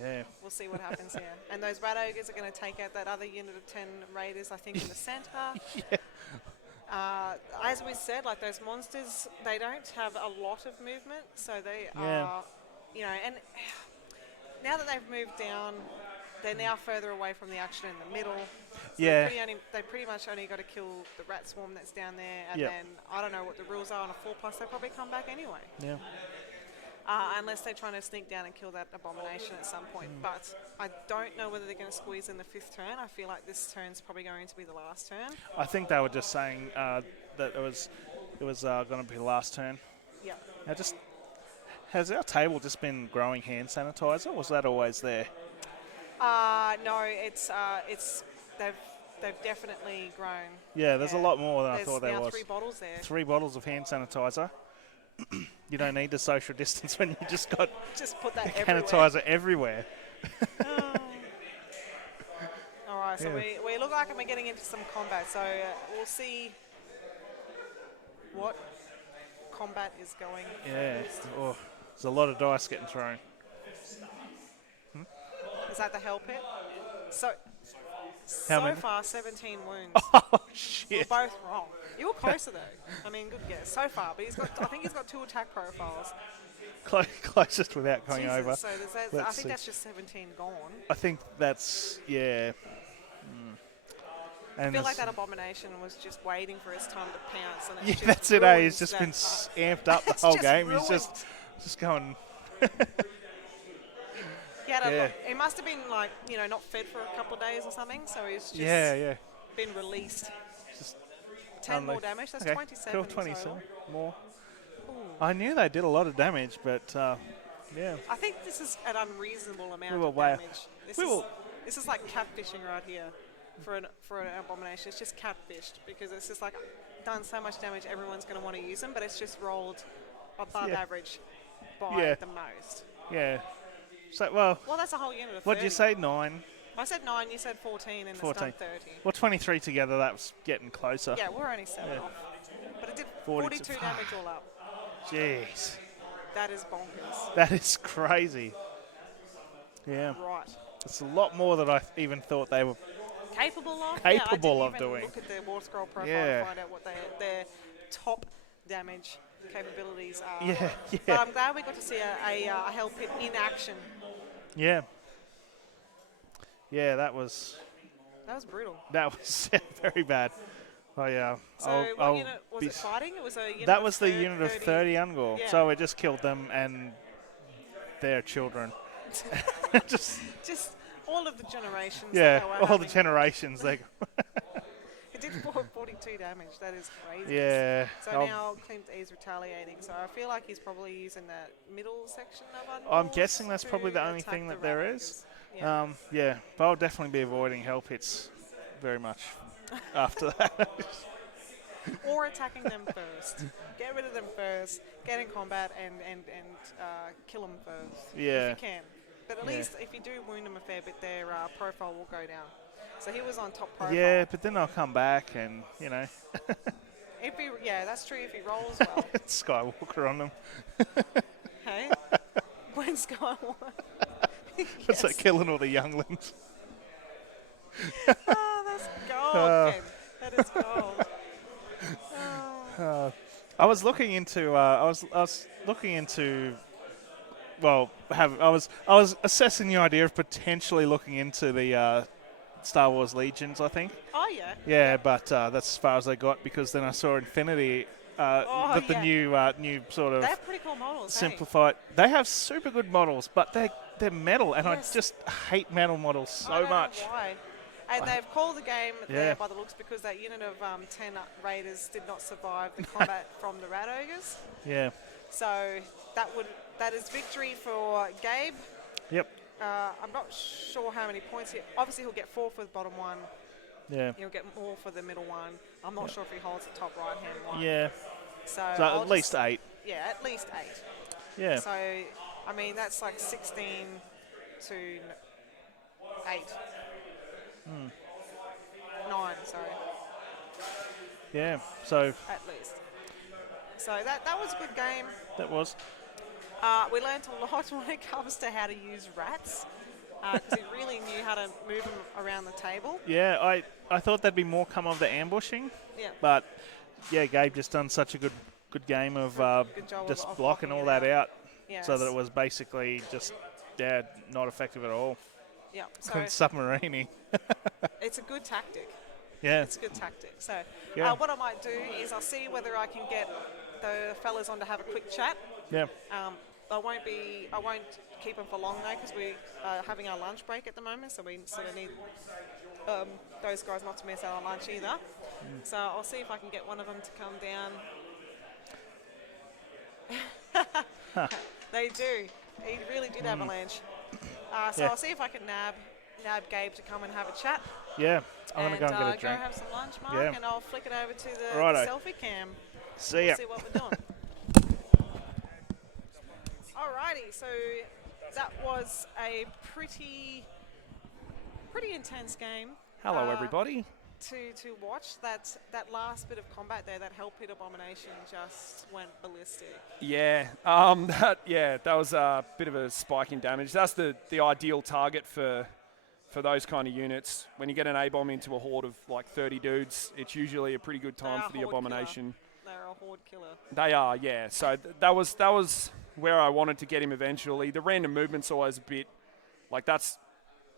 yeah. We'll see what happens here. And those rat ogres are going to take out that other unit of 10 raiders, I think, in the centre. As we said, like those monsters, they don't have a lot of movement, so they are, you know, and now that they've moved down, they're now further away from the action in the middle. So Yeah. they pretty much only got to kill the rat swarm that's down there, and Yep. then I don't know what the rules are on a 4+. They probably come back anyway. Yeah. Unless they're trying to sneak down and kill that abomination at some point. But I don't know whether they're going to squeeze in the 5th turn. I feel like this turn's probably going to be the last turn. I think they were just saying that it was going to be the last turn. Yeah. Now, has our table just been growing hand sanitizer, or was that always there? No, it's they've definitely grown. Yeah, there's a lot more than I There's thought there now was. 3 bottles there. 3 bottles of hand sanitizer. You don't need the social distance when you just got Just put that everywhere. sanitizer everywhere. All right, so Yeah. we look like we're getting into some combat. So we'll see what combat is going Yeah. first. Oh, there's a lot of dice getting thrown. Is that the hell pit? So How many? far, 17 wounds. Oh, shit. We're both wrong. You were closer though. I mean, good guess. So far, but I think he's got 2 attack profiles. Closest without going Jesus, over. so I Let's think see. that's just 17 gone. I think that's, yeah. I And feel like there's- that abomination was just waiting for his time to pounce. And yeah, it's just that's it, eh? ruined He's just been that, amped up the it's whole just game. He's ruined. just going, Yeah. Yeah. He must have been like, you know, not fed for a couple of days or something. So he's just yeah. been released. Just 10 more unleashed. damage. That's Okay, 27 cool, in 27 total. more. Ooh. I knew they did a lot of damage, but yeah. I think this is an unreasonable amount We were of way- damage. we This is like catfishing right here for an abomination. It's just catfished because it's just like done so much damage. Everyone's going to want to use them, but it's just rolled above Yeah. average by Yeah. the most. Yeah. So, well, Well, that's a whole unit of 30. what did you say, 9? I said 9, you said 14, and 14. it's done 30. Well, 23 together, that was getting closer. Yeah, we're only 7 Yeah. off. But it did 42. 42 damage all up. Jeez. That is bonkers. That is crazy. Yeah. Right. It's a lot more than I even thought they were. Capable of? Capable yeah, I of didn't doing. even look at their war scroll profile Yeah. to find out what their top damage capabilities are. Yeah, But yeah. I'm glad we got to see a hell pit in action. Yeah. Yeah, that was That was brutal. very bad. Oh yeah. So what unit was it fighting? It was a unit That of was the unit of 30 Ungor. Yeah. So it just killed them and their children. Just Just all of the generations. yeah, that they were all the having. generations. They It did 42 damage. That is crazy. yeah. So now Clint is retaliating. So I feel like he's probably using that middle section of I'm Ungors guessing that's to probably the only attack thing the that there rat is. ogres. Yeah. Yeah, but I'll definitely be avoiding help hits very much after that. Or attacking them first. Get rid of them first. Get in combat and kill them first. Yeah. If you can. But at least if you do wound them a fair bit, their profile will go down. So he was on top profile. Yeah, but then I'll come back and, That's true if he rolls well. Skywalker on them. Hey? When Skywalker. It's like killing all the younglings. Oh, that's gold, Ken. That is gold. I was looking into. I was looking into. Well, I was assessing the idea of potentially looking into the Star Wars Legions. I think. Oh yeah. Yeah, but that's as far as I got because then I saw Infinity. The new sort of They have pretty cool models. simplified. They have super good models, but they're metal, and Yes. I just hate metal models so I don't much. know why. And they've called the game Yeah. there by the looks because that unit of 10 raiders did not survive the combat from the rat ogres. Yeah. So that is victory for Gabe. Yep. I'm not sure how many points obviously he'll get 4 for the bottom one. Yeah. He'll get more for the middle one. I'm not sure if he holds the top right hand one. Yeah. So at least 8. Yeah, at least 8. Yeah. So I mean that's like 16 to 8. 9, sorry. Yeah. So At least. So that was a good game. that was. We learnt a lot when it comes to how to use rats because he really knew how to move them around the table. Yeah, I thought there'd be more come of the ambushing. Yeah. But yeah, Gabe just done such a good game of Good job just of blocking all it that out, Yes. so that it was basically just not effective at all. Yeah. So Submarining. it's a good tactic. Yeah. It's a good tactic. So Yeah. what I might do is I'll see whether I can get the fellas on to have a quick chat. Yeah. I won't keep them for long though because we are having our lunch break at the moment, so we sort of need those guys not to miss out on lunch either. So I'll see if I can get one of them to come down. They do. He really did avalanche. So I'll see if I can nab Gabe to come and have a chat. Yeah. I'm gonna go and get a Go drink. have some lunch, Mark, Yeah. and I'll flick it over to the Righto. selfie cam. See ya. See what we're doing. Alrighty, so that was a pretty intense game. Hello, everybody. To watch that last bit of combat there, that Hell Pit Abomination just went ballistic. Yeah, that was a bit of a spike in damage. That's the ideal target for those kind of units. When you get an A-bomb into a horde of like 30 dudes, it's usually a pretty good time for the Abomination. They're a horde killer. They are, yeah. So that was where I wanted to get him eventually. The random movement's always a bit, like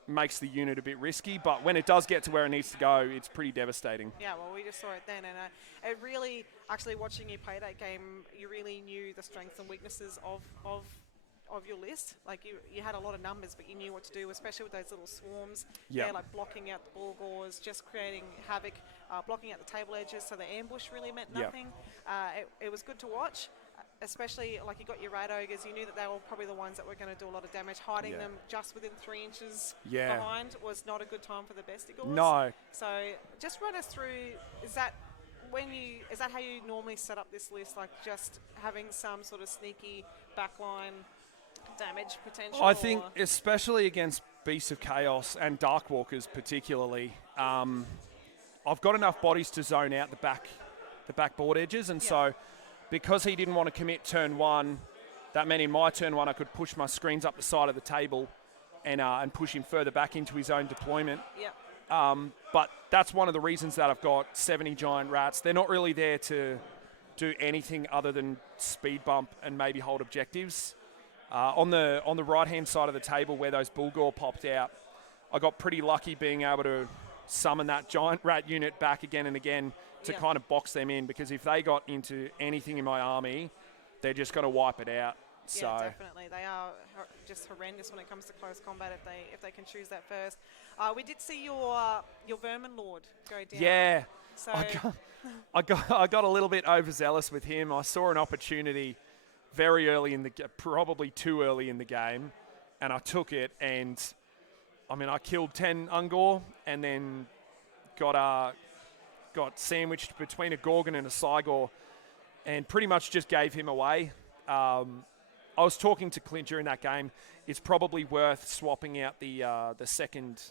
makes the unit a bit risky, but when it does get to where it needs to go, it's pretty devastating. Yeah, well, we just saw it then, and it really, actually watching you play that game, you really knew the strengths and weaknesses of your list. Like you had a lot of numbers, but you knew what to do, especially with those little swarms. Yeah. They're like blocking out the bulgors, just creating havoc, blocking out the table edges, so the ambush really meant nothing. It was good to watch. Especially, like you got your rat ogres, you knew that they were probably the ones that were going to do a lot of damage. Hiding them just within 3 inches behind was not a good time for the bestigors. No. So just run us through, is that how you normally set up this list, like just having some sort of sneaky backline damage potential? I think especially against Beasts of Chaos and Darkwalkers particularly, I've got enough bodies to zone out the back board edges, and so because he didn't want to commit turn 1, that meant in my turn 1 I could push my screens up the side of the table and push him further back into his own deployment. But that's one of the reasons that I've got 70 giant rats. They're not really there to do anything other than speed bump and maybe hold objectives. On the right-hand side of the table where those Bulgor popped out, I got pretty lucky being able to summon that giant rat unit back again and again to Yeah. kind of box them in, because if they got into anything in my army, they're just going to wipe it out. So Yeah, definitely. They are just horrendous when it comes to close combat if they can choose that first. We did see your Vermin Lord go down. yeah, So I got a little bit overzealous with him. I saw an opportunity very early in the probably too early in the game, and I took it. And I mean, I killed 10 Ungor, and then got sandwiched between a Gorgon and a Cygor, and pretty much just gave him away. I was talking to Clint during that game. It's probably worth swapping out the second,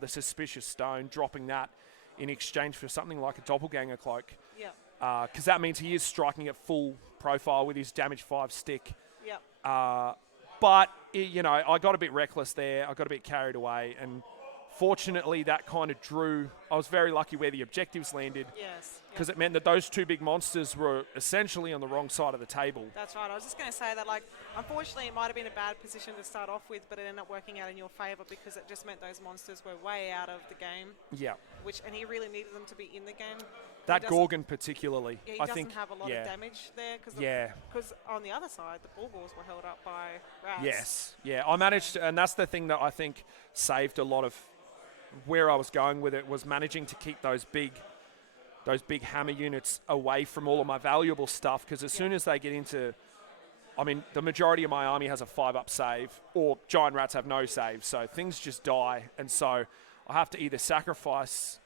the Suspicious Stone, dropping that in exchange for something like a Doppelganger Cloak. yeah, Because that means he is striking at full profile with his damage 5 stick. yeah. But, I got a bit reckless there. I got a bit carried away. And fortunately, that kind of drew. I was very lucky where the objectives landed, Yes. because it meant that those two big monsters were essentially on the wrong side of the table. That's right. I was just going to say that, unfortunately, it might have been a bad position to start off with, but it ended up working out in your favour because it just meant those monsters were way out of the game. Yeah. And he really needed them to be in the game. That Gorgon particularly, Yeah, he I doesn't think. have a lot of damage there because on the other side, the Bulburs were held up by rats. Yes. Yeah, I managed to, and that's the thing that I think saved a lot of where I was going with it, was managing to keep those big hammer units away from all of my valuable stuff, because as soon as they get into, I mean, the majority of my army has a 5-up save, or giant rats have no save, so things just die, and so I have to either sacrifice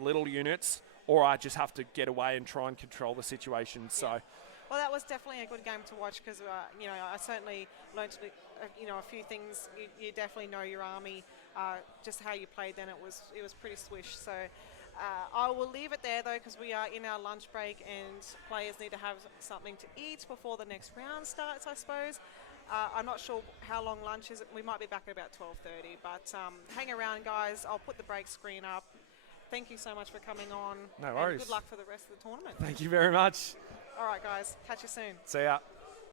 little units, or I just have to get away and try and control the situation. So, Well, that was definitely a good game to watch because, I certainly learned, a few things. You definitely know your army, just how you played then. It was pretty swish. So I will leave it there, though, because we are in our lunch break and players need to have something to eat before the next round starts, I suppose. I'm not sure how long lunch is. We might be back at about 12:30, but hang around, guys. I'll put the break screen up. Thank you so much for coming on. No worries. And good luck for the rest of the tournament. thank you very much. All right, guys. Catch you soon. See ya.